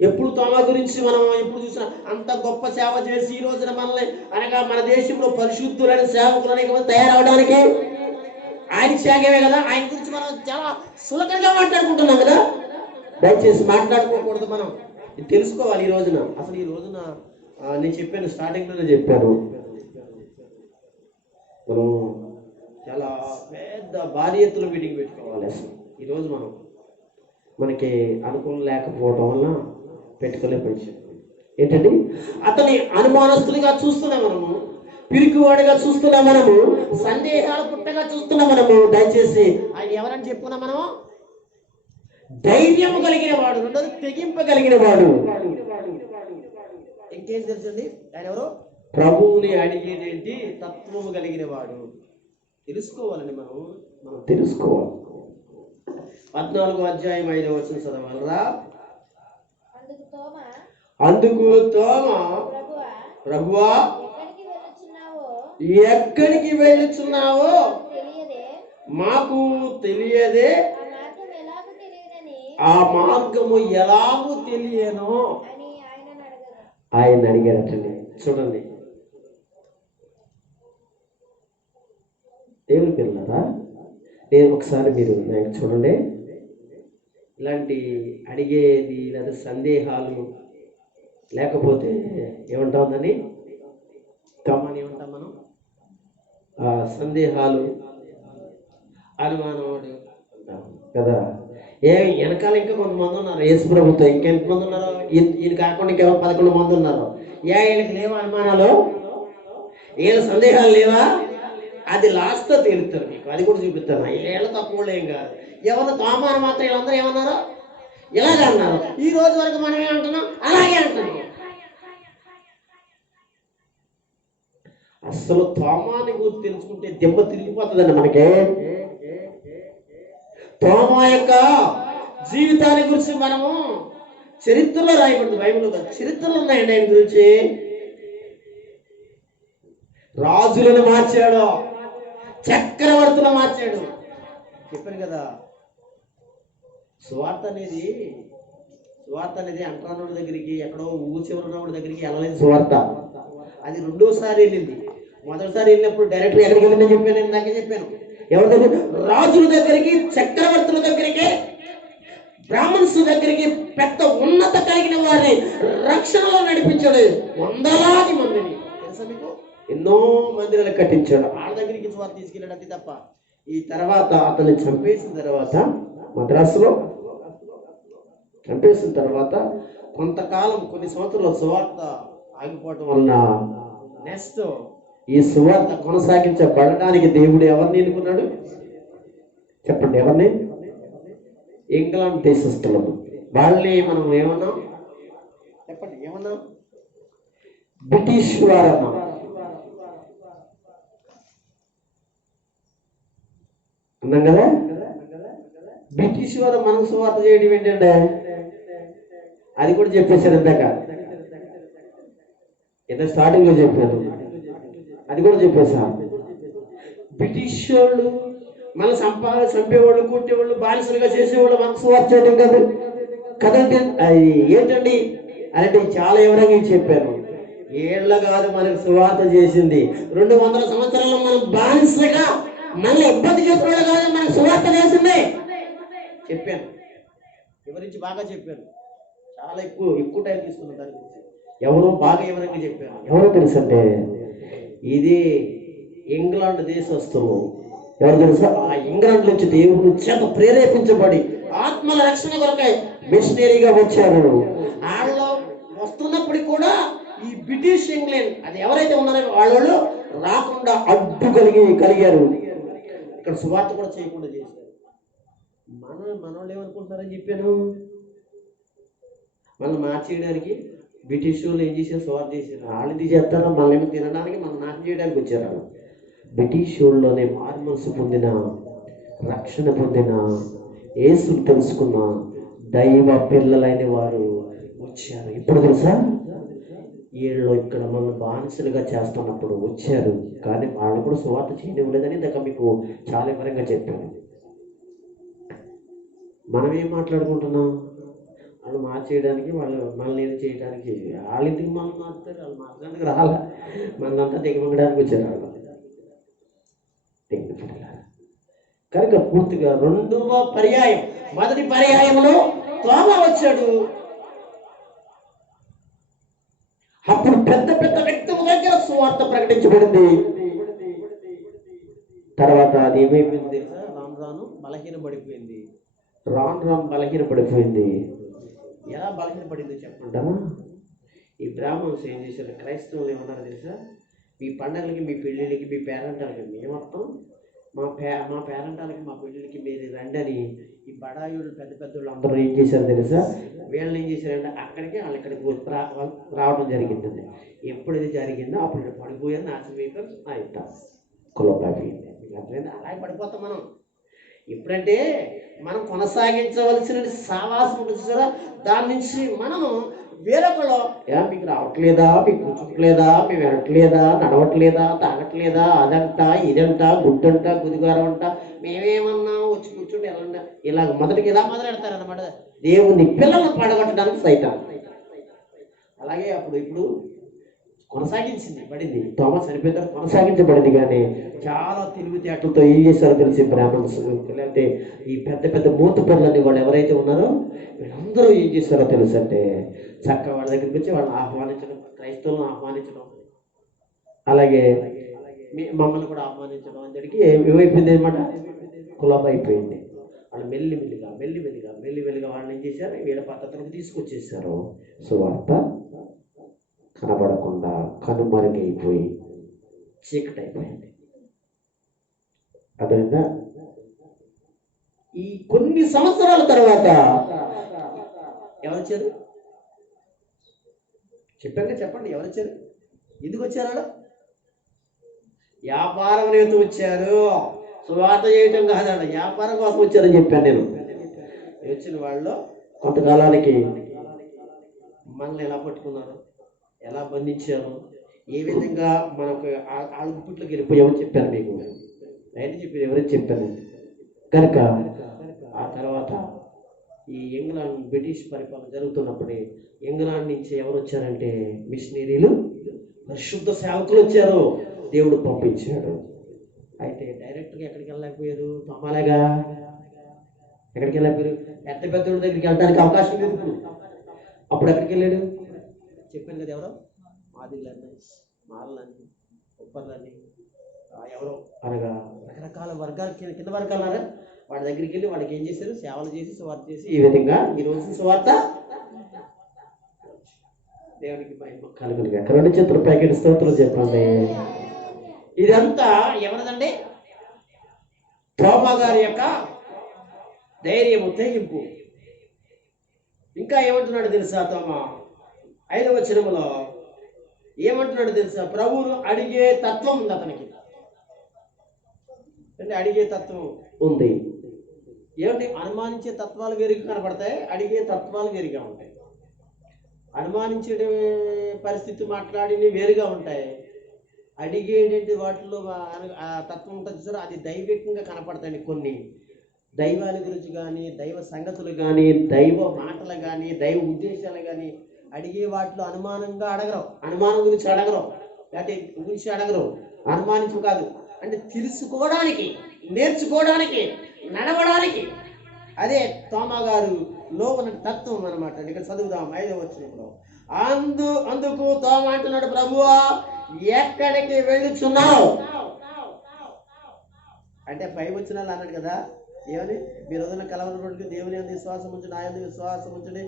ఎప్పుడు తోమా గురించి మనం ఎప్పుడు చూసినా అంత గొప్ప సేవ చేసి ఈ రోజున మనల్ని అనగా మన దేశంలో పరిశుద్ధులైన సేవకులని తయారవడానికి ఆయన త్యాగమే కదా. ఆయన గురించి మనం చాలా సులభంగా మాట్లాడుకుంటున్నాం కదా. దయచేసి మాట్లాడుకోకూడదు, మనం తెలుసుకోవాలి. ఈ రోజున అసలు ఈ రోజున నేను చెప్పాను, స్టార్టింగ్లోనే చెప్పాను, మనం చాలా పెద్ద భారీ ఎత్తున మీటింగ్ పెట్టుకోవాలి. అసలు ఈరోజు మనకి అనుకూలం లేకపోవడం వల్ల పెట్టుకోలేకపోయాం. ఏంటండి, అతని అనుమానస్తులుగా చూస్తున్నాం మనము, పిరికివాడిగా చూస్తున్నాం మనము, సందేహాలు పుట్టగా చూస్తున్నాం మనము. దయచేసి ఆయన ఎవరని చెప్పుకున్నాం మనము? ధైర్యం కలిగిన వాడు, రెండోది తెగింపగలిగిన వాడు. ఇంకేం తెలుసండి ఆయన ఎవరు? ప్రభువుని అడిగేదేంటి? తత్వము కలిగిన వాడు. తెలుసుకోవాలండి, మనం తెలుసుకోవాలి. 14వ అధ్యాయం 5వ వచనం చదవాలరా. అందుకు తోమ, ప్రభువా ఎక్కడికి వెళ్ళుచున్నావో మాకు తెలియదే, ఆ మార్గము ఎలాగూ తెలియను ఆయన అడిగారటండి. చూడండి దేవుని పిల్లరా, నేను ఒకసారి మీరు చూడండి, ఇలాంటి అడిగేది లేదా సందేహాలు లేకపోతే ఏమంటామని కమ్మని ఏమంటాం మనం? సందేహాలు, అనుమానవాడు అంటాం కదా. వెనకాల ఇంకా కొంతమంది ఉన్నారు, యేసు ప్రభుత్వం ఇంకెంతమంది ఉన్నారు? ఈయన కాకుండా ఇంకెవరు 11 మంది ఉన్నారు. వీళ్ళకి లేవా అనుమానాలు? వీళ్ళ సందేహాలు లేవా? అది లాస్ట్తో తేలుతారు మీకు, అది కూడా చూపిస్తాను. వీళ్ళ తక్కువ ఏం కాదు. ఎవరు తోమాను మాత్రం వీళ్ళందరూ ఏమన్నారు? ఇలాగే అన్నారు. ఈ రోజు వరకు మనం ఏమంటున్నాం? అలాగే అంటున్నాం. అసలు తోమాని గురించి తెలుసుకుంటే దెబ్బ తిరిగిపోతుందండి మనకి. తోమా యొక్క జీవితాన్ని గురించి మనము చరిత్రలో రాయబడింది, బైబిల్లో చరిత్రలు ఉన్నాయండి ఆయన గురించి. రాజులను మార్చాడు, చక్రవర్తులు మార్చాడు. చెప్పాను కదా, సువార్త అనేది అంటరానోడి దగ్గరికి, ఎక్కడో ఊరు చివరి దగ్గరికి వెళ్ళలేదు సువార్త. అది రెండోసారి వెళ్ళింది. మొదటిసారి వెళ్ళినప్పుడు డైరెక్టర్ ఎక్కడికి వెళ్ళిందని చెప్పాను, నేను నాకే చెప్పాను. ఎవరి దగ్గర? రాజుల దగ్గరికి, చక్రవర్తుల దగ్గరికి, బ్రాహ్మణ్స్ దగ్గరికి పెద్ద ఉన్నత కలిగిన వారిని రక్షణలో నడిపించాడు. వందలాది మందిని తెలుసా మీకు, ఎన్నో మందిరాలు కట్టించాడు. వాళ్ళ దగ్గరికి వారు తీసుకెళ్ళాడు అంతే తప్ప. ఈ తర్వాత అతన్ని చంపేసిన తర్వాత మద్రాసులో చంపేసిన తర్వాత కొంతకాలం కొన్ని సంవత్సరాల సువార్త ఆగిపోవటం వలన నెక్స్ట్ ఈ సువార్త కొనసాగించబడడానికి దేవుడు ఎవరిని ఎన్నుకున్నాడు చెప్పండి? ఎవరిని? ఇంగ్లాండ్ దేశస్తులను. వాళ్ళని మనం ఏమన్నాం చెప్పండి? ఏమన్నాం? బ్రిటిష్ వారు అన్నాం. అన్నాం కదా. బ్రిటిష్ వారు మనకు సువార్త చేయడం ఏంటంటే అది కూడా చెప్పేశారు ఇందాక, ఏదో స్టార్టింగ్ లో చెప్పాను, అది కూడా చెప్పేశా. బ్రిటిష్ వాళ్ళు మన చంపేవాళ్ళు, కొట్టేవాళ్ళు, బానిసలుగా చేసేవాళ్ళు మనకు సువార్త చేయడం కాదు కదండి. అది ఏంటండి అంటే చాలా వివరంగా చెప్పాను. ఏళ్ళ కాదు మనకు సువార్త చేసింది, 200 సంవత్సరాలు మనం బానిసలుగా మళ్ళీ ఇబ్బంది చేసిన వాళ్ళు కాదు మనకు సువార్త చేసింది చెప్పాను. వివరించి బాగా చెప్పాను, చాలా ఎక్కువ టైం తీసుకున్నాను దాని గురించి. ఎవరో బాగా వివరంగా చెప్పాను. ఎవరో తెలుసంటే ఇది ఇంగ్లాండ్ దేశస్తులు. ఎవరు తెలుసా? ఆ ఇంగ్లాండ్ నుంచి దేవుని చేత ప్రేరేపించబడి ఆత్మల రక్షణ కొరకై మిషనరీగా వచ్చారు. వాళ్ళు వస్తున్నప్పటికి కూడా ఈ బ్రిటిష్ ఇంగ్లాండ్ అది ఎవరైతే ఉన్నారో వాళ్ళు రాకుండా అడ్డు కలిగారు. ఇక్కడ సువార్త కూడా చేయకుండా చేశారు. మనోళ్ళు ఏమనుకుంటారని చెప్పాను, మనం మార్చేయడానికి బ్రిటిష్ వాళ్ళు ఏం చేశారు? సువార్త చేశారు. వాళ్ళు ఇది చేస్తారు, మనల్ని తినడానికి మనం నాశనం చేయడానికి వచ్చారు. వాళ్ళు బ్రిటిష్ వాళ్ళలోనే మారు మనసు పొందిన, రక్షణ పొందిన, యేసును తెలుసుకున్న దైవ పిల్లలైన వారు వచ్చారు. ఇప్పుడు తెలుసా, వీళ్ళు ఇక్కడ మనం బానిసలుగా చేస్తున్నప్పుడు వచ్చారు, కానీ వాళ్ళు కూడా సువార్త చేయనివ్వలేదని ఇందాక మీకు చాలా వివరంగా చెప్పాను. మనం ఏం మాట్లాడుకుంటున్నాం? వాళ్ళు మార్చేయడానికి, వాళ్ళు మనల్ని ఏం చేయడానికి. వాళ్ళు ఇంటికి మనం మారుతారు, వాళ్ళు మార్చడానికి రాలా, మనంతా దిగమంగడానికి వచ్చారు వాళ్ళు. కనుక పూర్తిగా రెండవ పర్యాయం, మొదటి పర్యాయంలో తోమా వచ్చాడు. అప్పుడు పెద్ద పెద్ద వ్యక్తుల దగ్గర సువార్త ప్రకటించబడింది. తర్వాత అది ఏమైపోయింది తెలుసా? రాను బలహీనపడిపోయింది. రాను బలహీనపడిపోయింది. ఎలా బలహీనపడిందో చెప్పంటారా? ఈ బ్రాహ్మణ్స్ ఏం చేశారు? క్రైస్తవులు ఏమన్నారు తెలుసా? మీ పండగలకి, మీ పెళ్ళిళ్ళకి, మీ పేరెంటాలకి మేము వస్తాం, మా పేరెంటాలకి, మా పెళ్ళిళ్ళకి మీరు రండి అని ఈ బడాయుడు పెద్ద పెద్దోళ్ళు అందరూ ఏం చేశారు తెలుసా? వీళ్ళని ఏం చేశారంటే అక్కడికి వాళ్ళు ఇక్కడికి రావడం జరిగిందండి. ఎప్పుడైతే జరిగిందో అప్పుడు పడిపోయారు, నాశనం అయిపోయారు, అవుతాం కులపాపోయింది. అలాగే పడిపోతాం మనం. ఎప్పుడంటే మనం కొనసాగించవలసిన సావాసం ఉంటుంది కదా, దాని నుంచి మనము వేరొకళ్ళు మీకు రావట్లేదా, మీకు కూర్చోట్లేదా, మేము వెళ్ళట్లేదా, నడవట్లేదా, తాగట్లేదా, అదంట ఇదంట, గుడ్డంట, గుదిగారం అంట, మేమేమన్నా వచ్చి కూర్చోండి ఎలా ఇలా మొదటికి ఇలా మొదలెడతారనమాట. దేవుని పిల్లలను పడగొట్టడానికి సైతం. అలాగే ఇప్పుడు కొనసాగించింది పడింది. తోమస్ చనిపోయిన తర్వాత కొనసాగించబడింది. కానీ చాలా తెలివితేటలతో ఏం చేశారో తెలిసి బ్రాహ్మణ్స్, లేకపోతే ఈ పెద్ద పెద్ద మూత పనులని వాళ్ళు ఎవరైతే ఉన్నారో వీళ్ళందరూ ఏం చేశారో తెలుసు అంటే చక్కగా వాళ్ళ దగ్గరికి వచ్చి వాళ్ళని ఆహ్వానించడం, క్రైస్తవులను ఆహ్వానించడం, అలాగే మమ్మల్ని కూడా ఆహ్వానించడం అందరికి ఏమైపోయింది అనమాట, కులాబ్ అయిపోయింది. వాళ్ళు మెల్లిమెల్లిగా వాళ్ళని ఏం చేశారు? వీళ్ళ పద్ధతులకు తీసుకొచ్చేసారు. సువార్త కనబడకుండా కనుమరుగైపోయి చీకటి అయిపోయింది. అదేవిధంగా ఈ కొన్ని సంవత్సరాల తర్వాత ఎవరు వచ్చారు చెప్పండి? ఎవరు వచ్చారు? ఎందుకు వచ్చారు? వ్యాపారం నేత వచ్చారు, సువార్త చేయటం కాదట, వ్యాపారం కోసం వచ్చారని చెప్పాను నేను. వచ్చిన వాళ్ళు కొంతకాలానికి మనల్ని ఎలా పట్టుకున్నారు, ఎలా బంధించారు, ఏ విధంగా మనకు ఆళ్ళగుప్పట్లోకి వెళ్ళిపోయామని చెప్పాను మీకు. నేను చెప్పాను, ఎవరైనా చెప్పాను. కనుక ఆ తర్వాత ఈ ఇంగ్లాండ్ బ్రిటిష్ పరిపాలన జరుగుతున్నప్పుడే ఇంగ్లాండ్ నుంచి ఎవరు వచ్చారంటే మిషనరీలు, పరిశుద్ధ సేవకులు వచ్చారు. దేవుడు పంపించాడు. అయితే డైరెక్ట్గా ఎక్కడికి వెళ్ళలేకపోయారు. తోమాలాగా ఎక్కడికి వెళ్ళారు మీరు? పెద్ద పెద్దోడి దగ్గరికి వెళ్ళడానికి అవకాశం లేదు ఇప్పుడు. అప్పుడు ఎక్కడికి వెళ్ళాడు? చెప్పాను కదా, ఎవరో మాదిలన్నీ, మాలన్నీ, ఉప్పర్లన్నీ, ఎవరో అనగా రకరకాల వర్గాలు, కింద వర్గాలు అన్నారా, వాడి దగ్గరికి వెళ్ళి వాడికి ఏం చేశారు? సేవలు చేసి సువార్త చేసి ఈ విధంగా ఈరోజు సువార్త దేవునికి మహిమ కలుగునుగా. 2 చేతుల ప్యాకెట్ స్తోత్రం చెప్పండి. ఇదంతా ఎవరిదండి? తోమా గారి యొక్క ధైర్యము, తెగింపు. ఇంకా ఏమంటున్నాడు తెలుసా? తోమా 5వ వచనములో ఏమంటున్నాడు తెలుసా? ప్రభువును అడిగే తత్వం ఉంది అతనికి. అంటే అడిగే తత్వం ఉంది. ఏమిటి? అనుమానించే తత్వాలు వేరుగా కనపడతాయి, అడిగే తత్వాలు వేరుగా ఉంటాయి. అనుమానించే పరిస్థితి మాట్లాడి వేరుగా ఉంటాయి, అడిగేటువంటి వాటిలో ఆ తత్వం ఉంటుంది చూసారు, అది దైవికంగా కనపడతాయండి. కొన్ని దైవాల గురించి కానీ, దైవ సంగతులు కానీ, దైవ మాటలు కానీ, దైవ ఉద్దేశాలు కానీ అడిగే వాటిలో అనుమానంగా అడగరు, అనుమానం గురించి అడగరు, లేకపోతే గురించి అడగరు, అనుమానించు కాదు, అంటే తెలుసుకోవడానికి, నేర్చుకోవడానికి, నడవడానికి. అదే తోమా గారులో ఉన్న తత్వం అనమాట. ఇక్కడ చదువుదాం 5వ వచనంలో. అందుకు తోమా అంటున్నాడు, ప్రభువా ఎక్కడికి వెళ్ళుచున్నావు అంటే 5 వచనాలు అన్నాడు కదా. ఏమని? మీరు వదిలిన కలవరపడి దేవుని యందు విశ్వాసం ఉంచి, నా యందు విశ్వాసం ఉంచండి,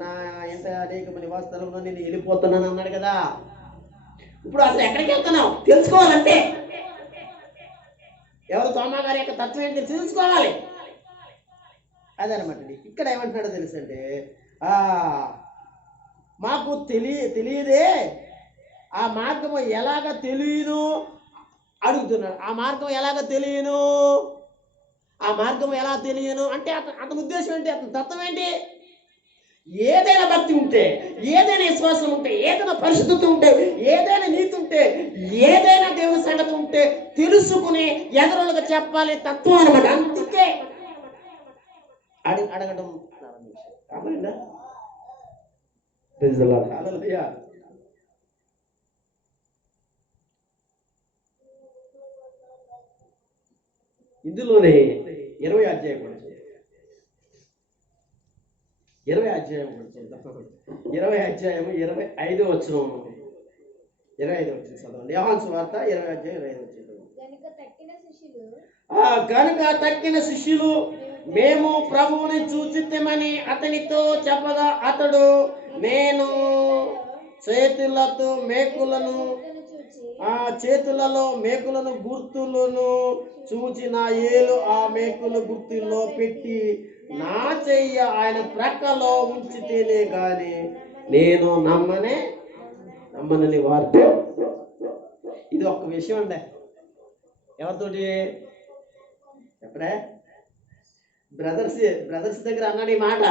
నా ఎంత అనేక నివాస స్థలంలో నేను వెళ్ళిపోతున్నాను అన్నాడు కదా. ఇప్పుడు అసలు ఎక్కడికి వెళ్తున్నావు తెలుసుకోవాలంటే, ఎవరు తోమా గారి యొక్క తత్వం ఏంటి తెలుసుకోవాలి. అదనమాట. ఇక్కడ ఏమంటున్నాడో తెలుసు అంటే, మాకు తెలియదే, ఆ మార్గం ఎలాగ తెలియను అడుగుతున్నాడు. ఆ మార్గం ఎలాగ తెలియను, ఆ మార్గం ఎలా తెలియను అంటే అతని ఉద్దేశం ఏంటి, అతని తత్వం ఏంటి? ఏదైనా భక్తి ఉంటే, ఏదైనా విశ్వాసం ఉంటే, ఏదైనా పరిశుద్ధత ఉంటే, ఏదైనా నీతి ఉంటే, ఏదైనా దేవుని సంగతి ఉంటే తెలుసుకుని ఎదురులుగా చెప్పాలి తత్వం అనమాట. అందుకే అడగడం ప్రారంభించారు. ఇందులోనే 20వ అధ్యాయం కూడా 20వ అధ్యాయం 25వ వచనం, 25వ వచనం చదవండి. యోహాను సువార్త 20వ అధ్యాయం 25వ వచనం. కనుక తక్కిన శిష్యులు మేము ప్రభువుని చూచితమని అతనితో చెప్పగా, అతడు నేను చేతులలో మేకులను గుర్తులను చూచి నా ఏలు ఆ మేకుల గుర్తుల్లో పెట్టి నా చెయ్య ఆయన ప్రక్కలో ఉంచితేనే కానీ నేను నమ్మనని వారితో. ఇది ఒక్క విషయం అండి. ఎవరితోటి ఎప్పుడే బ్రదర్స్ దగ్గర అన్నాడు ఈ మాట.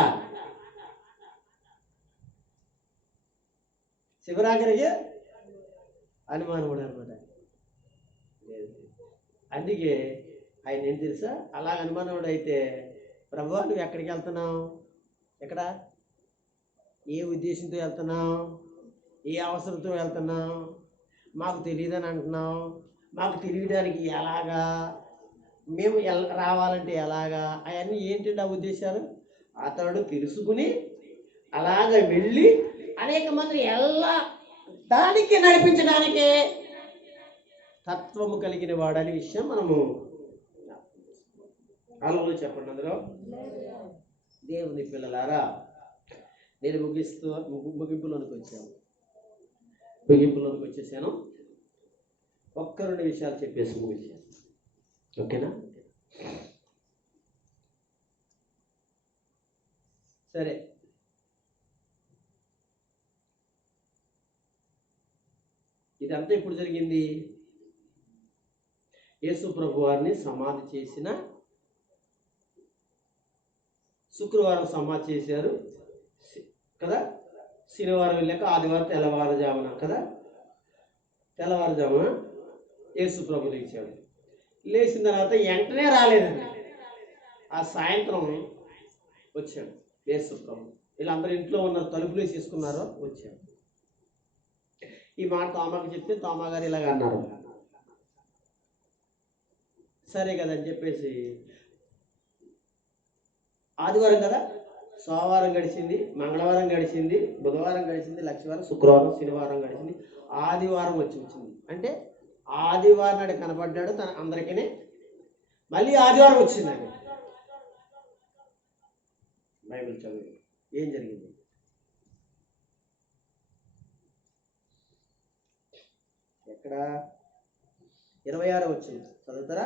శివరాగరికి అనుమానముడు అనమాట. అందుకే ఆయన ఏం తెలుసా, అలాగ అనుమానముడు అయితే, ప్రభువా నువ్వు ఎక్కడికి వెళ్తున్నావు, ఎక్కడ ఏ ఉద్దేశంతో వెళ్తున్నావు, ఏ అవసరంతో వెళ్తున్నావు, మాకు తెలియదని అంటున్నావు, మాకు తెలియడానికి ఎలాగా, మేము రావాలంటే ఎలాగా, అవన్నీ ఏంటంటే ఆ ఉద్దేశాలు. అతడు తెలుసుకుని అలాగ వెళ్ళి అనేక మంది దానికి నడిపించడానికి తత్వము కలిగిన వాడని విషయం మనము ఆలోచన చెప్పండి. అందులో దేవుని పిల్లలారా, నేను ముగింపులోనికి వచ్చేసాను. ఒక్క 2 విషయాలు చెప్పేసి ముగించాను. ఓకేనా? సరే, ఇదంతా ఇప్పుడు జరిగింది. యేసు ప్రభు వారిని సమాధి చేసిన శుక్రవారం సమాధి చేశారు కదా. శనివారం వెళ్ళాక ఆదివారం తెల్లవారుజామున కదా, తెల్లవారుజామున యేసు ప్రభు లేచాడు. లేచిన తర్వాత వెంటనే రాలేదండి, ఆ సాయంత్రం వచ్చాడు యేసు ప్రభు. వీళ్ళందరూ ఇంట్లో ఉన్న తలుపులు వేసేసుకున్నారో వచ్చాడు. ఈ మాట తోమాకి చెప్తే తోమా గారు ఇలాగ అన్నారు. సరే కదని చెప్పేసి ఆదివారం కదా, సోమవారం గడిచింది, మంగళవారం గడిచింది, బుధవారం గడిచింది, లక్షవారం, శుక్రవారం, శనివారం గడిచింది, ఆదివారం వచ్చింది. అంటే ఆదివారం నాడు కనపడ్డాడు తన అందరికీ, మళ్ళీ ఆదివారం వచ్చిందండి. బైబిల్ చదువు ఏం జరిగింది? ఎక్కడ? 26 వచ్చింది, చదువుతారా?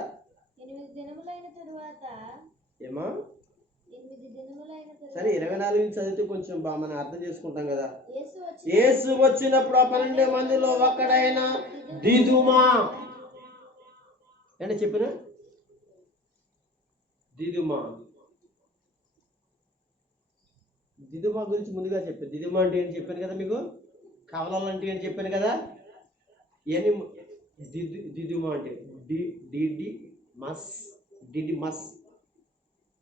8 దినములైన తరువాత ఏమా 8 దినములైన సరే, తరువాత 24 నుంచి చదివితే కొంచెం బాగా మనం అర్థం చేసుకుంటాం కదా. యేసు వచ్చి యేసు వచ్చినప్పుడు ఆ 12 మందిలో ఒక్కడైన దిదుమా అంటే చెప్పిన దిదుమా గురించి ముందుగా చెప్పాను. దిదుమా అంటే ఏంటి చెప్పాను కదా మీకు. కవలలు అంటే ఏంటి చెప్పాను కదా. ఇవన్నీ దిదుమా అంటే డిడిమస్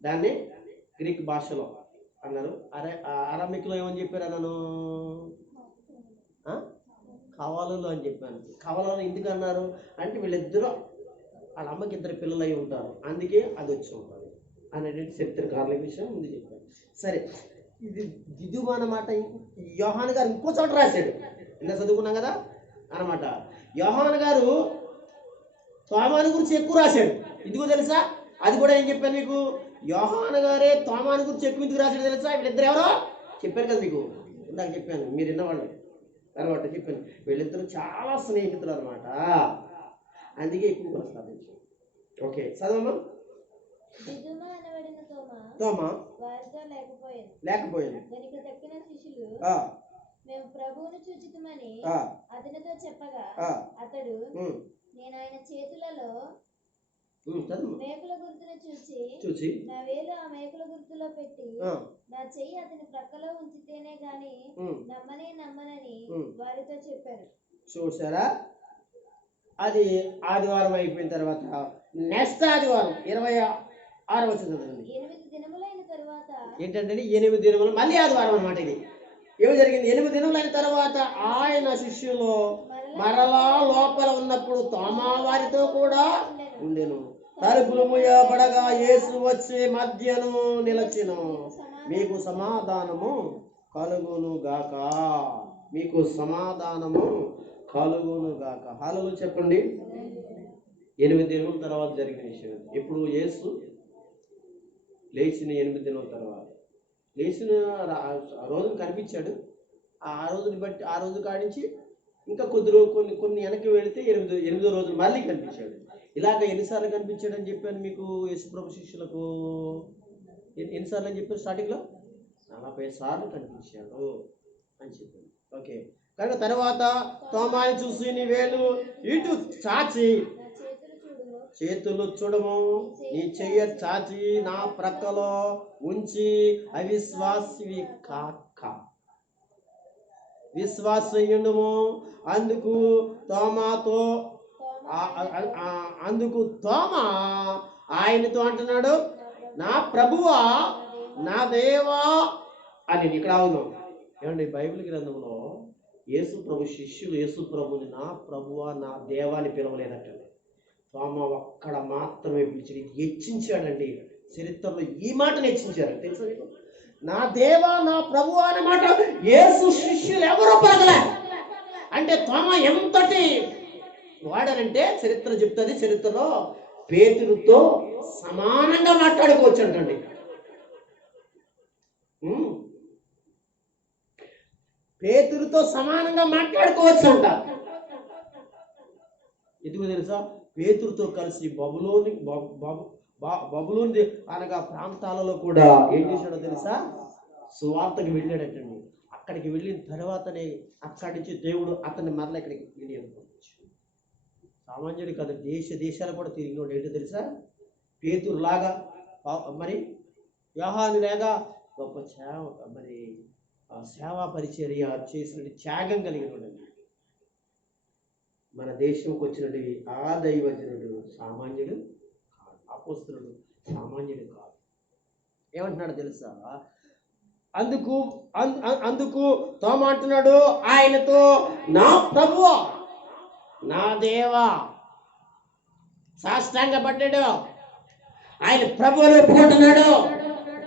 దాన్ని గ్రీక్ భాషలో అన్నారు. అరమిక్లో ఏమని చెప్పారు నన్ను? కవలలు అని చెప్పాను. కవలలు ఎందుకు అన్నారు అంటే వీళ్ళిద్దరూ వాళ్ళ అమ్మకి 2 పిల్లలు అయి ఉంటారు, అందుకే అది వచ్చి ఉంటారు అనేటువంటి చరిత్రకారుల విషయం ముందు చెప్పాను. సరే, ఇది దిదుమ అన్నమాట యోహాను గారు ఇంకో చోట రాశాడు, ఇలా చదువుకున్నాం కదా అన్నమాట. యోహాను గారు తోమాని గురించి ఎక్కువ రాశాడు. ఎందుకో తెలుసా? అది కూడా ఏం చెప్పాను మీకు. యోహాను గారే తోమాని గురించి ఎక్కువ ఎందుకు రాశాడు తెలుసా? వీళ్ళిద్దరు ఎవరో చెప్పారు కదా మీకు, ఇందాక చెప్పాను, మీరు విన్నవాళ్ళు తర్వాత చెప్పాను. వీళ్ళిద్దరూ చాలా స్నేహితులు అనమాట, అందుకే ఎక్కువ ప్రస్తావించాను. ఓకే, చదవమ్మా. దిదుమ అనబడిన తోమా వారితో లేకపోయాను. దానికి తక్కిన శిష్యులు మేము ప్రభువును చూచితుమని అతనితో చెప్పగా అతడు నేను ఆయన చేతులలో మేకుల గుర్తును చూచి నా వేలు ఆ మేకుల గుర్తులో పెట్టి నా చెయ్యి అతని ప్రక్కలో ఉంచితేనే గాని నమ్మనని వారితో చెప్పారు. చూసారా? అది ఆదివారం అయిపోయిన తర్వాత నెక్స్ట్ ఆదివారం 26 వచ్చింది. 8 దినములైన తర్వాత ఏంటంటే 8 దినములు మళ్ళీ ఆదివారం అన్నమాట. ఇది ఏమి జరిగింది? 8 దినములైన తర్వాత ఆయన శిష్యులు మరలా లోపల ఉన్నప్పుడు తోమా వారితో కూడా ఉండెను. తలుపులు మూయబడగా యేసు వచ్చి మధ్యను నిలచెను. మీకు సమాధానము కలుగును గాక. మీకు సమాధానము కలుగును గాక. హల్లెలూయా చెప్పండి. 8 దినముల తర్వాత జరిగిన విషయం. ఇప్పుడు యేసు లేచిన 8 దినాల తర్వాత లేచిన రోజును కనిపించాడు. ఆ రోజుని బట్టి ఆ రోజు కాడించి ఇంకా కొన్ని వెనక్కి వెళితే 8వ రోజు మళ్ళీ కనిపించాడు. ఇలాగ ఎన్నిసార్లు కనిపించాడు అని చెప్పాను మీకు. యేసుప్రభు శిష్యులకు ఎన్నిసార్లు అని చెప్పాను? స్టార్టింగ్లో 40 సార్లు కనిపించాడు అని చెప్పాను. ఓకే, కనుక తర్వాత తోమాని చూసి నీ వేలు ఇటు చాచి చేతులు చూడము, నీ చెయ్య చాచి నా ప్రక్కలో ఉంచి అవిశ్వాసివి కాక విశ్వాసయుండుము. అందుకు తోమా ఆయనతో అంటున్నాడు, నా ప్రభువా నా దేవా అని. ఇక్కడ అవును ఏమండి, బైబిల్ గ్రంథంలో యేసు ప్రభు శిష్యులు యేసు ప్రభుని నా ప్రభువా నా దేవా అని పిలవలేదట. తోమ ఒక్కడ మాత్రమే పిలిచి హెచ్చించాడండి. చరిత్రలో ఈ మాటను హెచ్చించారు తెలుసా మీకు? నా దేవా నా ప్రభు అనే మాట యేసు శిష్యులు ఎవరో పలకలే. అంటే తోమ ఎంతటి వాడనంటే చరిత్ర చెప్తుంది. చరిత్రలో పేతురుతో సమానంగా మాట్లాడుకోవచ్చు అంటండి. పేతురుతో సమానంగా మాట్లాడుకోవచ్చు అంట. ఎందుకు తెలుసా? పేతురుతో కలిసి బబులోని అనగా ప్రాంతాలలో కూడా ఏం చేశాడో తెలుసా? సువార్తకి వెళ్ళాడటండి. అక్కడికి వెళ్ళిన తర్వాతనే అక్కడి నుంచి దేవుడు అతన్ని మరల ఇక్కడికి వెళ్ళి అనుకోవచ్చు. సామాన్యుడి కదా, దేశాలు కూడా తిరిగినోడు. ఏంటో తెలుసా? పేతురు లాగా మరి యోహాను లాగా గొప్ప సేవా పరిచర్య చేసిన త్యాగం కలిగినోడు. మన దేశంకి వచ్చినట్టు ఆ దైవజనుడు సామాన్యుడు కాదు, అపోస్తలుడు సామాన్యుడు కాదు. ఏమంటున్నాడు తెలుసా? అందుకు తోమ అంటున్నాడు ఆయనతో, నా ప్రభువా నా దేవా. సాష్టాంగ పడ్డాడు, ఆయన ప్రభువుని ఒప్పుకుంటున్నాడు.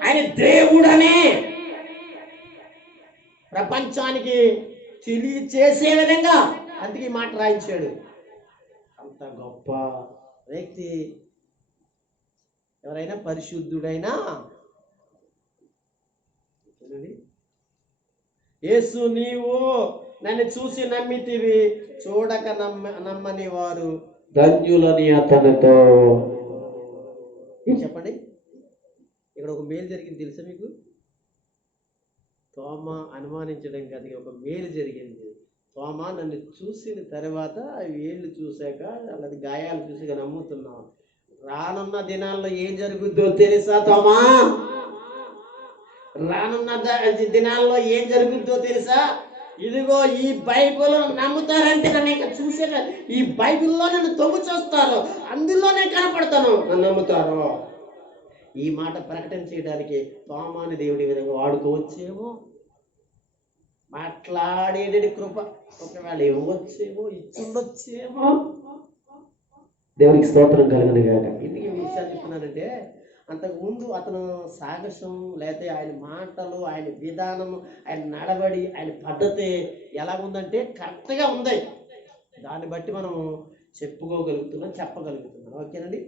ఆయన దేవుడనే ప్రపంచానికి తెలియచేసే విధంగా అందుకే ఈ మాట రాయించాడు. అంత గొప్ప వ్యక్తి ఎవరైనా పరిశుద్ధుడైనా యేసు నీవు నన్ను చూసి నమ్మితివి, చూడక నమ్మని వారు ధన్యులని అతనితో. చెప్పండి, ఇక్కడ ఒక మేలు జరిగింది తెలుసా మీకు? తోమ అనుమానించడం కాదు, ఒక మేలు జరిగింది. తోమ నన్ను చూసిన తర్వాత వేళ్ళు చూశాక అలాది గాయాలు చూసి నమ్ముతున్నాం. రానున్న దినాల్లో ఏం జరుగుద్దో తెలుసా తోమా? రానున్న దినాల్లో ఏం జరుగుద్దో తెలుసా? ఇదిగో ఈ బైబిల్ నమ్ముతారంటే నన్ను ఇంకా చూసే ఈ బైబిల్లో నన్ను తొంగు చూస్తారు, అందులోనే కనపడతాను, నన్ను నమ్ముతారు. ఈ మాట ప్రకటన చేయడానికి తోమాని దేవుడి విధంగా వాడుకోవచ్చేమో, మాట్లాడేటి కృప ఒకవేళ ఇవ్వచ్చేమో, ఇచ్చుండొచ్చేమో. దేవునికి స్తోత్రం కలుగును గాక. ఎందుకు ఈ విషయాలు చెప్తున్నానంటే అంతకుముందు అతను సాగసం లేకపోతే ఆయన మాటలు, ఆయన విధానము, ఆయన నడవడి, ఆయన పద్ధతి ఎలాగుందంటే కరెక్ట్గా ఉంది. దాన్ని బట్టి మనం చెప్పుకోగలుగుతున్నాం, చెప్పగలుగుతున్నాం. ఓకేనండి,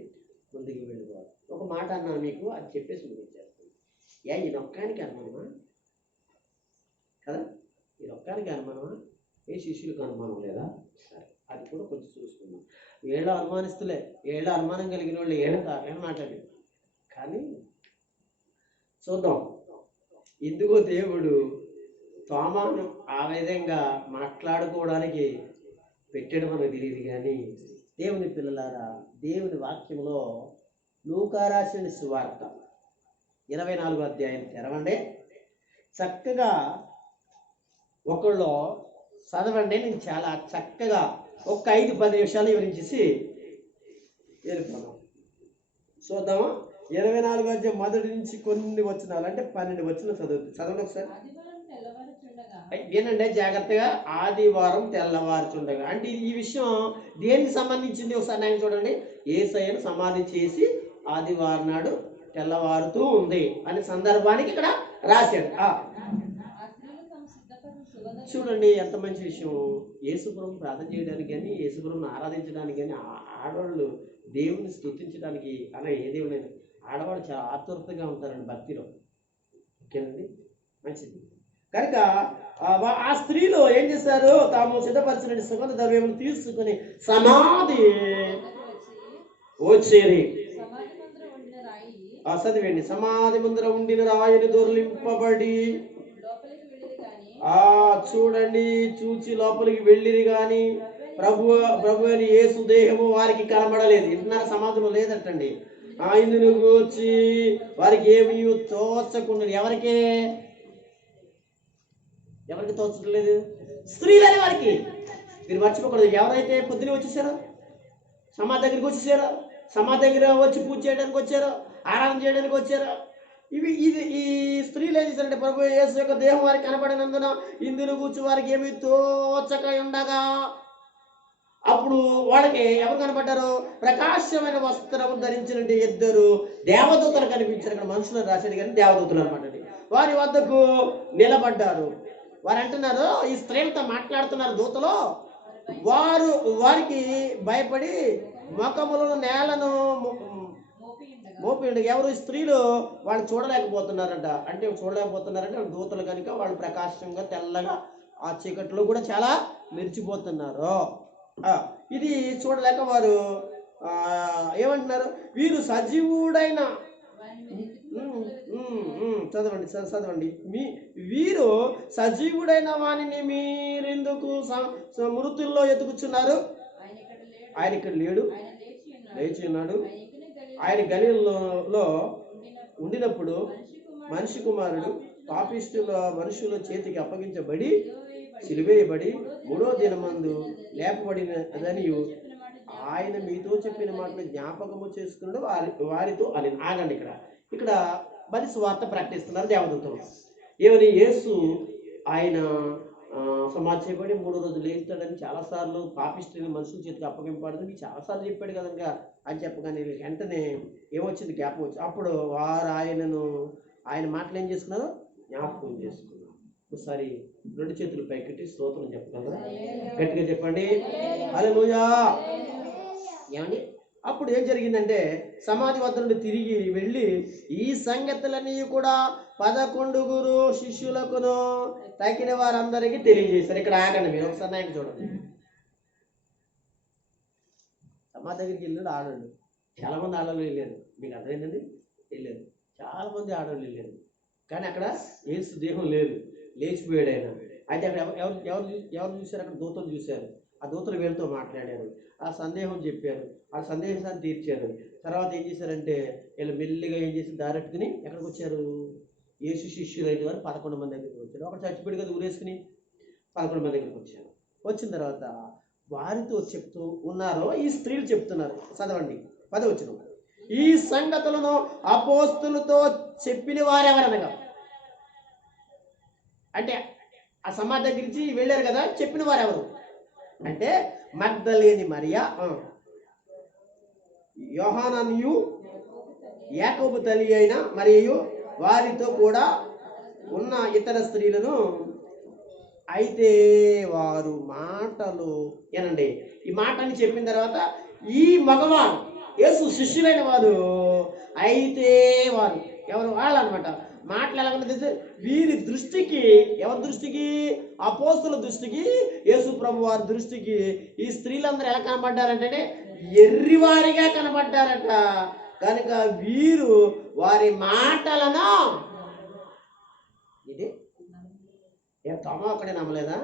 ముందుకు వెళ్ళిపోవాలి. ఒక మాట అన్నాను మీకు, అది చెప్పేసి ముగించేస్తాను. ఈ నొక్కానికి అనుమానమా కదా? ఈ నొక్కానికి అనుమానమా? ఏ శిష్యులకు అనుమానం లేదా? సరే, అది కూడా కొంచెం చూసుకుందాం. ఏళ్ళ అనుమానిస్తులే, ఏళ్ళ అనుమానం కలిగిన వాళ్ళు ఏళ్ళ మాట్లాడి, కానీ చూద్దాం ఎందుకో దేవుడు తోమాను ఆ విధంగా మాట్లాడుకోవడానికి పెట్టాడు మనకు తెలియదు. కానీ దేవుని పిల్లలారా, దేవుని వాక్యంలో లూకా రాసిన సువార్త 24వ అధ్యాయం తెరవండి. చక్కగా ఒకళ్ళు చదవండి. నేను చాలా చక్కగా ఒక 5-10 నిమిషాలు వివరించేసి వెళ్ళిపోదాం. చూద్దామా? 24వ అధ్యాయం మొదటి నుంచి కొన్ని వచనాలు అంటే 12 వచనాలు చదవండి ఒకసారి. ఏనండి జాగ్రత్తగా, ఆదివారం తెల్లవారుచుండగా అంటే ఈ విషయం దేనికి సంబంధించింది ఒకసారి నేను చూడండి. యేసయ్యను సమాధి చేసి ఆదివారం నాడు తెల్లవారుతూ ఉంది అనే సందర్భానికి ఇక్కడ రాశాడు. చూడండి ఎంత మంచి విషయం. యేసుపురం ప్రార్థన చేయడానికి కానీ, యేసుపురం ఆరాధించడానికి కానీ, ఆడవాళ్ళు దేవుని స్తుతించడానికి అనే ఏ దేవుడైనా ఆడవాళ్ళు చాలా ఆతురతగా ఉంటారండి భక్తిలో. ఓకేనండి, మంచిది. కనుక ఆ స్త్రీలు ఏం చేశారు? తాము సిద్ధపరిచిన సుగంధ ద్రవ్యములు తీసుకుని సమాధి వచ్చేది. చదివండి. సమాధి ముందర ఉండిన రాయిని దొర్లింపబడి చూడండి, చూచి లోపలికి వెళ్ళిరి కానీ ప్రభు అని యేసు దేహము వారికి కనబడలేదు. ఇంటున్నారు, సమాధిలో లేదటండి. ఇందును కూర్చి వారికి ఏమి తోచకుండా, ఎవరికి తోచడం లేదు? స్త్రీలని వారికి. మీరు మర్చిపోకూడదు, ఎవరైతే పొద్దున వచ్చేసారో, సమాధి దగ్గరికి వచ్చేసారో, సమాధి దగ్గర వచ్చి పూజ చేయడానికి వచ్చారో, ఆరాధన చేయడానికి వచ్చారో, ఈ స్త్రీలు ఏం చేశారంటే ప్రభు యేసు యొక్క దేహం వారికి కనపడినందున ఇందును కూర్చు వారికి ఏమి తోచక ఉండగా అప్పుడు వాళ్ళకి ఎవరు కనపడ్డారు? ప్రకాశమైన వస్త్రము ధరించిన 2 దేవదూతలు కనిపించారు. ఇక్కడ మనుషులు రాసేది కానీ దేవదూతలు అనమాట. వారి వద్దకు నిలబడ్డారు. వారు అంటున్నారు, ఈ స్త్రీలతో మాట్లాడుతున్నారు దూతలు. వారికి భయపడి ముఖములను నేలను మోపి ఎవరు? స్త్రీలు వాళ్ళు చూడలేకపోతున్నారంట. అంటే చూడలేకపోతున్నారంటే దూతలు కనుక వాళ్ళు ప్రకాశంగా తెల్లగా ఆ చీకట్లో కూడా చాలా మెరిచిపోతున్నారు. ఇది చూడలేక వారు ఏమంటున్నారు? వీరు సజీవుడైన చదవండి వీరు సజీవుడైన వాణిని మీరెందుకు మృతుల్లో ఎతుకుచున్నారు? ఆయన ఇక్కడ లేడు, లేచి ఉన్నాడు. ఆయన గలిలో ఉండినప్పుడు మనిషి కుమారుడు పాపిష్టుల మనుషుల చేతికి అప్పగించబడి సిలువేయబడి 3వ దినమందు లేపబడినదని ఆయన మీతో చెప్పిన మాటను జ్ఞాపకము చేసుకున్నాడు వారితో అని. ఆగండి, ఇక్కడ మరి సువార్త ప్రకటిస్తున్నారు దేవదూతలు. ఏమని? యేసు ఆయన సమాధి చేయబడి 3వ రోజు లేస్తాడని చాలాసార్లు పాపిష్టుని మనుషుల చేతికి అప్పగింపబడదని చాలాసార్లు చెప్పాడు కనుక అని చెప్పగానే వెంటనే ఏమొచ్చింది? జ్ఞాపకం వచ్చింది. అప్పుడు వారు ఆయన మాటలు ఏం చేసుకున్నారు? జ్ఞాపకం చేసుకున్నారు. ఒకసారి 2 చేతులు పైకెట్టి స్తోత్రం చెప్పగలరా? గట్టిగా చెప్పండి, హల్లెలూయా. ఏమండి, అప్పుడు ఏం జరిగిందంటే సమాధి వద్ద నుండి తిరిగి వెళ్ళి ఈ సంగతులన్నీ కూడా 11 శిష్యులకును తగిన వారందరికీ తెలియజేశారు. ఇక్కడ ఆగండి, మీరు ఒకసారి నాకు చూడండి. సమాధి దగ్గరికి వెళ్ళాడు ఆడవాళ్ళు, చాలా మంది ఆడవాళ్ళు వెళ్ళారు. మీకు అర్థమైందండి? వెళ్ళారు, చాలా మంది ఆడవాళ్ళు వెళ్ళారు. కానీ అక్కడ యేసు దేహం లేదు, లేచిపోయాడు ఆయన. అయితే అక్కడ ఎవరు చూశారు? అక్కడ దూతలు చూశారు. ఆ దూతలు వీళ్ళతో మాట్లాడారు, ఆ సందేహం చెప్పారు, ఆ సందేశాన్ని తీర్చారు. తర్వాత ఏం చేశారంటే వీళ్ళు మెల్లిగా ఏం చేసి దారెట్టుకుని ఎక్కడికి వచ్చారు? యేసు శిష్యులు అయిన వారు 11 మంది దగ్గరికి వచ్చారు. ఒకటి చచ్చిపోయి కదా ఊరేసుకుని 11 మంది దగ్గరికి వచ్చారు. వచ్చిన తర్వాత వారితో చెప్తూ ఉన్నారు, ఈ స్త్రీలు చెప్తున్నారు. చదవండి 10వ వచనం. ఈ సంగతులను అపోస్తులతో చెప్పిన వారెవరనగా, అంటే ఆ సమాధి దగ్గరికి వెళ్ళారు కదా, చెప్పిన వారెవరు అంటే మగ్దలేని మరియా, యోహాననియు, యాకోబు తల్లి అయిన మరియు వారితో కూడా ఉన్న ఇతర స్త్రీలను. అయితే వారు మాటలు ఏనండి, ఈ మాటని చెప్పిన తర్వాత ఈ మగవారు యేసు శిష్యులైన వారు, అయితే వారు ఎవరు? వాళ్ళు అనమాట. మాటలు ఎలాగంటే తెలుసు, వీరి దృష్టికి, ఎవరి దృష్టికి? అపోస్తుల దృష్టికి, యేసు ప్రభు వారి దృష్టికి ఈ స్త్రీలందరూ ఎలా కనబడ్డారంటే ఎర్రివారిగా కనబడ్డారట. కనుక వీరు వారి మాటలను, ఇది తమ అక్కడే నమ్మలేదా?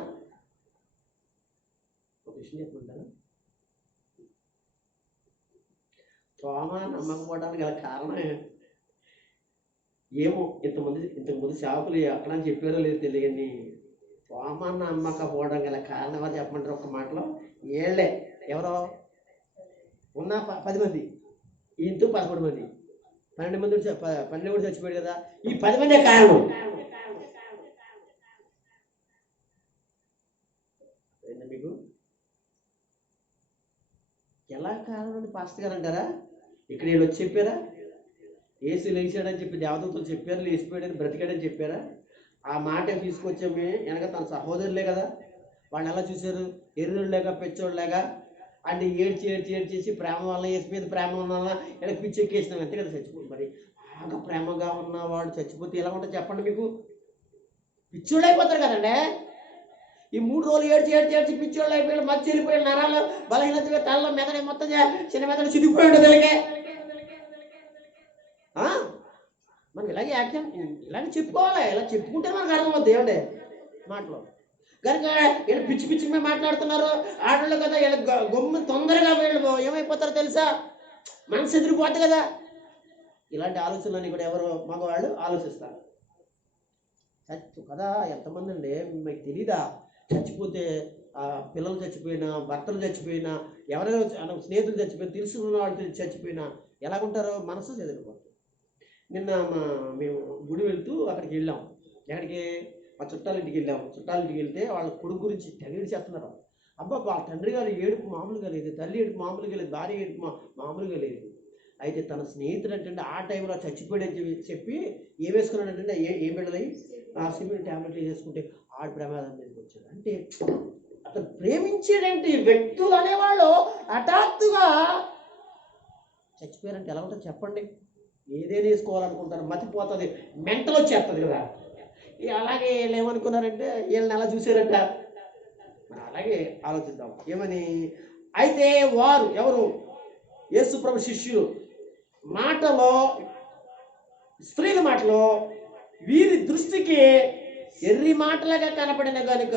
ఒక విషయం చెప్పుకుంటారా? తోమ నమ్మకపోవడానికి గల కారణం ఏమో, ఇంతకుముందు సేవకులు ఎక్కడ చెప్పారో లేదు తెలియని. తోమ నమ్మకపోవడం గల కారణం ఎవరు చెప్పమంటారు? ఒక్క మాటలో ఏళ్లే. ఎవరో ఉన్న 10 మంది, ఈయనతో 11 మంది, 12 మంది 12 కూడా చచ్చిపోయాడు కదా. ఈ 10 మందే కారణం. మీకు ఎలా కారణం అని పాస్టర్ గారు అంటారా? ఇక్కడ వీళ్ళు వచ్చి చెప్పారా? యేసు లేచాడని చెప్పి దేవదూతలు చెప్పారు, లేచిపోయాడని బ్రతికాడని చెప్పారా? ఆ మాట తీసుకొచ్చామే వెనక తన సహోదరులే కదా. వాళ్ళు ఎలా చూశారు? ఎర్రోళ్ళు లేక పెచ్చోళ్ళు లేక అంటే ఏడ్చేసి ప్రేమ వల్ల యేసు మీద ప్రేమ వల్ల ఇలా పిచ్చెక్కేసినాం అంతే కదా. చచ్చిపోయి మరి బాగా ప్రేమగా ఉన్నవాడు చచ్చిపోతే ఎలా ఉంటుంది చెప్పండి? మీకు పిచ్చోళ్ళు అయిపోతారు కదండి. ఈ 3 రోజులు ఏడ్చి పిచ్చోళ్ళు అయిపోయాడు, మధ్య వెళ్ళిపోయాడు, నరాలు బలహీనతగా తలలో మెదడు మొత్తం చిన్న మెదడు చిరిగిపోయాడు తెలికే. మనం ఇలాగే యాక్షన్ ఇలాగే చెప్పుకోవాలి. ఇలా చెప్పుకుంటే మనకు అర్థమవుతుంది ఏమంటే మాటలో. కనుక వీళ్ళు పిచ్చి మీద మాట్లాడుతున్నారు ఆడవాళ్ళు కదా. వీళ్ళ గొమ్మ తొందరగా వీళ్ళు ఏమైపోతారో తెలుసా? మనసు ఎదిరిపోద్ది కదా. ఇలాంటి ఆలోచనలన్నీ కూడా ఎవరు మగవాళ్ళు ఆలోచిస్తారు కదా. ఎంతమంది అండి మీకు తెలీదా? చచ్చిపోతే పిల్లలు చచ్చిపోయినా, భర్తలు చచ్చిపోయినా, ఎవరైనా స్నేహితులు చచ్చిపోయినా, తెలుసుకున్న వాళ్ళు చచ్చిపోయినా ఎలాగుంటారో మనసు ఎదిరిపోతుంది. నిన్న మేము గుడి వెళ్తూ అక్కడికి వెళ్ళాం. ఎక్కడికి? మా చుట్టాలింటికి వెళ్ళాము. చుట్టాలింటికి వెళ్తే వాళ్ళ కొడుకు గురించి తెగేడు చేస్తున్నారు. అబ్బా వాళ్ళ తండ్రి గారు ఏడుపు మామూలుగా లేదు, తల్లి ఏడుపు మామూలుగా లేదు, భార్య ఏడుపు మామూలుగా లేదు. అయితే తన స్నేహితుడు అంటే ఆ టైంలో చచ్చిపోయాడని చెప్పి ఏం వేసుకున్నాడంటే ఏం బిడ్డలై సిమెంట్ ట్యాబ్లెట్లు వేసుకుంటే ఆడు ప్రమాదం మీదకి వచ్చాడు. అంటే అతను ప్రేమించేటంటే వ్యక్తులు అనేవాళ్ళు హఠాత్తుగా చచ్చిపోయారంటే ఎలా ఉంటుంది చెప్పండి? ఏదైనా వేసుకోవాలనుకుంటారు, మతిపోతుంది, మెంటల్ వచ్చేస్తుంది కదా. అలాగే వీళ్ళు ఏమనుకున్నారంటే వీళ్ళని ఎలా చూసారంట. మనం అలాగే ఆలోచిద్దాం ఏమని. అయితే వారు ఎవరు? యేసు ప్రభు శిష్యులు మాటలో, స్త్రీల మాటలో వీరి దృష్టికి ఎర్రి మాటలుగా కనపడిన కనుక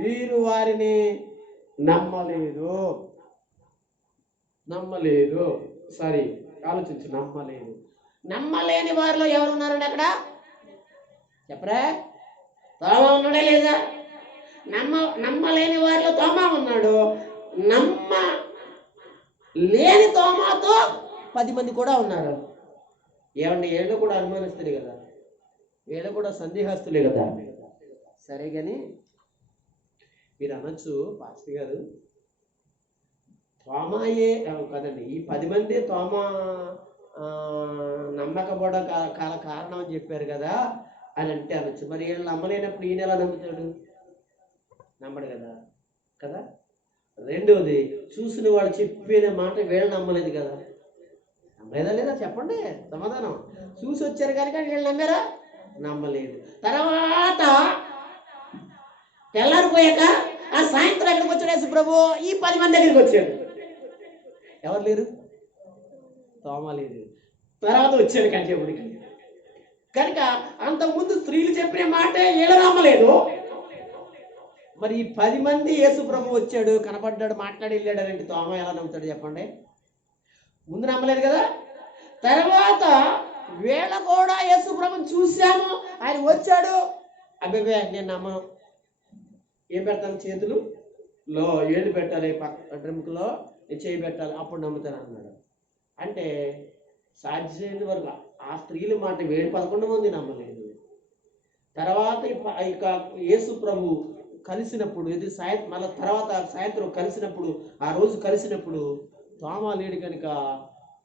వీరు వారిని నమ్మలేదు. సారీ ఆలోచించు, నమ్మలేని వారిలో ఎవరు ఉన్నారండి అక్కడ? చెప్పరా? తోమా ఉన్నాడా లేదా? నమ్మలేని వారిలో తోమా ఉన్నాడు. లేని తోమాతో 10 మంది కూడా ఉన్నారు. ఏమండి, ఏళ్ళు కూడా అనుమానిస్తులే కదా, ఏళ్ళు కూడా సందేహస్తులే కదా. సరే కానీ మీరు అనొచ్చు, పాస్టర్ గారు తోమాయే కదండి, ఈ 10 మంది తోమా నమ్మకపోవడం కారణం అని చెప్పారు కదా అని అంటే అనొచ్చు. మరి వీళ్ళు నమ్మలేనప్పుడు ఈయన ఎలా నమ్ముతాడు? నమ్మడు కదా కదా. రెండవది, చూసిన వాడు చెప్పిన మాట వీళ్ళు నమ్మలేదు కదా. నమ్మలేదా లేదా చెప్పండి సమాధానం. చూసి వచ్చారు కనుక వీళ్ళు నమ్మారా? నమ్మలేదు. తర్వాత తెల్లారిపోయాక ఆ సాయంత్రం ఎక్కడికి వచ్చాడు యేసు ప్రభు? ఈ 10 మంది దగ్గరికి వచ్చాడు. ఎవరు లేరు? తోమ లేదు. తర్వాత వచ్చాడు కంచేపుడికి. కనుక అంతకుముందు స్త్రీలు చెప్పిన మాటే వీళ్ళు నమ్మలేదు. మరి ఈ 10 మంది యేసు ప్రభు వచ్చాడు, కనపడ్డాడు, మాట్లాడి వెళ్ళాడు అంటే తోమ ఎలా నమ్ముతాడు చెప్పండి? ముందు నమ్మలేదు కదా. తర్వాత వీళ్ళ కూడా యేసు ప్రభుని చూశాము, ఆయన వచ్చాడు, అబ్బే నేను నమ్మను. ఏం పెడతాను? చేతులు లో ఏళ్ళు పెట్టాలి, పక్క డ్రింకులో నేను చేయి పెట్టాలి, అప్పుడు నమ్ముతాను అన్నాడు. అంటే సాధ్యమైన వరకు ఆ స్త్రీల మాట 11 మంది నమ్మలేదు. తర్వాత ఇక యేసు ప్రభు కలిసినప్పుడు, ఇది మళ్ళీ తర్వాత సాయంత్రం కలిసినప్పుడు, ఆ రోజు కలిసినప్పుడు తోమ లేడు కనుక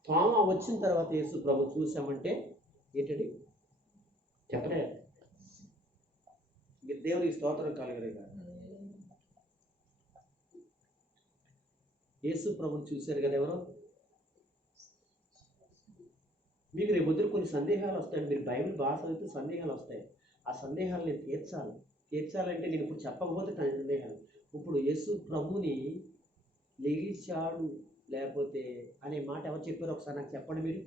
తోమ వచ్చిన తర్వాత యేసు ప్రభు చూసామంటే ఏంటండి చెప్పలే. మీరు దేవునికి స్తోత్రం కలగలే కాదు. యేసు ప్రభుని చూశారు కదా ఎవరో. మీకు రేపు పొద్దున కొన్ని సందేహాలు వస్తాయండి. మీరు బైబిల్ బాగా చదివితే సందేహాలు వస్తాయి. ఆ సందేహాలని తీర్చాలంటే నేను ఇప్పుడు చెప్పకపోతే సందేహాలు. ఇప్పుడు యేసు ప్రభుని లేచాడు లేకపోతే అనే మాట ఎవరు చెప్పారో ఒకసారి నాకు చెప్పండి మీరు.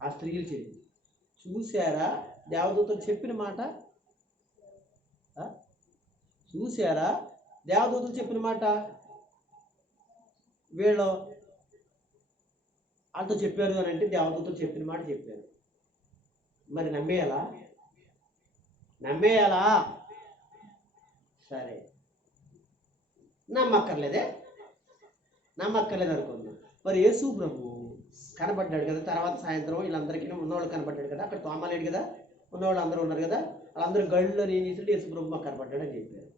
ఆ స్త్రీలు చెప్పి చూశారా? దేవదూతలు చెప్పిన మాట చూశారా? దేవదూతలు చెప్పిన మాట వీళ్ళు వాళ్ళతో చెప్పారు అని అంటే దేవదూతలు చెప్పిన మాట చెప్పారు. మరి నమ్మేయాలా? సరే, నమ్మక్కర్లేదు అనుకుందాం. మరి యేసు ప్రభు కనబడ్డాడు కదా. తర్వాత సాయంత్రం వీళ్ళందరికీ ఉన్నవాళ్ళు కనబడ్డాడు కదా. అక్కడ తోమ లేడు కదా, ఉన్నవాళ్ళు అందరూ ఉన్నారు కదా. వాళ్ళందరూ గళ్ళలో ఏం చేశాడు? యేసు ప్రభు మాకు కనబడ్డాడు అని చెప్పారు.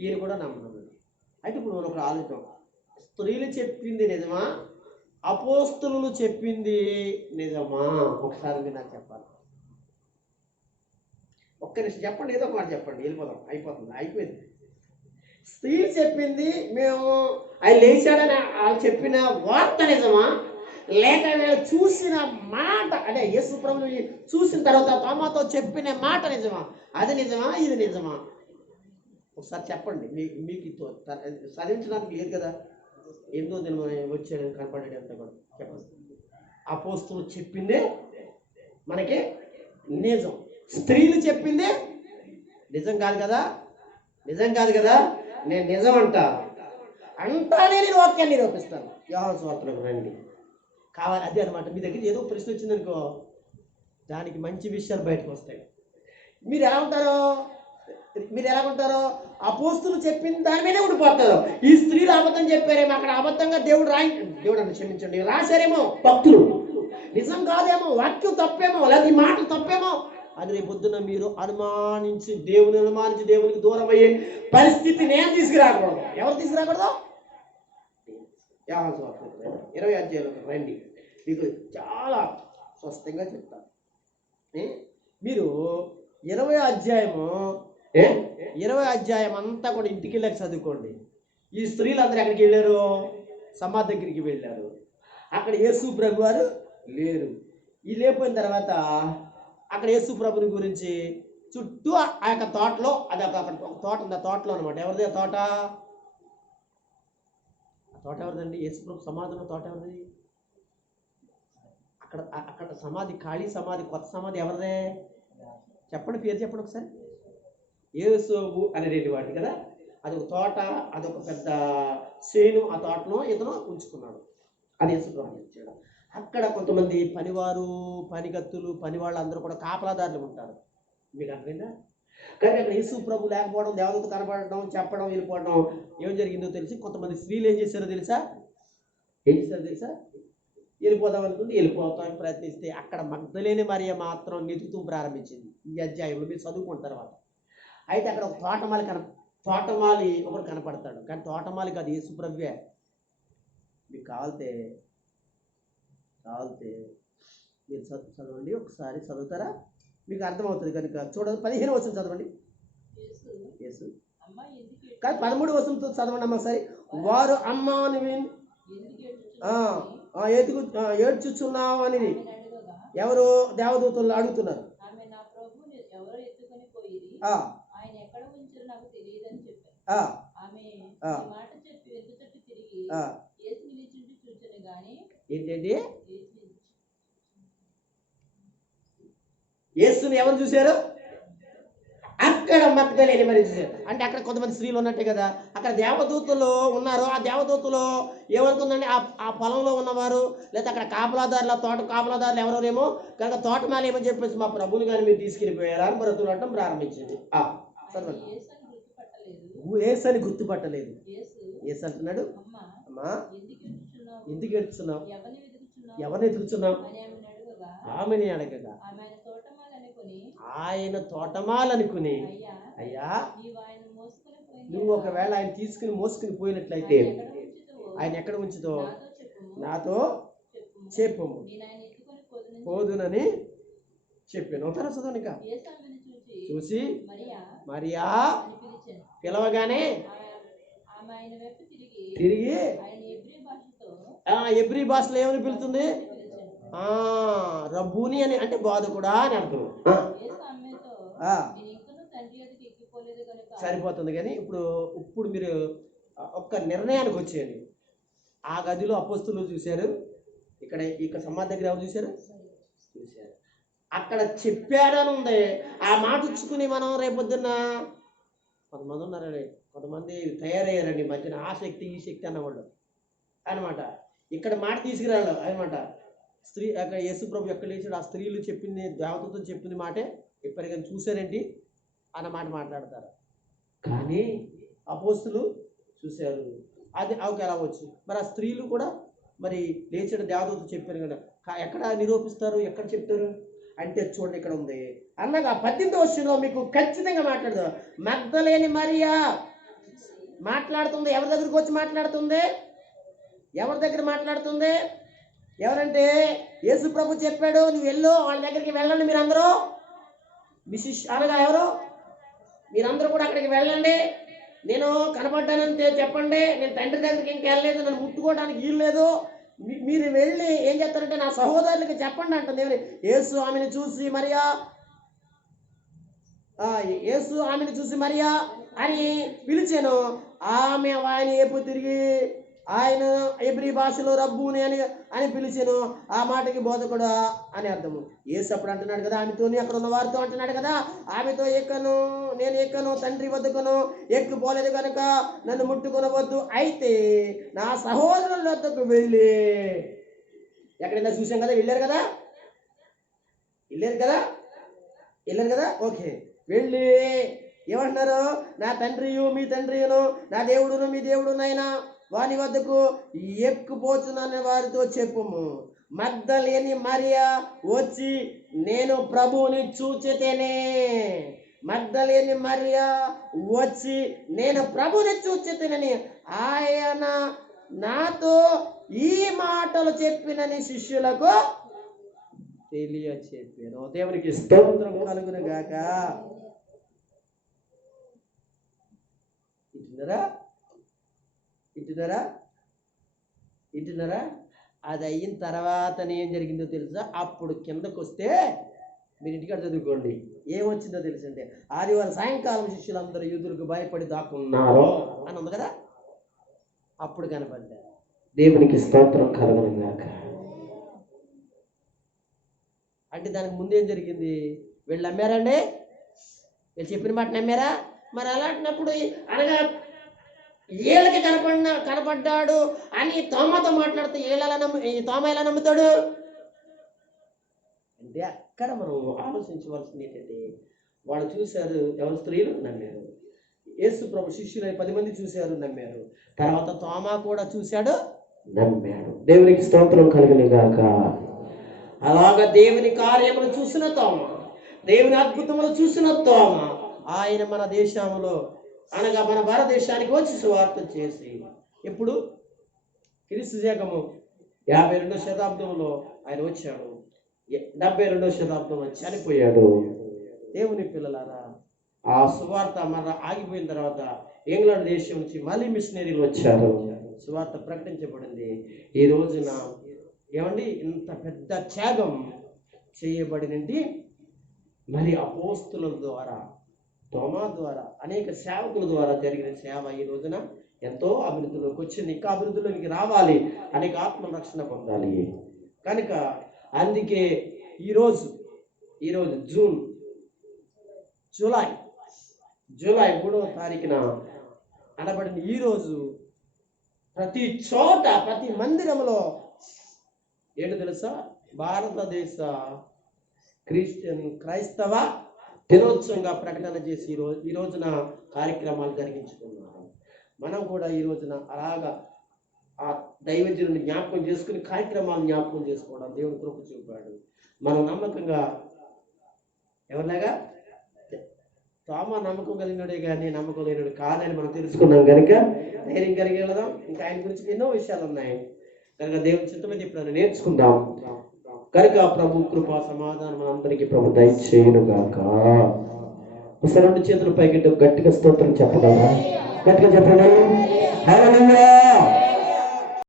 ఈయన కూడా నమ్మన్నాడు. అయితే ఇప్పుడు మనం ఒక ఆలోచన, స్త్రీలు చెప్పింది నిజమా? అపోస్తలులు చెప్పింది నిజమా? ఒకసారి మీరు నాకు చెప్పాలి. ఒక్క నిమిషం చెప్పండి, ఏదో ఒక మాట చెప్పండి, వెళ్ళిపోదాం. అయిపోయింది. స్త్రీలు చెప్పింది, మేము ఆయన లేచాడని వాళ్ళు చెప్పిన వార్త నిజమా? లేక వీళ్ళు చూసిన మాట, అంటే యేసు ప్రభువుని చూసిన తర్వాత తోమాతో చెప్పిన మాట నిజమా? అది నిజమా? ఇది నిజమా? ఒకసారి చెప్పండి. మీకు చదివించడానికి లేదు కదా. ఎన్నో దిన వచ్చాడు కనపడాడు అంతా కూడా చెప్పండి. అపోస్తలులు చెప్పిందే మనకి నిజం, స్త్రీలు చెప్పిందే నిజం కాదు కదా. నేను నిజం అంటానే నేను వాక్యాన్ని నిరూపిస్తాను. యోహాను సువార్తలోకి రండి. కావాలి అదే అనమాట. మీ దగ్గర ఏదో ప్రశ్న వచ్చిందనుకో, దానికి మంచి విషయాలు బయటకు వస్తాయి. మీరు ఎలా ఉంటారో అపోస్తలులు చెప్పిన దాని మీదే ఉండిపోతారు. ఈ స్త్రీలు అబద్ధం చెప్పారేమో, అక్కడ అబద్ధంగా దేవుడు అని క్షమించండి రాశారేమో, భక్తులు నిజం కాదేమో, వాక్యం తప్పేమో, లేదా ఈ మాటలు తప్పేమో అని రేపు పొద్దున మీరు అనుమానించి దేవునికి దూరం అయ్యే పరిస్థితి నేను తీసుకురాకూడదు. ఎవరు తీసుకురాకూడదు? 20 అధ్యాయంలోకి రండి, మీకు చాలా స్పష్టంగా చెప్తాను. మీరు 20 అధ్యాయం అంతా కూడా ఇంటికి వెళ్ళాక చదువుకోండి. ఈ స్త్రీలందరూ ఎక్కడికి వెళ్ళారు? సమాధి దగ్గరికి వెళ్ళారు. అక్కడ యేసు ప్రభు వారు లేరు. ఈ లేకపోయిన తర్వాత అక్కడ యేసు ప్రభుని గురించి చుట్టూ ఆ యొక్క తోటలో, అది అక్కడ ఒక తోట ఉంది, ఆ తోటలో అనమాట. ఎవరిది ఆ తోట? ఎవరిదండి? యేసు ప్రభు సమాధిలో తోట ఎవరిది? అక్కడ సమాధి, ఖాళీ సమాధి, కొత్త సమాధి ఎవరిదే? చెప్పండి, పేరు చెప్పండి ఒకసారి. యేసోబు అనేది వాటి కదా. అదొక తోట, అదొక పెద్ద సేను. ఆ తోటలో ఇతను ఉంచుకున్నాడు. అది యేసు ప్రభు ఇచ్చాడు. అక్కడ కొంతమంది పనివారు, పనిగత్తులు, పనివాళ్ళు అందరూ కూడా కాపలాదారులు ఉంటారు. మీకు అర్థమైందా? కానీ అక్కడ యేసు ప్రభు లేకపోవడం, దేవదూత కనపడడం, చెప్పడం, వెళ్ళిపోవడం ఏం జరిగిందో తెలిసి కొంతమంది స్త్రీలు ఏం చేశారో తెలుసా? వెళ్ళిపోదాం అనుకుంటే వెళ్ళిపోతామని ప్రయత్నిస్తే అక్కడ మగ్దలేని మరియ మాత్రం వెతుకుతూ ప్రారంభించింది. ఈ అధ్యాయంలో మీరు చదువుకున్న తర్వాత. అయితే అక్కడ ఒక తోటమాలి ఒకడు కనపడతాడు. కానీ తోటమాలి కాదు, యేసు ప్రభువే. మీకు కావాలితే మీరు చదవండి, ఒకసారి చదువుతారా మీకు అర్థమవుతుంది కనుక. చూడండి 15 వచనం చదవండి. యేసు కానీ 13 వచనంతో చదవండి అమ్మ. సరే, వారు అమ్మాను ఏడ్చుచున్నావు అని ఎవరు దేవదూతలు అడుగుతున్నారు. ఏంటండి? యేసుని ఎవరు చూశారు? అక్కడ మగ్దలేని మరి చూశారు. అంటే అక్కడ కొంతమంది స్త్రీలు ఉన్నట్టే కదా, అక్కడ దేవదూతలు ఉన్నారు. ఆ దేవదూతలు ఏమనుకుందండి, ఆ పొలంలో ఉన్నవారు లేదా అక్కడ కాపలాదారుల తోట కాపలాదారులు ఎవరోనేమో కనుక తోటమాల ఏమని చెప్పేసి మా ప్రభుని కానీ మీరు తీసుకెళ్ళిపోయారా అని బ్రతులు అంటాం ప్రారంభించింది. యేసు అని గుర్తుపట్టలేదు. యేసు అంటున్నాడు, అమ్మా ఎందుకు ఏడుస్తున్నావు, ఎవరిని ఎదుగుతున్నావు? ఆమెని అడగగా ఆయన తోటమాలనుకుని, అయ్యా నువ్వు ఒకవేళ ఆయన తీసుకుని మోసుకుని పోయినట్లయితే ఆయన ఎక్కడ ఉంచుతో నాతో చెప్పు, పోదునని చెప్పాను. ఒకసారి చదవండి. ఇంకా చూసి మరియా పిలవగానే తిరిగి ఎబ్రీ భాషలో ఏమని పిలుతుంది? రబ్బూని అని, అంటే బోధకుడా అని అర్థం. సరిపోతుంది. కానీ ఇప్పుడు మీరు ఒక్క నిర్ణయానికి వచ్చేయండి. ఆ గదిలో అపోస్తులు చూశారు, ఇక్కడ సమాధి దగ్గర ఎవరు చూశారు? అక్కడ చెప్పాడని ఉంది. ఆ మాట ఇచ్చుకుని మనం రేపొద్దున్న కొంతమంది ఉన్నారండి, కొంతమంది తయారయ్యారండి మధ్యన ఆ శక్తి ఈ శక్తి అన్నవాళ్ళు అనమాట. ఇక్కడ మాట తీసుకురాళ్ళు అనమాట. స్త్రీ అక్కడ యేసు ప్రభు ఎక్కడ లేచాడు, ఆ స్త్రీలు చెప్పింది దేవతతో చెప్పింది మాటే ఎప్పటికైనా చూశారేంటి అన్న మాట మాట్లాడతారు. కానీ అపోస్తులు చూశారు. అది అవకి ఎలా వచ్చు మరి? ఆ స్త్రీలు కూడా మరి లేచాడు దేవతతో చెప్పారు కదా, ఎక్కడ నిరూపిస్తారు, ఎక్కడ చెప్తారు అంటే చూడండి ఇక్కడ ఉంది. అన్నగా 18వ వచనంలో మీకు ఖచ్చితంగా మాట్లాడదు. మగ్దలేని మరియా మాట్లాడుతుంది. ఎవరి దగ్గరికి వచ్చి మాట్లాడుతుంది? ఎవరి దగ్గర మాట్లాడుతుంది? ఎవరంటే యేసు ప్రభు చెప్పాడు, నువ్వు వెళ్ళు, వాళ్ళ దగ్గరికి వెళ్ళండి మీరందరూ. అనగా ఎవరు? మీరందరూ కూడా అక్కడికి వెళ్ళండి, నేను కనపడ్డానంతే చెప్పండి, నేను తండ్రి దగ్గరికి ఇంక వెళ్ళలేదు, నన్ను ముట్టుకోవడానికి వీల్లేదు, మీరు వెళ్ళి ఏం చేస్తారంటే నా సహోదరులకి చెప్పండి అంటుంది. యేసు ఆమెను చూసి మరియా అని పిలిచాను. ఆమె ఆయన వైపు తిరిగి ఆయన ఎబ్రీ భాషలో రబ్బూని అని పిలిచాను. ఆ మాటకి బోధకుడు అని అర్థము. యేసు అప్పుడు అంటున్నాడు కదా, ఆమెతోని అక్కడ ఉన్న వారితో అంటున్నాడు కదా, ఆమెతో నేను ఎక్కను తండ్రి వద్దకును ఎక్కిపోలేదు కనుక నన్ను ముట్టుకొనవద్దు, అయితే నా సహోదరుల వద్దకు వెళ్ళి. ఎక్కడైనా చూసాం కదా, వెళ్ళారు కదా, ఓకే. వెళ్ళి ఏమంటున్నారు? నా తండ్రియు మీ తండ్రియును, నా దేవుడును మీ దేవుడునైనా వాని వద్దకు ఎక్కుపోచునని వారితో చెప్పుము. మగ్దలేని మరియా వచ్చి నేను ప్రభువుని చూచితేనే. మగ్దలేని మరియా వచ్చి నేను ప్రభువుని చూచితేనని ఆయన నాతో ఈ మాటలు చెప్పినని శిష్యులకు తెలియచెప్పాను. దేవునికి స్తోత్రం కలుగును గాక. ఇంటున్నారా? అది అయిన తర్వాత ఏం జరిగిందో తెలుసా? అప్పుడు కిందకు వస్తే మీరు ఇంటికాడ చదువుకోండి, ఏమొచ్చిందో తెలుసు అంటే, ఆదివారం సాయంకాలం శిష్యులందరూ యూదులకు భయపడి దాక్కున్నారు అని ఉంది కదా, అప్పుడు కనపడ్డారు. దేవునికి స్తోత్రం కలుగును గాక. అంటే దానికి ముందు ఏం జరిగింది? వీళ్ళు నమ్మారండి, వీళ్ళు చెప్పిన మాట నమ్మారా? మరి అలాంటినప్పుడు అనగా వీళ్ళకి కనపడ్డాడు అని తోమతో మాట్లాడితే తోమ ఎలా నమ్ముతాడు అంటే, అక్కడ మనం ఆలోచించవలసింది ఏంటంటే, వాళ్ళు చూశారు, ఎవరు? స్త్రీలు నమ్మారు. యేసు ప్రభు శిష్యులు 10 మంది చూశారు, నమ్మారు. తర్వాత తోమా కూడా చూశాడు, నమ్మాడు. దేవునికి స్తోత్రం కలుగును గాక. అలాగా దేవుని కార్యములు చూసిన తోమ, దేవుని అద్భుతములు చూసిన తోమ, ఆయన మన దేశంలో అనగా మన భారతదేశానికి వచ్చి సువార్త చేసి ఎప్పుడు క్రీస్తు శకము 52వ శతాబ్దంలో ఆయన వచ్చాడు. 72వ శతాబ్దంలో చనిపోయాడు. దేవుని పిల్లలారా, ఆ సువార్త మరలా ఆగిపోయిన తర్వాత ఇంగ్లాండ్ దేశం నుంచి మళ్ళీ మిషనరీలు వచ్చారు. సువార్త ప్రకటించబడింది. ఈ రోజున ఏమండి ఇంత పెద్ద త్యాగం చేయబడినండి మరి అపోస్తుల ద్వారా, తోమా ద్వారా, అనేక సేవకుల ద్వారా జరిగిన సేవ ఈ రోజున ఎంతో అభివృద్ధిలోకి వచ్చింది. ఇంకా అభివృద్ధిలోకి రావాలి, అనేక ఆత్మ రక్షణ పొందాలి. కనుక అందుకే ఈరోజు జూలై 3వ తారీఖున అనబడిన ఈరోజు ప్రతి చోట, ప్రతి మందిరంలో ఏంటో తెలుసా, భారతదేశ క్రైస్తవ దినోత్సవంగా ప్రకటన చేసి ఈ రోజున కార్యక్రమాలు జరిగించుకున్నారు. మనం కూడా ఈ రోజున అలాగా ఆ దైవజనుని జ్ఞాపకం చేసుకుని కార్యక్రమాలు జ్ఞాపకం చేసుకోవడం దేవుడు కృప చూపాడు. మనం నమ్మకంగా ఎవరిలాగా తోమా నమ్మకం కలిగినడే కానీ నమ్మకం లేనివాడు కాదని మనం తెలుసుకున్నాం కనుక ధైర్యం కలిగి వెళదాం. ఇంకా ఆయన గురించి ఎన్నో విషయాలు ఉన్నాయి కనుక దేవుని చిత్తమని చెప్పి నేర్చుకుందాం. కనుక ప్రభు కృపా సమాధానం మనందరికీ ప్రభు దయచేయునుగాక. ఒకసారి 2 చేతుల పైకి గట్టిగా స్తోత్రం చెప్పగలరా? గట్టిగా చెప్పండి. హల్లెలూయా.